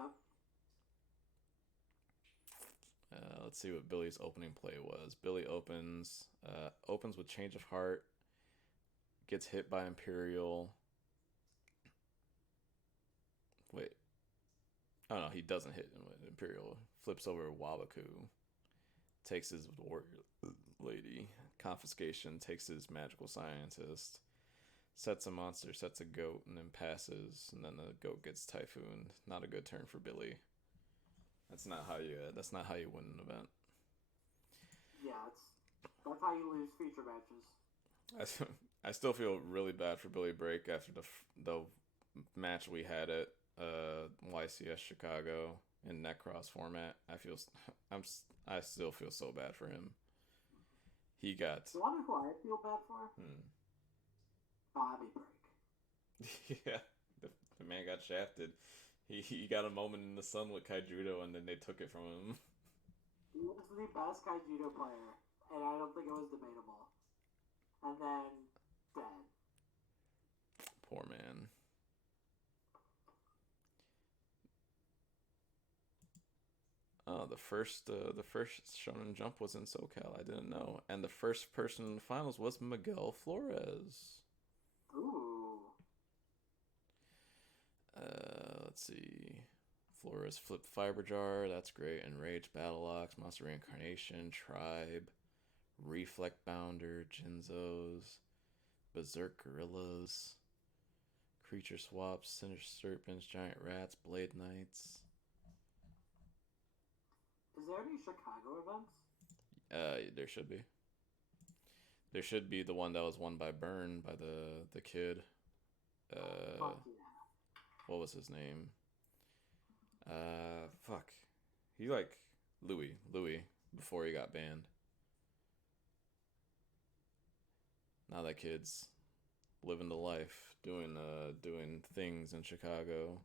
Let's see what Billy's opening play was. Billy opens with Change of Heart. Gets hit by Imperial. Wait. Oh no, he doesn't hit with Imperial. Flips over Wabaku. Takes his Warrior Lady. Confiscation. Takes his Magical Scientist. Sets a monster, sets a goat, and then passes. And then the goat gets Typhoon. Not a good turn for Billy. That's not how you win an event. Yeah, that's how you lose feature matches. I still feel really bad for Billy Break after the match we had at YCS Chicago. in Necros format. I still feel so bad for him. He got. You wonder who I feel bad for? Bobby Break. Yeah, the man got shafted. He got a moment in the sun with Kaijudo, and then they took it from him. He was the best Kaijudo player, and I don't think it was debatable. And then dead. Poor man. The first Shonen Jump was in SoCal. I didn't know, and the first person in the finals was Miguel Flores. Ooh. Let's see. Flores flipped Fiber Jar. That's great. Enrage, Battle-Ox, Monster Reincarnation, Tribe, Reflect Bounder, Jinzos, Berserk Gorillas, Creature Swaps, Sinister Serpents, Giant Rats, Blade Knights. Is there any Chicago events? There should be. There should be the one that was won by Burn by the kid. Fuck yeah. What was his name? Fuck. He like Louis before he got banned. Now that kid's living the life, doing things in Chicago.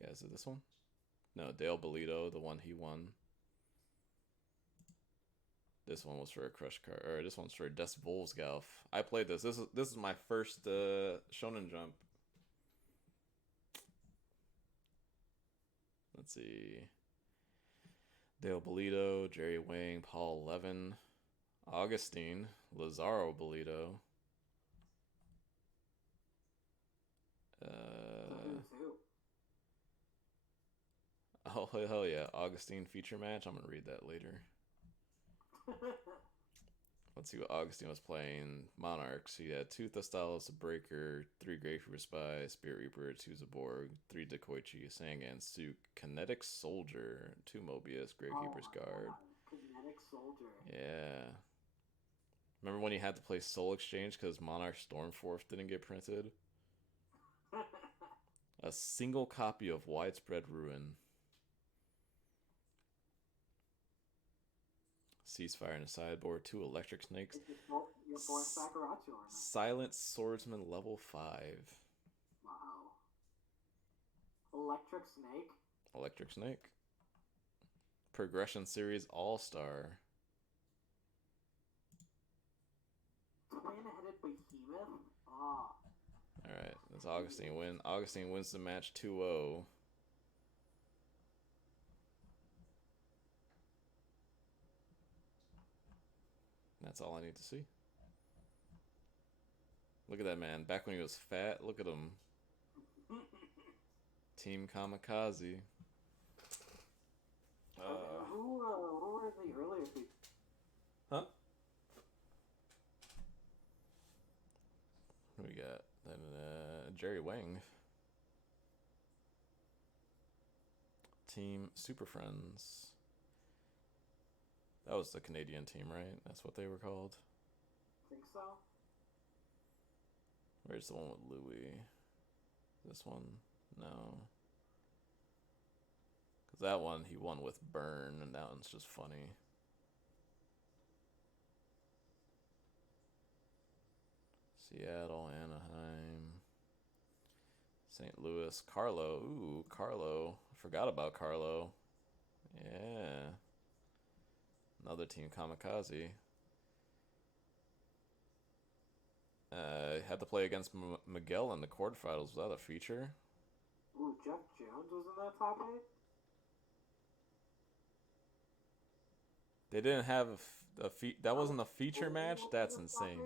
Yeah, is it this one? No, Dale Bolito, the one he won. This one was for a Crush card, or this one's for Des Volsgalf. I played this. This is my first Shonen Jump. Let's see. Dale Bolito, Jerry Wang, Paul Levin, Augustine, Lazaro Bolito. Oh hell yeah, Augustine feature match. I'm gonna read that later. Let's see what Augustine was playing. Monarchs. He had 2 Thestalos, a Breaker, 3 Gravekeeper Spy, Spirit Reaper, 2 Zaborg, 3 Dekoichi, Sangan, Suk, Kinetic Soldier, 2 Mobius, Gravekeeper's Guard. God. Kinetic Soldier. Yeah. Remember when he had to play Soul Exchange because Monarch Stormforth didn't get printed? A single copy of Widespread Ruin. Ceasefire in the sideboard, 2 Electric Snakes. Your fourth Sakurachi armor. Silent Swordsman level 5. Wow. Electric Snake. Electric Snake. Progression Series All-Star. Twin-headed Behemoth? Ah. Alright, that's Augustine win. Augustine wins the match 2-0. That's all I need to see. Look at that man. Back when he was fat, look at him. Team Kamikaze. Who were the earlier people? Huh? Who we got? Then Jerry Wang. Team Super Friends. That was the Canadian team, right? That's what they were called. Think so? Where's the one with Louis? This one? No. Because that one, he won with Burn, and that one's just funny. Seattle, Anaheim, St. Louis, Carlo. Ooh, Carlo. I forgot about Carlo. Yeah. Another team, Kamikaze. Had to play against Miguel in the quarterfinals. Was that a feature? Ooh, Jeff Jones was in that top 8? They didn't have that wasn't a feature match? That's insane.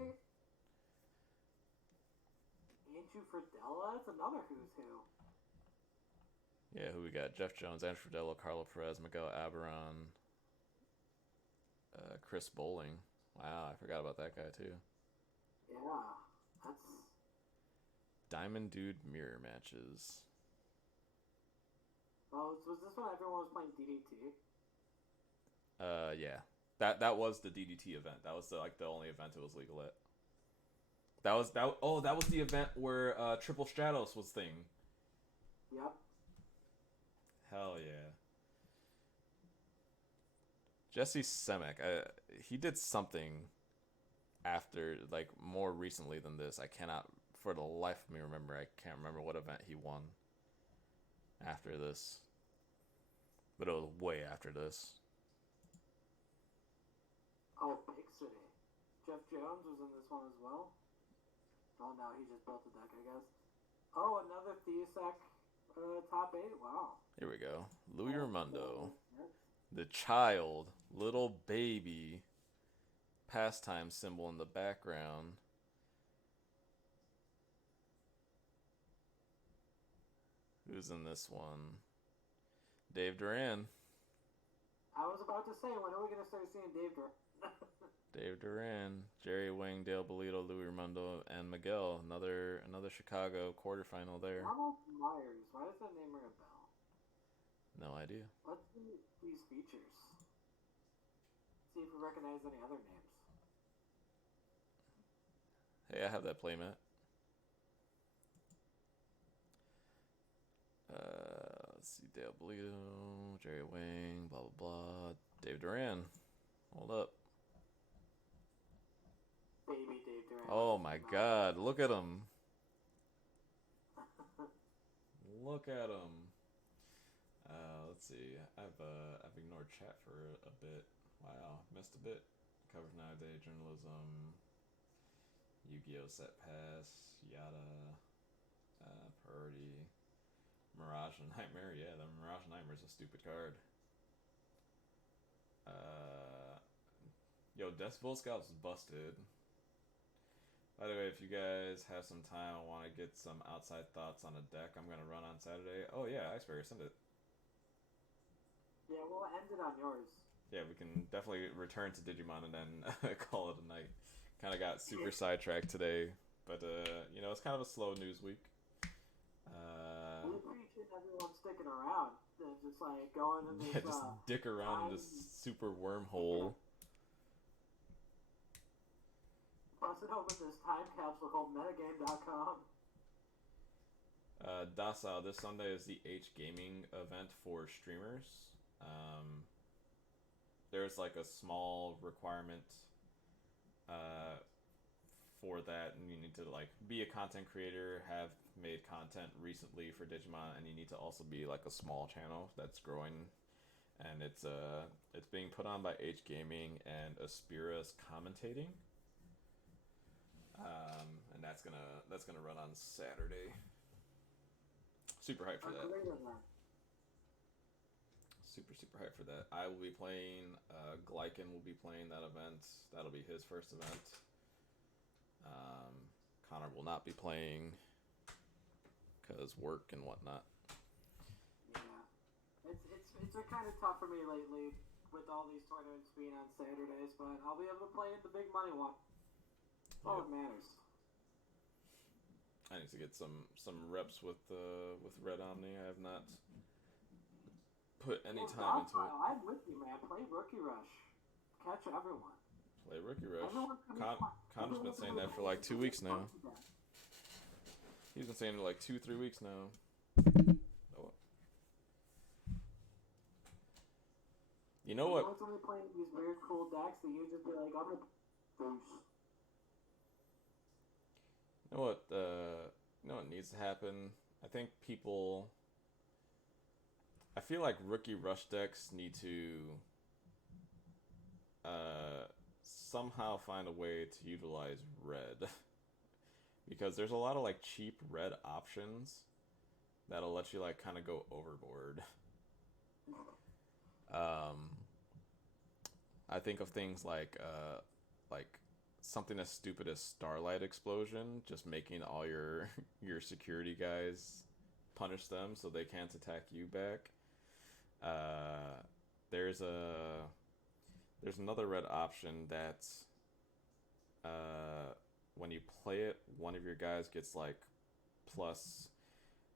Andrew Fridella? That's another who's who. Yeah, who we got? Jeff Jones, Andrew Fridella, Carlo Perez, Miguel Aberon, Chris Bowling. Wow, I forgot about that guy too. Yeah, that's... Diamond Dude mirror matches. Oh, was this when everyone was playing DDT? Yeah. That was the DDT event. That was the only event it was legal at. That was the event where Triple Stratos was thing. Yep. Hell yeah. Jesse Semek. He did something after, like, more recently than this. I cannot, for the life of me, remember. I can't remember what event he won after this. But it was way after this. Oh, Big City. Jeff Jones was in this one as well. Oh, no, he just built a deck, I guess. Oh, another Theosec top 8. Wow. Here we go. Louis Raimondo. The child, little baby, pastime symbol in the background. Who's in this one? Dave Duran. I was about to say, when are we going to start seeing Dave Duran? Dave Duran, Jerry Wang, Dale Bolito, Louis Raimondo, and Miguel. Another Chicago quarterfinal there. Ronald Myers. Why does that name ring a bell? No idea. Let's see these features. See if we recognize any other names. Hey, I have that playmat. Let's see, Dale Bolito, Jerry Wang, blah blah blah. Dave Duran. Hold up. Baby Dave Duran. Oh my God! Look at him. Look at him. Let's see. I've ignored chat for a bit. Wow, missed a bit. Covers nowadays journalism. Yu-Gi-Oh! Set Pass. Yada. Priority. Mirage and Nightmare. Yeah, the Mirage and Nightmare is a stupid card. Yo, Decibel Scouts is busted. By the way, if you guys have some time, I want to get some outside thoughts on a deck I'm going to run on Saturday. Oh, yeah, Iceberg, send it. Yeah, we'll end it on yours. Yeah, we can definitely return to Digimon and then call it a night. Kind of got super sidetracked today, but, it's kind of a slow news week. We appreciate everyone sticking around. Just, like, going in this, just dick around in this super wormhole. Busting open this time capsule called metagame.com. Docile, this Sunday is the H Gaming event for streamers. There's like a small requirement for that, and you need to like be a content creator, have made content recently for Digimon, and you need to also be like a small channel that's growing. And it's being put on by H Gaming, and Aspira's commentating. And that's gonna run on Saturday. Super hyped for that. Super hyped for that. I will be playing. Glycan will be playing that event. That'll be his first event. Connor will not be playing because work and whatnot. Yeah, it's been kind of tough for me lately with all these tournaments being on Saturdays, but I'll be able to play in the big money one. All that matters. I need to get some reps with Red Omni. I have not put any time into it. I'm with you, man. Play Rookie Rush. Catch everyone. Play Rookie Rush. Connor's been saying that for like 2 weeks now. He's been saying it like 2-3 weeks now. Oh. You know what? When they play these weird cool decks, they usually be like, I'm a boost. You know what needs to happen? I think people. I feel like Rookie Rush decks need to somehow find a way to utilize red. Because there's a lot of like cheap red options that'll let you like kind of go overboard. I think of things like something as stupid as Starlight Explosion, just making all your security guys punish them so they can't attack you back. There's another red option that's when you play it, one of your guys gets like plus.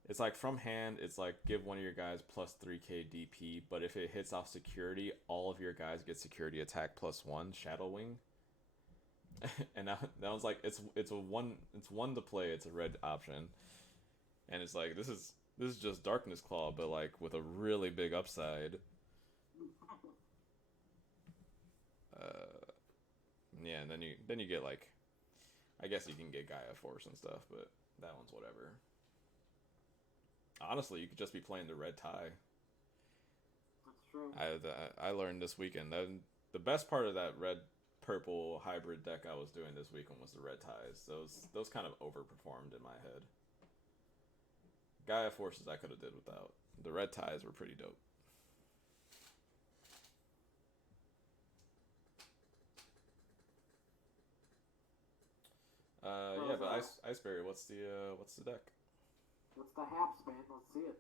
It's like from hand, it's like give one of your guys plus 3k DP, but if it hits off security, all of your guys get security attack +1 Shadow Wing. And that was like it's one to play. It's a red option, and it's like this is just Darkness Claw, but like with a really big upside. Yeah, and then you get like, I guess you can get Gaia Force and stuff, but that one's whatever. Honestly, you could just be playing the red tie. That's true. I learned this weekend that the best part of that red purple hybrid deck I was doing this weekend was the red ties. Those kind of overperformed in my head. Gaia Forces I could have did without. The red ties were pretty dope. Yeah, but Iceberry, what's the deck? What's the haps, man? Let's see it.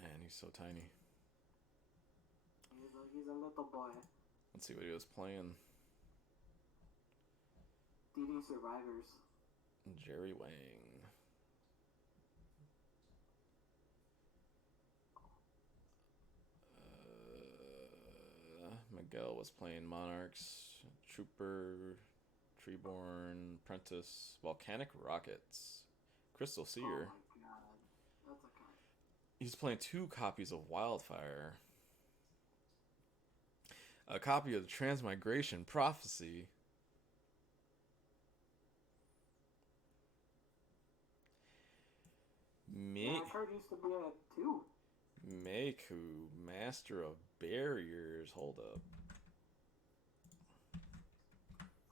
Man, he's so tiny. He's a little boy. Let's see what he was playing. DD Survivors. Jerry Wang. Miguel was playing Monarchs, Trooper, Treeborn, Prentice, Volcanic Rockets, Crystal Seer. Oh my god, that's a card. He's playing 2 copies of Wildfire, a copy of the Transmigration Prophecy, That card used to be at 2. Meiku, Master of Barriers. Hold up.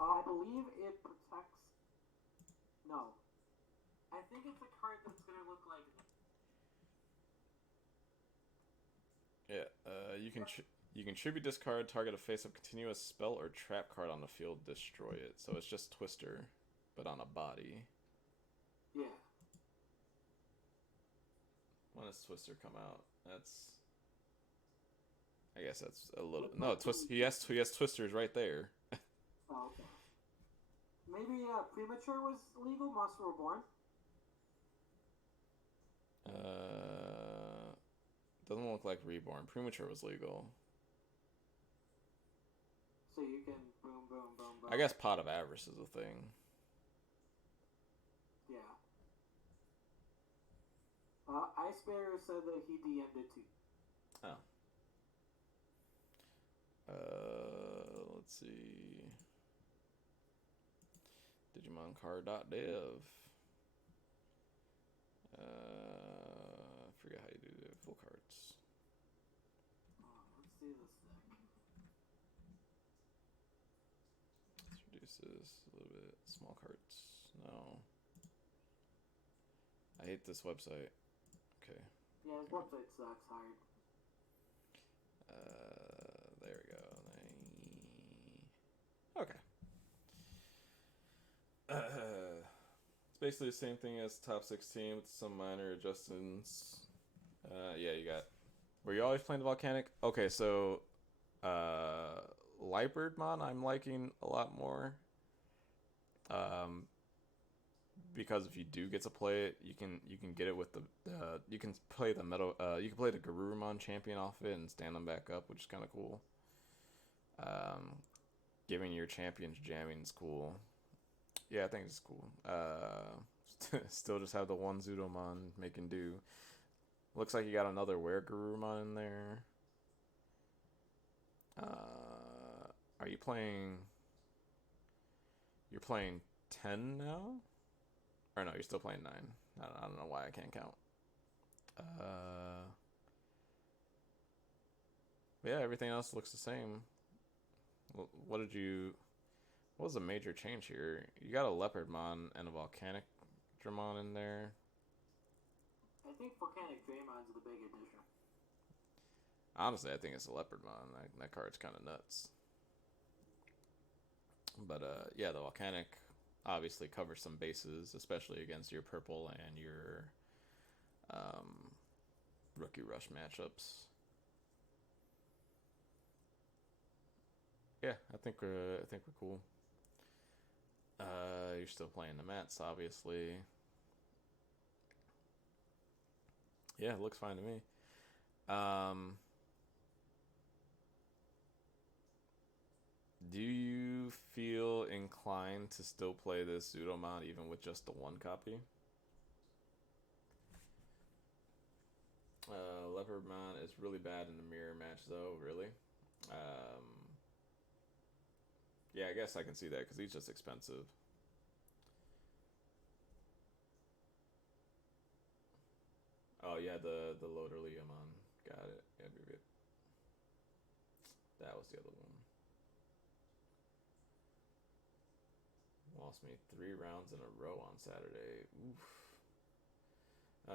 I believe it protects. No. I think it's a card that's gonna look like. Yeah, you can tribute this card, target a face-up continuous spell or trap card on the field, destroy it. So it's just Twister, but on a body. Yeah. When does Twister come out? I guess that's a little. No, he has Twisters right there. Oh, okay. Maybe Premature was legal. Monster Reborn. Doesn't look like Reborn. Premature was legal. So you can boom, boom, boom, boom. I guess Pot of Avarice is a thing. Yeah. Ice Bear said that he DM'd it too. Oh. Let's see. Digimon card.dev. I forget how you do the full cards. Let's see this deck. Let's reduce this a little bit. Small cards. No. I hate this website. Okay. Yeah, his website sucks hard. There we go. Okay. It's basically the same thing as top 16 with some minor adjustments. Yeah, you got. Were you always playing the Volcanic? Okay, so Lightbirdmon I'm liking a lot more. Because if you do get to play it, you can get it with the you can play the you can play the Garurumon champion off of it and stand them back up, which is kind of cool. Giving your champions jamming is cool. Yeah, I think it's cool. Still just have the one Zudomon making do. Looks like you got another Garurumon in there. Are you playing? You're playing 10 now? Or no, you're still playing 9. I don't know why I can't count. But yeah, everything else looks the same. What was the major change here? You got a Leopardmon and a Volcanic Dramon in there. I think Volcanic Draymon's the big addition. Honestly, I think it's a Leopardmon. That card's kind of nuts. But yeah, the Volcanic obviously covers some bases, especially against your purple and your Rookie Rush matchups. Yeah, I think we're cool. You're still playing the Mets, obviously. Yeah, it looks fine to me. Do you feel inclined to still play this Zudomon even with just the 1 copy? Leopardmon is really bad in the mirror match, though, really. Yeah, I guess I can see that because he's just expensive. Oh yeah, the loader Leomon. Got it. Yeah, good. That was the other one. Lost me 3 rounds in a row on Saturday. Oof.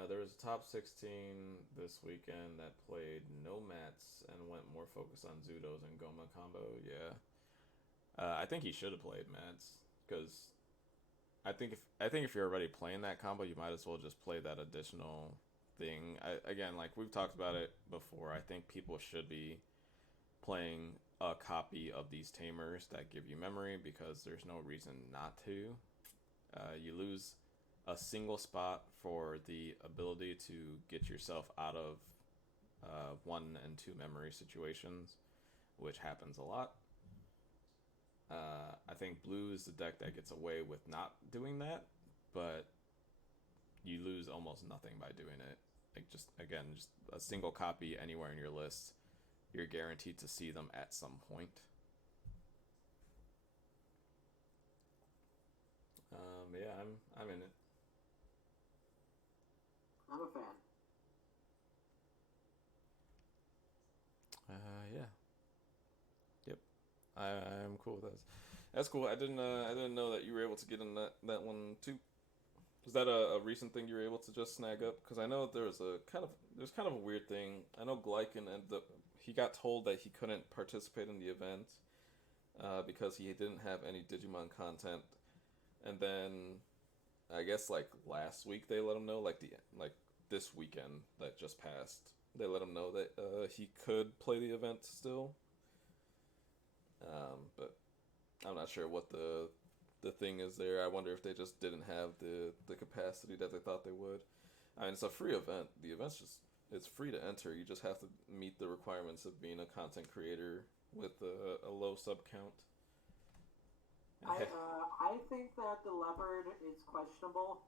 There was a top 16 this weekend that played no mats and went more focused on Zudos and Goma combo. Yeah, I think he should have played mats because I think if you're already playing that combo, you might as well just play that additional thing. Again, like we've talked about it before, I think people should be playing a copy of these tamers that give you memory because there's no reason not to. You lose a single spot for the ability to get yourself out of 1 and 2 memory situations, which happens a lot. I think blue is the deck that gets away with not doing that, but you lose almost nothing by doing it. Like just a single copy anywhere in your list, you're guaranteed to see them at some point. Yeah, I'm in it. I'm a fan. Yeah. Yep. I'm cool with that. That's cool. I didn't know that you were able to get in that one too. Was that a recent thing you were able to just snag up? Because I know there's kind of a weird thing. I know Glycan he got told that he couldn't participate in the event because he didn't have any Digimon content, and then I guess like last week they let him know, like this weekend that just passed, they let him know that he could play the event still. But I'm not sure what the thing is there. I wonder if they just didn't have the capacity that they thought they would. I mean, it's a free event. The event's it's free to enter. You just have to meet the requirements of being a content creator with a low sub count. I think that the leopard is questionable,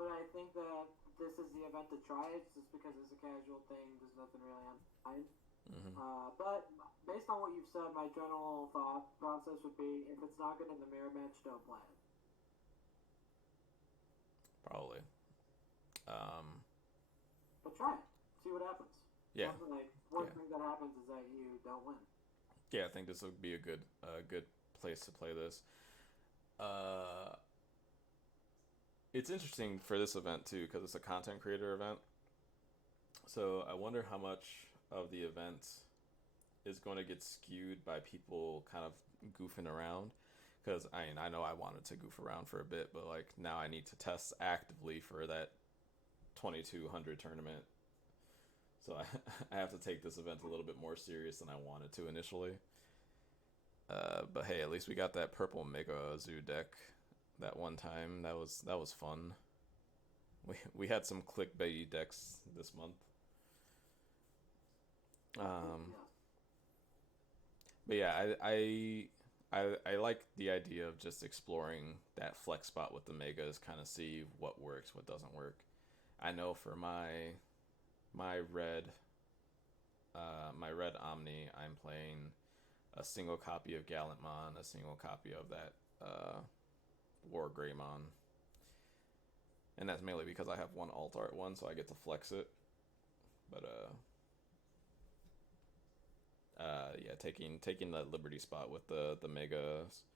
but I think that this is the event to try it just because it's a casual thing. There's nothing really on it. Mm-hmm. But based on what you've said, my general thought process would be if it's not good in the mirror match, don't play it. Probably. But try it. See what happens. Yeah. Worst thing that happens is that you don't win. Yeah, I think this would be a good place to play this. It's interesting for this event too because it's a content creator event. So I wonder how much of the event is going to get skewed by people kind of goofing around. Because I know I wanted to goof around for a bit, but like now I need to test actively for that 2200 tournament. So I have to take this event a little bit more serious than I wanted to initially. But hey, at least we got that purple Mega Zoo deck that one time. That was fun. We had some clickbaity decks this month. But yeah, I like the idea of just exploring that flex spot with the megas, kind of see what works, what doesn't work. I know for my red Omni, I'm playing a single copy of Gallantmon, a single copy of that War Greymon. And that's mainly because I have one alt art one, so I get to flex it. But yeah, taking the Liberty spot with the megas.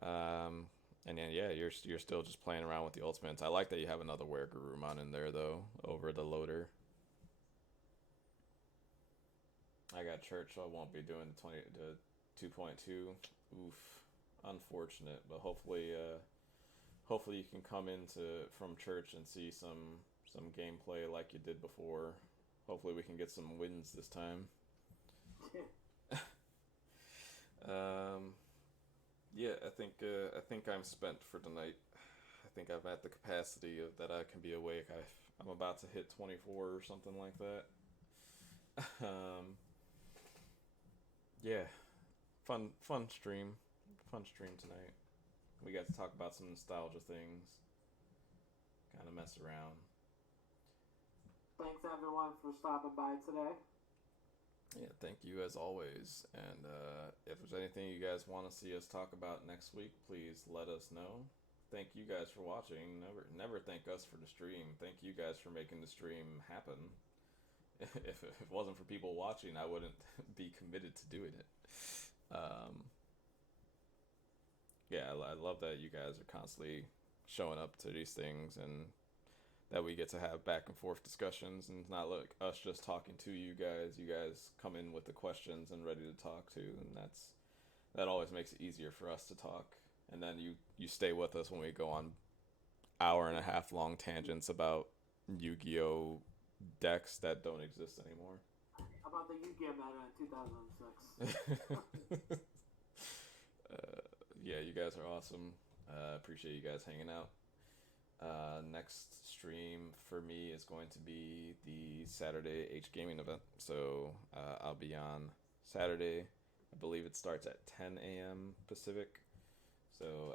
And then yeah, you're still just playing around with the ultimates. I like that you have another Weregarurumon in there though, over the loader. I got church, so I won't be doing the 2.2. Oof, unfortunate. But hopefully you can come from church and see some gameplay like you did before. Hopefully we can get some wins this time. Yeah, I think I'm spent for tonight. I think I'm at the capacity that I can be awake. I'm about to hit 24 or something like that. Yeah, fun stream tonight. We got to talk about some nostalgia things, kind of mess around. Thanks everyone for stopping by today. Yeah, thank you as always. And if there's anything you guys want to see us talk about next week, please let us know. Thank you guys for watching. Never thank us for the stream. Thank you guys for making the stream happen. If it wasn't for people watching, I wouldn't be committed to doing it. Yeah, I love that you guys are constantly showing up to these things and that we get to have back and forth discussions and it's not like us just talking to you guys. You guys come in with the questions and ready to talk to, and that always makes it easier for us to talk. And then you stay with us when we go on hour and a half long tangents about Yu-Gi-Oh decks that don't exist anymore. About the Yu-Gi-Oh meta in 2006. Yeah, you guys are awesome. Appreciate you guys hanging out. Next stream for me is going to be the Saturday H Gaming event. So I'll be on Saturday. I believe it starts at 10 a.m. Pacific. So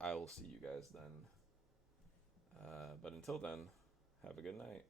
I will see you guys then. But until then, have a good night.